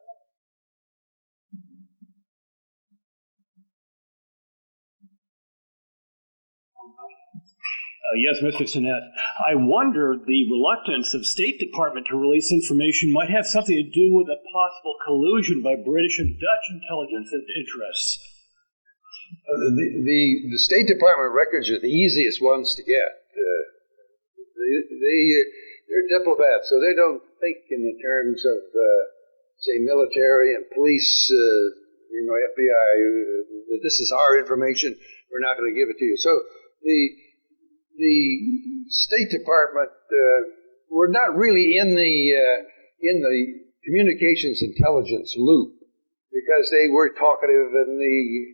Yes, Mr. Stinett. I wonder the reluctance of State Department to release information might have something to do with a possible collusion by British and Dutch intelligence interests. The State Department records are the easiest ones to get. They're diplomats, so they don't think in the terms of, say, military and police, FBI. This is our information. We're not going to give it to you. So the State Department were not really in the communications intelligence loop. because they were talkative, and the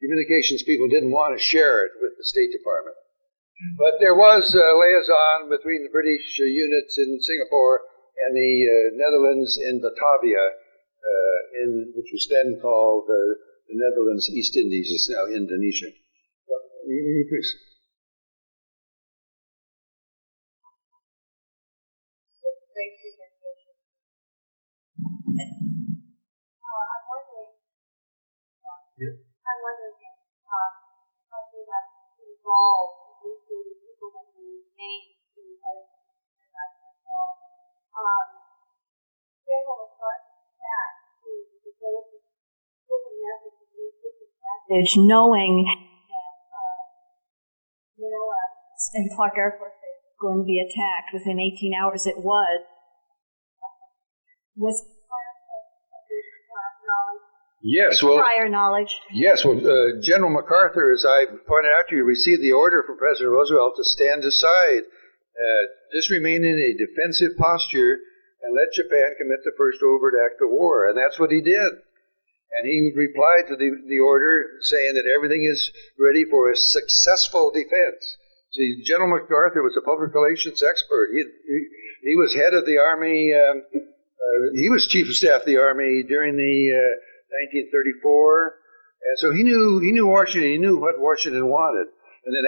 communications people didn't want to share it with the State Department. But there was a liaison between the British units in Singapore and the Netherlands in Batavia, which was then called the Netherlands East Indies. It's now Indonesia. Please. I'm wondering if something that's involved with the people that we name to message, knowing that and Clark Air Force Base was going to be attacked within 18 hours. It was Yes, well, prior knowledge. Yes, well, General MacArthur, as I pointed out to you, received the order from President Roosevelt to stand aside, just remain in a defensive posture, and let Japan commit the first overt act of war. And that's what he did. And he replied to the order saying that everything is ready for a successful defense. See, General MacArthur was a public relations expert. He was head of the Army. He was Chief of Staff of the Army during the 1934, and so he knew Washington. He knew what Washington wanted. And then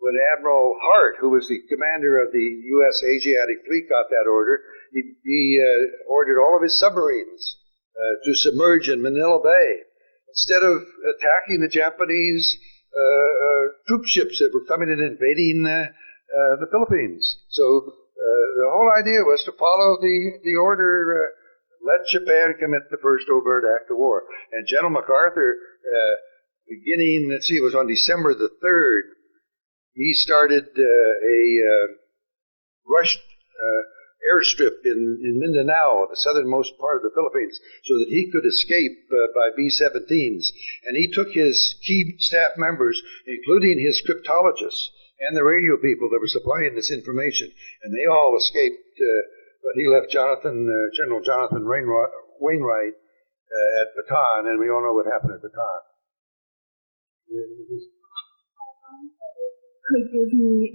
when Admiral Hart, who was the commander of the U.S. Asiatic Fleet, got that order, he ordered all of his submarines to submerge in Manila Bay instead of attacking the Japanese troop ships that were coming and invading the Philippines. So the whole idea was to follow the order. Let Japan commit the first overt act of war. And General MacArthur, beginning, it was on December the 3rd, he started a rushed airstrip in Mindanao, the southernmost part of the Philippines, so that he could escape by B-17s. And he took his key staff members, including his cryptologists and the radio people that were supplying this information, and they all escaped. But he left General Jonathan Wainwright at Bataan, and we all know what happened at Bataan. Could give me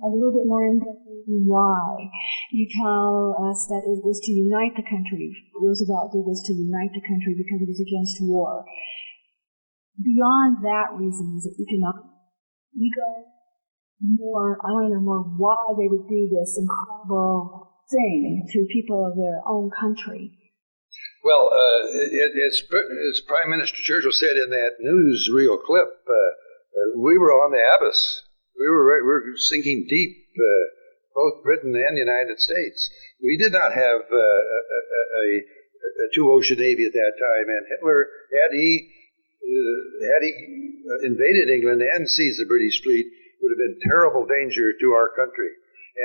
a little bit more in-depth reason why. You tell us that it was to unite the country. Roosevelt did this to unite the country because it was against war. Beyond that reason, is it economic? Ego? I want to know more why they would do this incredible thing to people of their own country. Well, as Prime Minister Churchill said in that newsreel clip, we were on the abyss. We were sinking deep, both Britain and the United States. We did not have a two-ocean navy at that time, and Hitler, had he invaded England and seized the British fleet, would have been terrible danger to our country.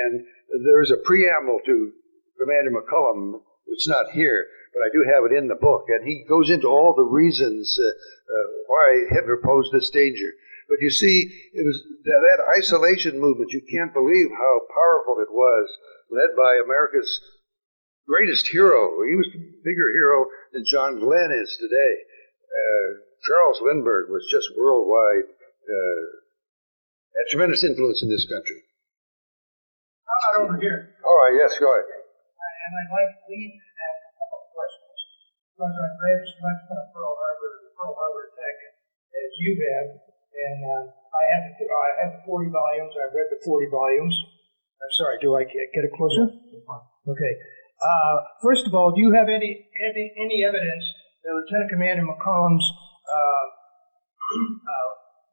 And there is a preamble to Commander McCullum. It's not here, but I do have it in the book, and he goes into all the reasons why Hitler posed this danger. But you see, it was that isolation movement. You can't believe how powerful it was, led by America's greatest hero. He was a bigger hero than John Glenn is today. Charles Lindbergh was just worldwide. Had tremendous influence in this country. How about over here? All right, yes, go ahead. And I'd like to leave and ask a couple of questions. Because I've read as much about Pearl Harbor attack as you have, and I have the 40 volumes. I've read the 40 volumes. I'm sorry, do I get it closer? Okay. First of all, do you have any evidence that Lieutenant Commander McCollum's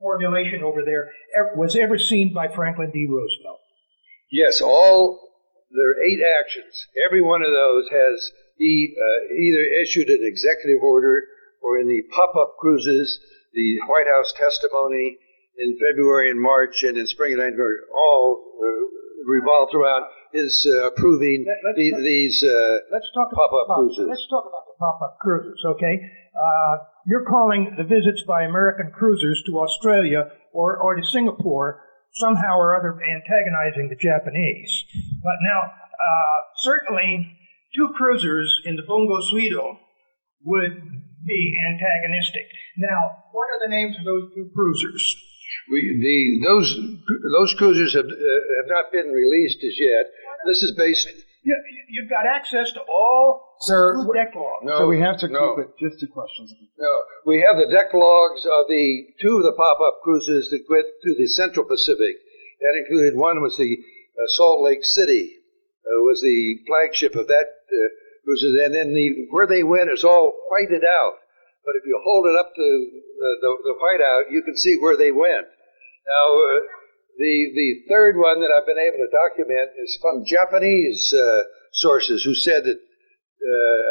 formulation over there was ever seen by Franklin D. Roosevelt? Yes, there are 8 actions. Every one of those has either issued an executive order or in the pop-up cruises, the White House testimony in February and March and in spring and January, all revolves around his approving these pop-up cruises. Let's talk about the pop-up cruises, okay? You're calling the visits by American cruisers to Australia or to Singapore somehow or other antagonizing the Japanese. But now, certainly 2 cruisers in the Bungo Suido would be antagonistic. Now, what are the names of those 2 cruisers? Those cruisers have not been released as yet. This is based. You've got access to all Sir, deck logs. so we have to keep it just to questions. No, we have the deck logs of the 2 of the pop-up cruises that went to the Central Pacific. That included, one was the Salt Lake City, was the flagship of that cruiser, and then where they went is all whited out. But if you hold it up to the whiteout, you can see where they went. Now, the third one that I've been able to document is from Japanese sources who said that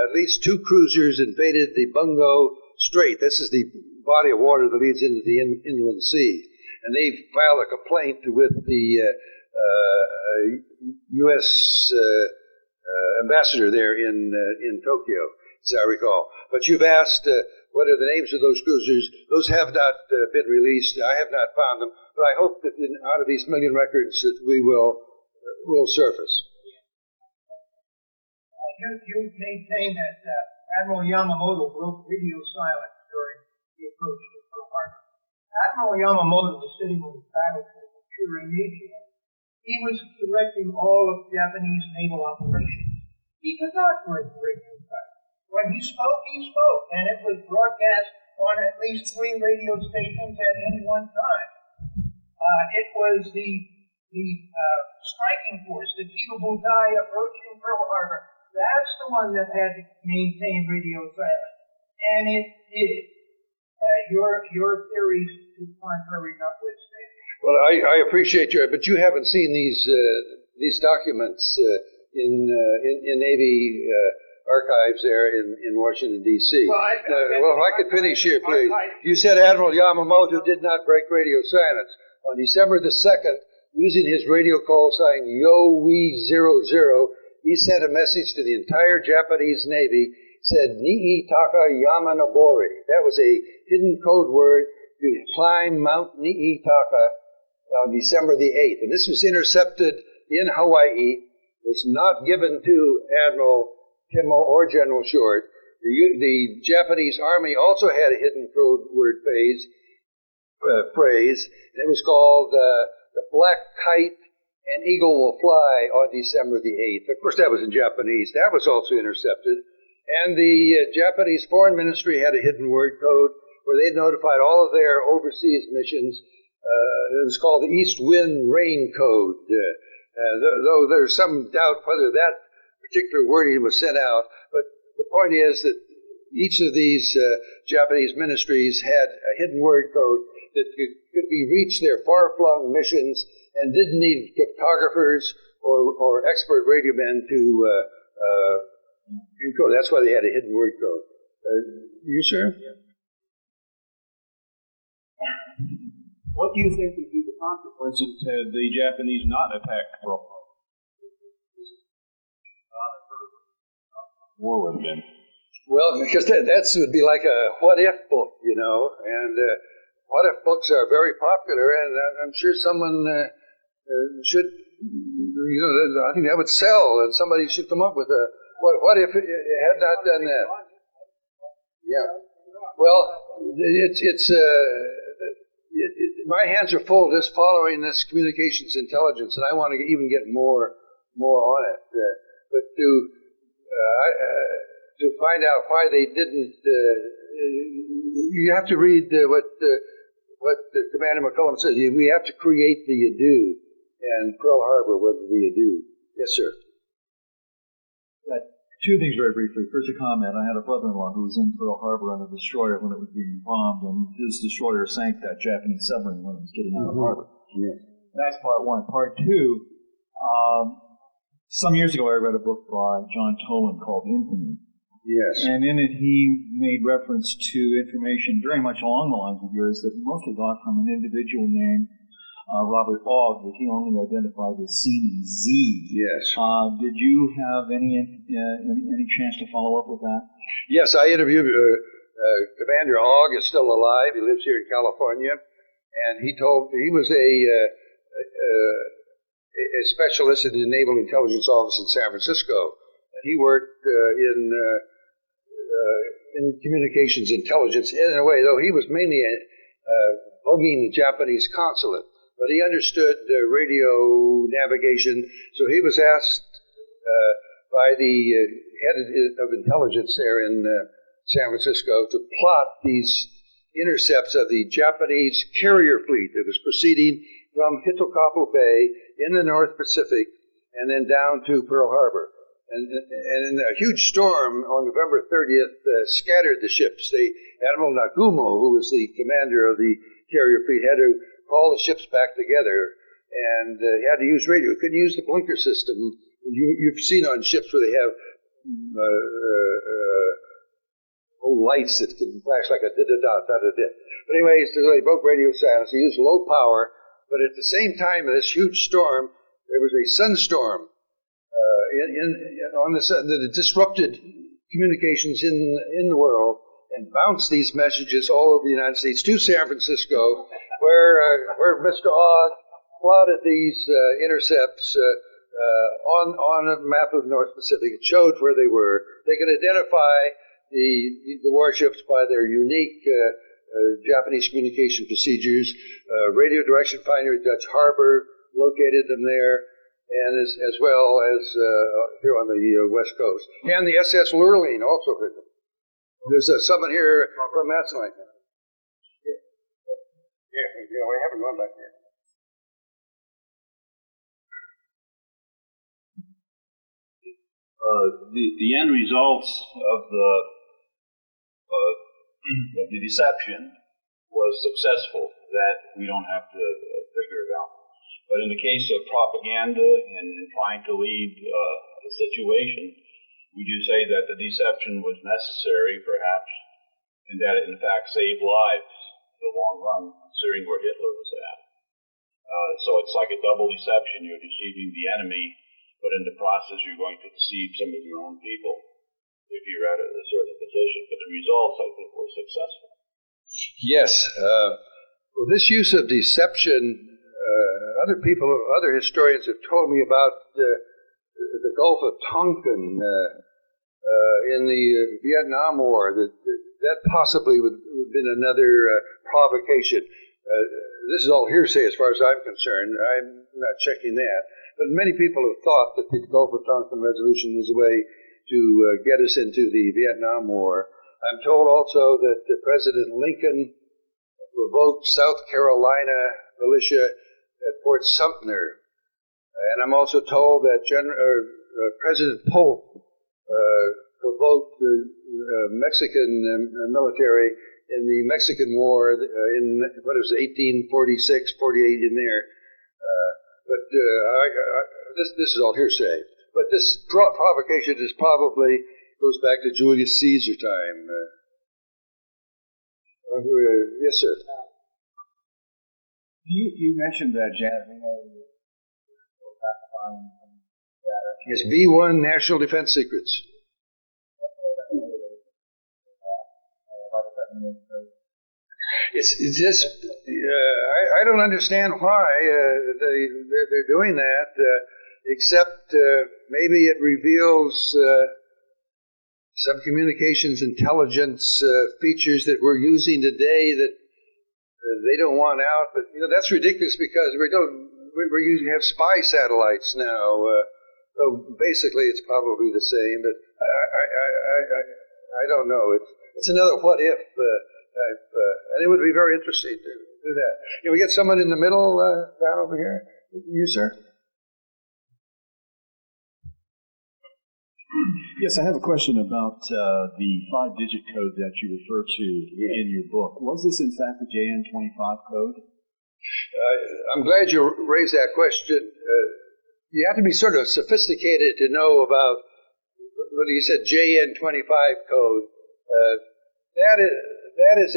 at least 2 cruisers invaded the Bungo Strait. This is the body of water that leads into the inland sea. And they filed a complaint with the U.S. Ambassador there in Tokyo, as I recall. But you've asked what are the names of those cruisers. Those have not been released. I have not found them. But I hope that out of these million records that we will surface. You maintain that Admiral Yamamoto broke radio silence during the approach to Pearl Harbor. Admiral Yamamoto was sitting on his battlefield in Curie. He was directing all of Japanese naval operations. He did not break radio silence. When he spoke, and it was broadcast on at least 3 radio stations at any one time. It was the striking force, the Chiyobutai approaching Pearl Harbor. That's the one that had to maintain radio silence, and it did. Your theories to the contrary notwithstanding. Well, I appreciate you, but you haven't seen these documents in Navy archives there in Washington, D.C. Well, if I could finish here, please. You said Admiral Yamamoto did not break radio silence. On December the 2nd, using his radio call sign Yo-We-00, he sent a message to the entire Japanese Navy, said Nii Taka Yamanobori. That was a hidden code word to climb Mount Nii Taka on December the 8th. And this was intercepted in Hawaii, was not given to Admiral Kimmo or General Short. The Japanese Army also had a hidden code word phrase, and it was called the Black Kite and Eagle Will Fly on December the 8th. Of course, that was in Japanese. That was also intercepted. And the Japanese Foreign Ministry had a hidden word code where they notified all of their overseas missions. It was called the East Wind Rain Code. Though there's some doubt whether that particular wording was sent out. But the point is that each of these Japanese ministries had a hidden word code that could be reached their far-flung missions and didn't need cryptographers or expert radio men to encode. That's why they had a hidden word code. You, sir? What do you think would be the consequences had the Japanese not attacked Pearl Harbor? War would have been. Well, because that would be like a what-if book, you know, and what-if books are very popular, and I'm sure someone should, you know, I think that would sell, and somebody should come up with a, what if it had not done that? Yeah. Well, my hands are full just following this communications intelligence, and I want to even get more on it. But to find out why they didn't, you have to read what Commander McCullum says. We have to create the Yadu, and Pearl Harbor was the Yadu. Yes, sir. Two things very briefly. First, a comment. I had a brother-in-law who was in Pearl Harbor on a destroyer when it was being bombed, and his destroyer sank that Japanese submarine when it was getting out of harbor. Yes. That's part one. Part two, some years ago I read a book by John Tolan called Infamy. Yes. And in it he made reference to information very much along the lines of yours that mostly got from an individual named Robert Ogg, that he only identified as CZ. Yes. Did you have any chance to follow up with that? Yes, I interviewed Commander Ogg is still alive. He lives here in California, and he was a specialist in the Naval Intelligence Office in San Francisco. And he worked in communications intelligence in a way, though he was mainly bugging the Japanese consulate. But he understood radio navigation, so he was asked by the head of intelligence there in San Francisco to plot these intercepts of the Japanese carrier fleet that was proceeding from Hitokapu Bay in the North Pacific and then down to Pearl Harbor. And a huge storm on November 30th scattered the ships. The Admiral Nagumo, who was the commander of the carrier fleet, had to call the ships back together, and he had to use radio. He couldn't use the blinker system. You've seen on ships where they have lights that can flash like a da-da-da-da-da-da. But anyway, so they broke radio silence. They used low power, but at the same time of this huge storm, there was a sunstorm on the sun that disrupted communications in the world and bounced these messages all over the United States to San Francisco, where Mr. Ogg plotted these intercepts on a map of the North Pacific. It showed where they were. They could identify the warships by their unique Japanese communication procedures. Radio direction finder at Dutch Harbor located them there, and as well as here on the West Coast. And the SS Lurline also heard them. There's someone here from Matson. Yeah, we haven't gone back there. The end results of the deception was successful. That we don't have to figure it out. But in the case of propaganda and trying to lead the situation, would you say that the deception was necessary, perhaps, and that it in fact saved lives in the long run, considering where Hitler was at? So it's like a double deception. You're deceiving the enemy, but in the process you're going to deceive some of your own people if you're at a certain position. But the results, I think, were successful. Yes. Well, this use of deception, other historians have told me about the Gulf of Tonkin in the Vietnam War, that possibly would have been another provocation. This is all hearsay as far as I'm concerned. I'm not checking that. But many people have thought that the Gulf of Tonkin resolution was a way to get us into the Vietnam War. I'm told also that President Lincoln provoked South Carolina militia at Fort Sumter. And I'm also told that President Polk provoked the Mexican military in the Mexican War in, 1846, 48 in there. But this is all hearsay. But this provocation is probably goes back to Julius Caesar time. Yes, sir. You mentioned that, Janet. Yes, B1 National Defense Secrets. It's just I don't understand why they're doing that, except maybe it reveals some communications intelligence features that we're using today that they don't want out. But that's ridiculous because we have spy satellites now. So basically, it's probably the same. But I don't know. It's another what if type, and it would be very interesting to do that. Can we get someone in the middle down over here? You, sir? Yes, I have a question about the 5-digit code that you refer to in your book. Was this in fact the JN25 code? I'm glad you raised that question. You have to be sort of sophisticated to know about what you said, JN25 code. That is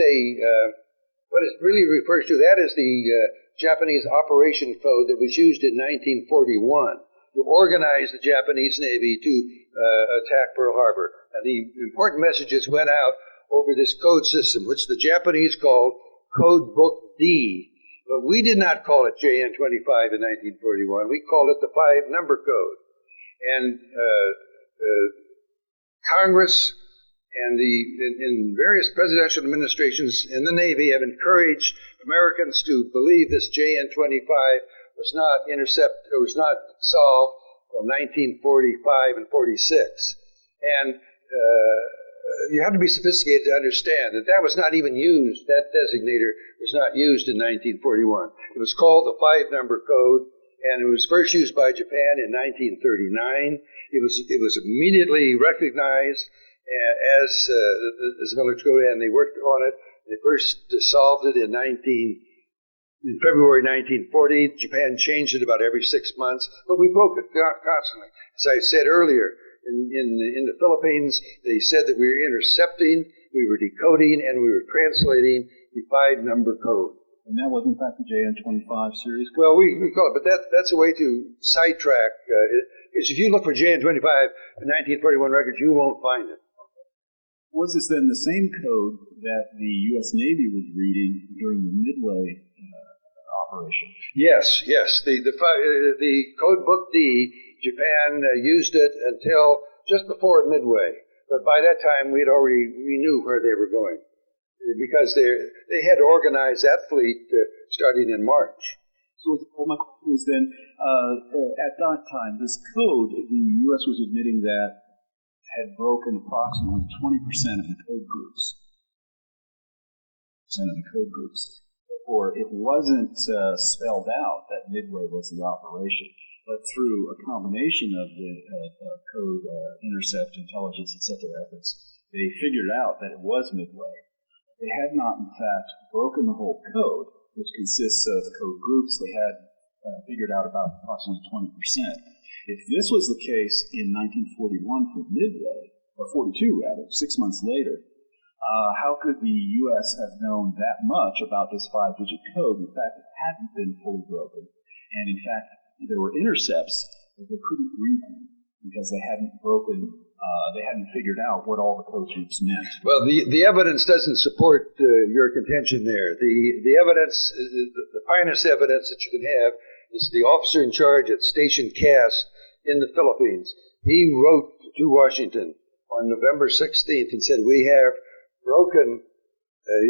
what it really refers to. That is the Japanese operation code that was used in 1941 to organize the Japanese Navy to attack Pearl Harbor. And the important messages went out over this code system, which the Japanese called Code Book D. But we did not call it JN-25 in 1941. We called it the 5-number code. And Congress and in various presidential administrations in the Navy have encouraged Americans to believe this JN-25 was not solved from 1945 and 46. And you have to be sophisticated to understand that that was not even used, that designator was not used in 1941. It was called the 5-number code, and it was first used by Japan in 1939. It was immediately recognized as a military code, and they worked on it. They first dissolved it in February 1940. Japan changed it about every 6 months, but we broke it constantly. As I said earlier, in the Philippines, they said that we were intercepting, we were decoding, and we were translating the 5-number code. And that was, in fact, the JN-25 series? Well, we call it, but that's a way to sidetrack. Because if you look for JN-25 in 1941 records, you won't find it. Was this then the same code that the U.S. Navy was reading during the Midway operation? Yes. The Code Book D, Japan used it until just before Midway. But by that time, we knew where they were going, because they had organized that fleet starting in March. So my question is then, at that time, this code, the U.S. was admitting that had broken approximately 20% of the code groups. Or it wasn't spelled out that Midway was the operation, but through a combination of the code, intercept, intelligence, etc. efforts, they figured out that it was Midway. They had not, in fact, broken the whole code, which consists of code groups. They had figured out about approximately 20%. If this was the case in 1941 for Midway, or 42 rather, 6 months later, how could the U.S. have known that much about this 5-digit code? In fact, it hadn't been fully broken. And in fact, there were intercepts that they couldn't read them because they hadn't figured out what all the code groups meant. Well, the evidence doesn't support your contention there. The evidence, the finest evidence that you can have, is the officer in charge at Station Cass in the Philippines. He wrote to Washington on November 16th and said, we have broken,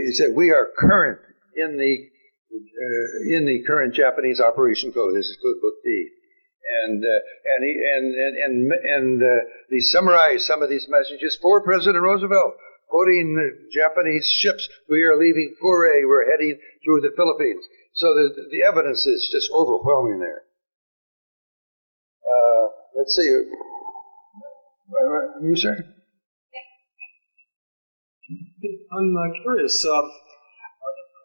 he said, we are current in the current Japanese operation code. This is Code Book D. And he summarized some of these messages for President Roosevelt, quoting the Japanese ships, we are leaving Korea, we're heading through the Philippines. So the evidence is just overwhelming there. Let's see. You, sir? I'm curious. At the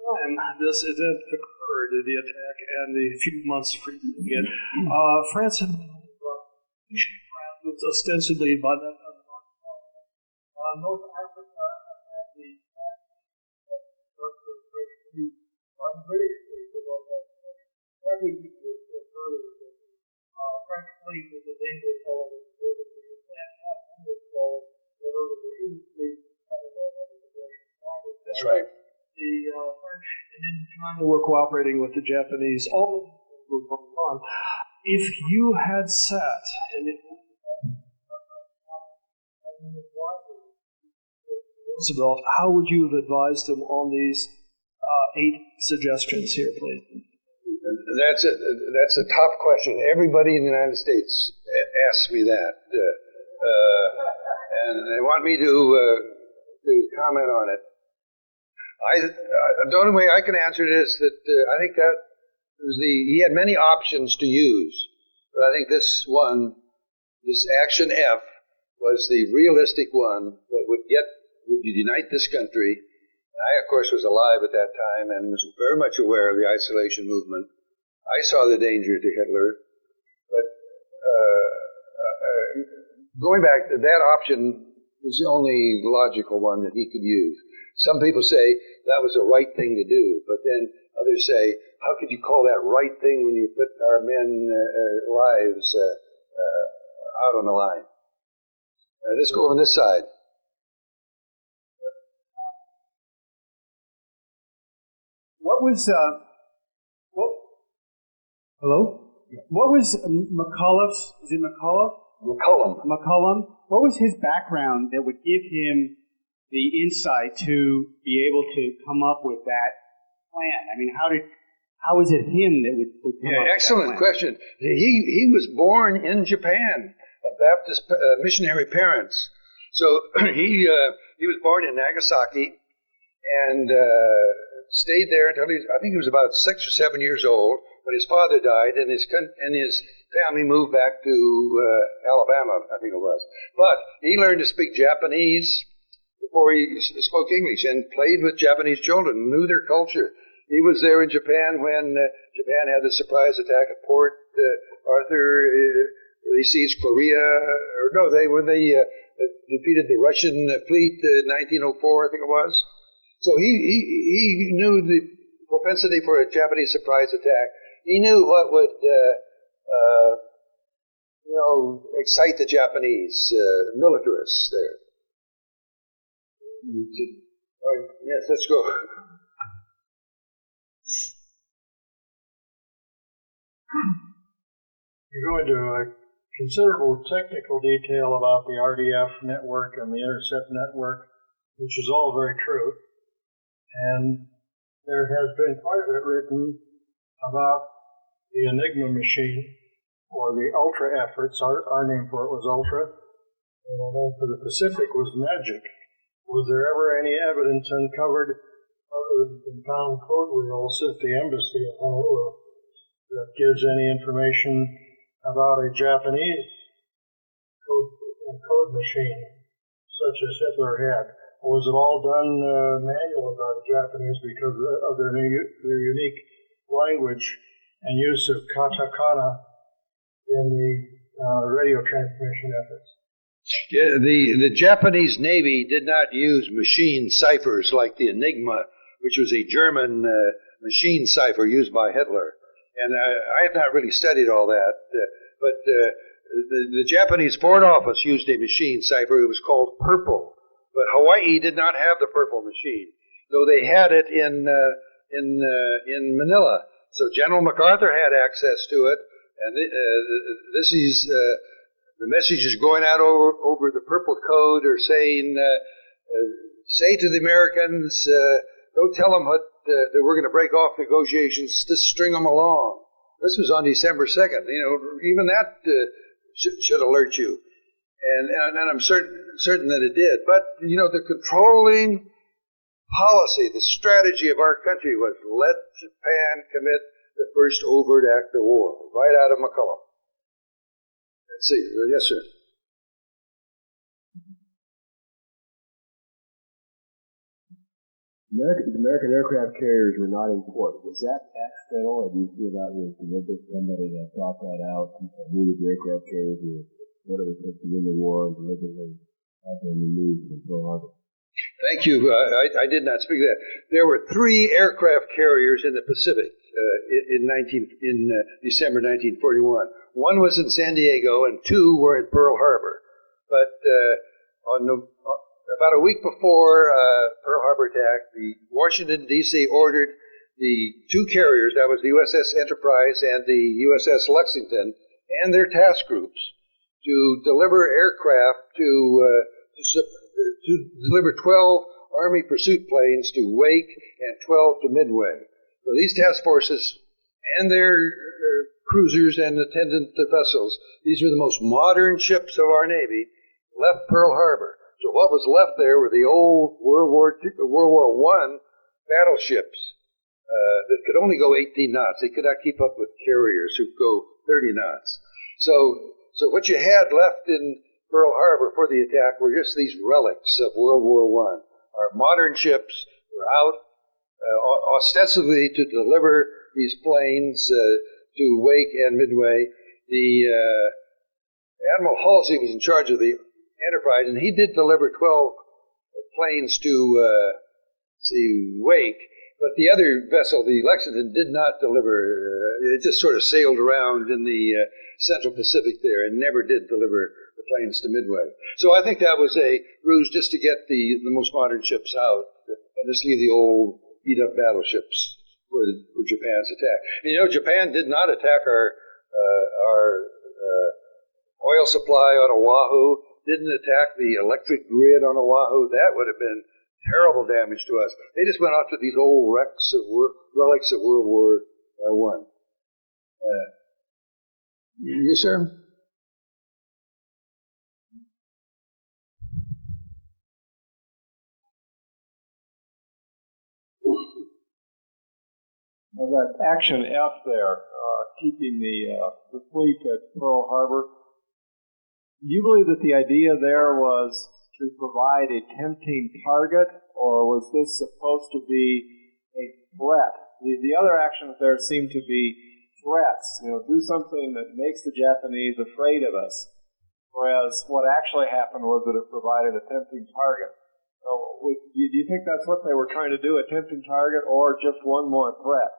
time this event occurred, the attack and the few months preceding it, France had ostensibly by that time North Africa and the British French fleet was a danger zone. That's right. The French and in China were cooperating with the Japanese. All of this was going on. If you had sat and it Roosevelt, how would you have advised him on these 8 suggestions here, please? That's a tough question. Everybody in the United States asks me that, and they want me to comment on it. The only way I can answer it is that I think that he had many options to use, but I think this action F, was the realistic one that would unite this country. I, of course, was alive at that time and was very much aware of the isolation movement. I saw the danger to Hitler, but going back, that option was the only logical one that he could use. Some people say that was the right thing to do, but then others say, how could you call that right thing when you put our men's lives out on the line? Let's go on this side. What was Hello? What was McCullough's, is it McCullough? McCullum. What was his background that would give him the insight to be able to come up with that plan? I mean, how was it him that would come up with that plan? Excellent question. He was born in Japan, Baptist missionary parents. So he was born in Nagasaki and stayed there until I think he was about 6 or 7 years old. But his father died, and his family moved back to Alabama, I think it was. But he learned to speak Japanese before he spoke English, and played with Japanese children, knew their culture. He was there in Japan when Japan had the surprise attack at Port Arthur. They seized Korea, when they defeated the Russian fleet in 1904, I think it was. So he knew the propensity for a Japanese surprise attack. He knew what would, excite the Japanese militarists there. Yes, let's go. You go into a considerable technical detail about the RDF network and the intercept network, which is all very true. And there has been quite a bit written about the Enigma machine, or the Ultra efforts. Our name for it was Ultra, and our name for the Pacific was Magic. Was there ever any evidence uncovered other than found code reels at the embassy in Honolulu that gives any information about a Japanese code machine such as Hitler had? Or was it all done manual by the Japanese because of their unique language and use of katakana in the radio transmission efforts? Yeah, the Japanese Navy did not use machine ciphers like the Enigma, which was a German machine cipher used by Hitler. And I have not really studied all that, but the Japanese Foreign Office used a machine cipher. It was called Purple. But Hawaii did not have the Purple machine, though they had it in Manila. So General MacArthur had access to it, and this is the message is going out over the Purple code, or saying, say to the Americans, don't tell them that we're going to break off negotiations, just string them along. This was on December 2nd. Even that should alert you. And I'm certain that it did. But, the controlling policy, the strategy of our country was let Japan commit the first overt act of war, right out of McCullough. Let's see. Yes, sir. American aircraft carriers were not in port. Was that accidental, or do you feel that was deliberate? Somebody that thought that out, knew the aircraft carriers were whatever was supposed to win the war, and deliberately had them removed from Pearl Harbor? Thank you. I did not speak of that. There were 3 aircraft carriers in the Pacific in December 1941. One was in San Diego, and 2 were in Pearl Harbor. But about a week before Pearl Harbor attack, the Washington, D.C. ordered the 2 carriers, that was the USS Enterprise and the USS Lexington, and their task groups to deliver aircraft to deliver 12 Army pursuit planes to Wake and 12 to Midway. So these task forces and their cruisers and attendant vessels, these were the most modern ships of our Navy, left Pearl Harbor. So what was left there were the old World War I battleships that could only go 18 knots. They could not keep up with carriers who go 30 knots. So what you had left in Pearl Harbor for the attack were just these relics of World War I. Our modern ships were out ostensibly to deliver these planes to Wake and Midway. The Admiral Halsey was in charge of the Enterprise, and he did deliver 12 planes to Wake, but the other vessel, the Lexington, did not deliver. It just sort of sailed around in the Central Pacific there and never did deliver the planes to Midway. So I think that was a ruse just to get the most modern ships out and just leave the old beat-up battleships for Japan's attack. And, you know, Japan did not attack our oil supply on Oahu, didn't attack the electric grid on Oahu. That would have been terrible damage to us. They just went after these old relics of World War I. Yes, sir? Well, that Action F there, keeping the fleet at Pearl Harbor. Do you believe that the idea there was to provide a tempting target, or was this supposed to be a threat? The other actions there seem to be threats. You know, do something that makes the Japanese afraid of us. Whereas what actually happened was that it provided a tempting target. So, do you think that's what they were trying to do, a tempting target, or just one more threat?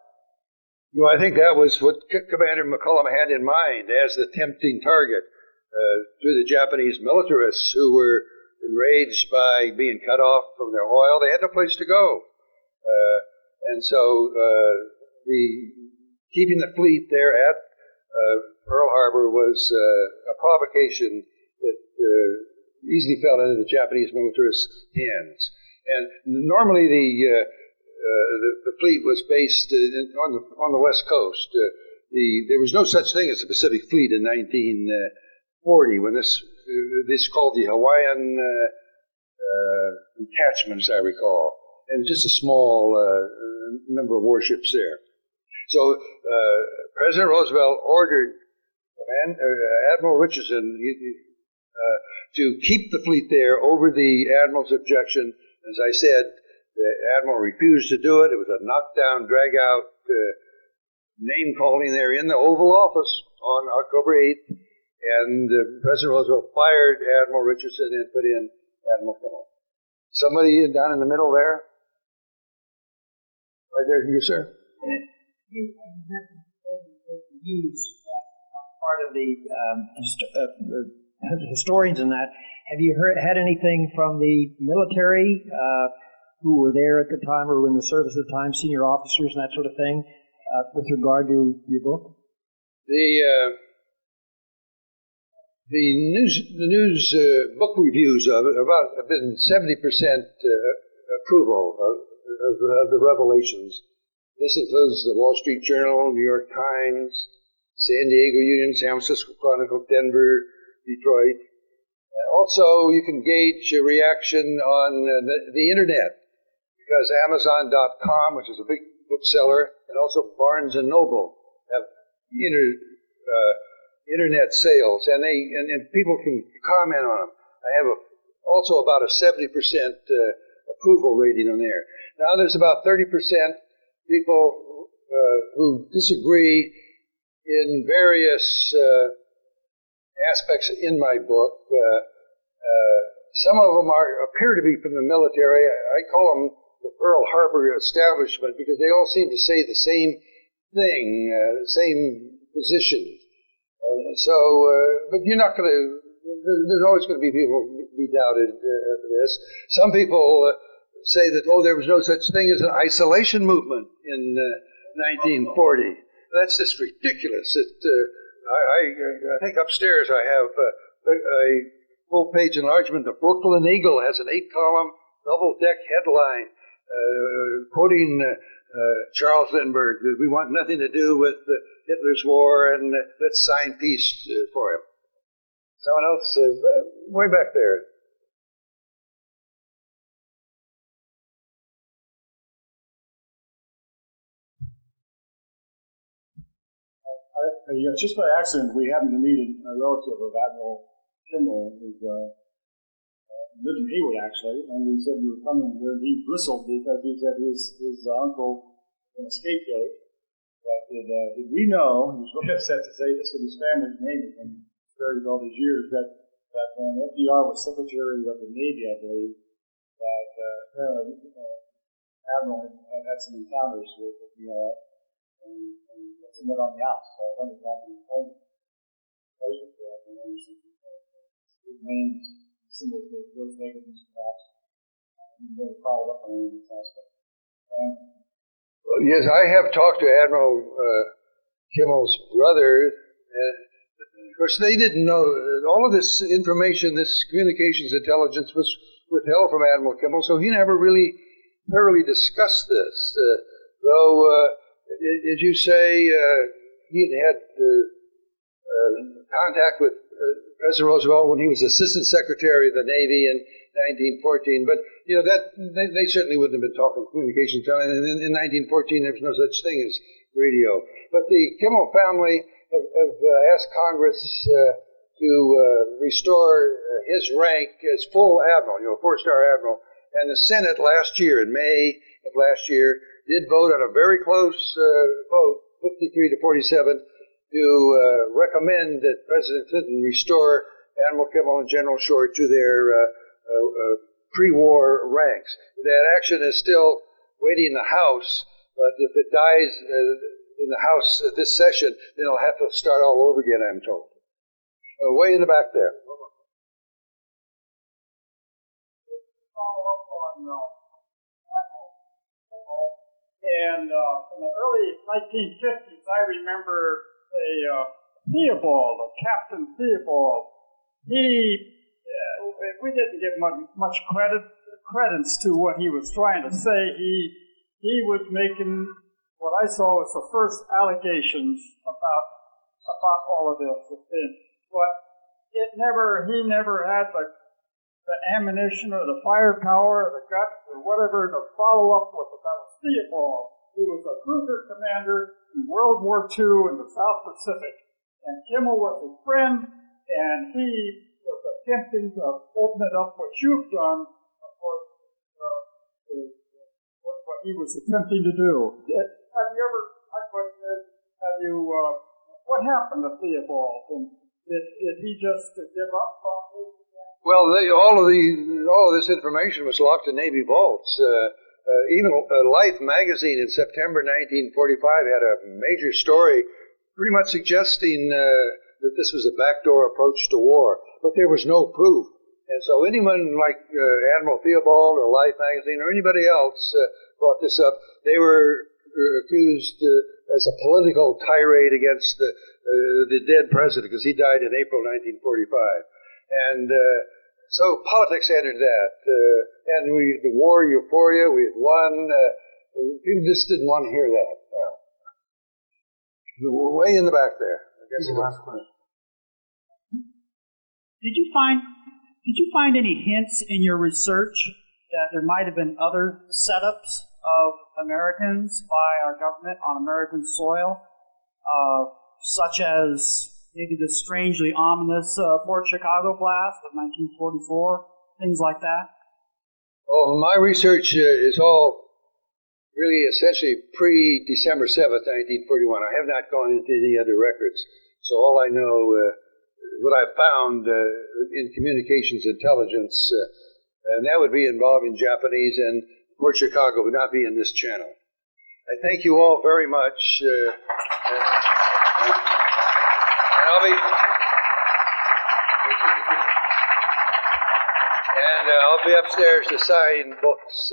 Well, I think that was what Commander McCullum had in mind as the tempting target to the Japanese militarists who were enraged by being cut off from their oil. They had no place to go. And so keeping the fleet there at Pearl Harbor was a provocation that easily fell into the Japanese militarists' hands. And normally the fleet was based on the West Coast. There was no such thing as the Pacific Fleet in 1940 when this called the Hawaiian Detachment, as I recall, and just a small number of warships there. So President Roosevelt ordered Admiral Richardson to keep the fleet there over the Admiral's objection. As I said, the Admiral refused to do it. It was a knockdown, drag-out name-calling there in the Oval Office on October 8th, and President Roosevelt fired Admiral Richardson and put in Admiral Kimmel. Somebody down in the middle there? Right there, you, sir? You use part of the historians in that. Have you had anything from the military who were there at the time or were in the service at the time, senior officers and that sort of thing, with regard to your book? The news book reviews of it have been 70% approval of the revelations. This includes the Wall Street Journal, New York Times, San Diego Union, San Francisco Chronicle, Denver, Detroit. Also, you can gauge a reaction on the internet, because Amazon.com, which is a big bookseller, and also Barnes and Noble have internet sales, and people can comment on them. I have also about a 70% approval rating on there. Now there's about 30% people who disagree in various aspects in my book. Some of them appear to be from the military. I call them the Pearl Harbor establishment because they all seem to say the same thing, same position. But you're not going to, there's always going to be people who be doubted for this. Some people say that, there was no such thing as an isolation movement in 1940. That's just ridiculous. I think upstairs I have a full-page enlargement. The Brooklyn Eagle has an 8-column double-deck headline quoting Charles Lindbergh, that we want nothing to do with Hitler's war, and let's sign peace for him. Someone else, way back there. Just by accident, we happened to meet a relative of Admiral Kimmel, who's lived in Hayward, actually, and he said you were coming here. He bristled because he said his uncle was a scapegoat. But did we know, he was really upset to say this, because his family's name has been buried all these years, that when FDR was Secretary of the Navy, I believe, that Admiral had some encounters with FDR and some of it on the outs. So I wondered if he told his main symbols of those negatives, perhaps. He really followed up on this aspect. Yes, I have talked to Admiral Kimmel's brother. Of course, they didn't know all of this information. This communications intelligence was withheld from Admiral Kimmel, so he never really thoroughly discussed this. Though, as you say, he had contact with President Roosevelt when he was Assistant Secretary of the Navy in 1914. But that they certainly wouldn't have been talking communications. And in 1914, there was no such thing as radio. But the Kimmel family have asked Congress to restore his rank as full admiral, four-star admiral. And the Senate last year, in May of last year, did vote on a very close vote, 53 to 47, to recommend that President Clinton restore Admiral Kimmel and General Short to their pre-war ranks. That action is still waiting in the House, but if it dies in the House this session, then it'll have to start all over again, I'm told. Way in the back there. And in the early 1950s, I remember Theobald, Captain Theobald. We didn't give much credence to what he was trying to say. He was making what I saw was the first allegations about all of this. But he never had the ammunition or the firepower or the guts or whatever to follow up with it. That was Theobald. He was a cruiser commander in World War II in the South Pacific. And Kimmel was his friend, and he was attempting to open it up what you've done, of course, what he was attempting to do. What happened to Theobald? And did he just give up on it? Well, all of this information was locked in Navy vaults. Even Life magazine in September 1945 had a major story pretty much suggesting that this was a backdoor approach to war, but there was no proof. And so anyone like Admiral Theobald or Life magazine or anybody else brought this up, they were accused as a political tirade against the dead president, because he died in April 1945. And so politics entered that, and the war euphoria, we had won. People just didn't want to hear that. We're way in the back there. I guess the last question. Did you find any hints in your research that there might have been other setups of Americans by our government on American soil, such as maybe the strangely ominous Fort Chicago blast of 1944, things like that? Oh, my research is all really essentially pre-December 7th, 1941. I have not gone into any other records. So all I know, what I've found in communications intelligence, and that would be involving Japanese, and Fort Chicago would not be in this channel. I thank you all very much. I'll be upstairs to sign books.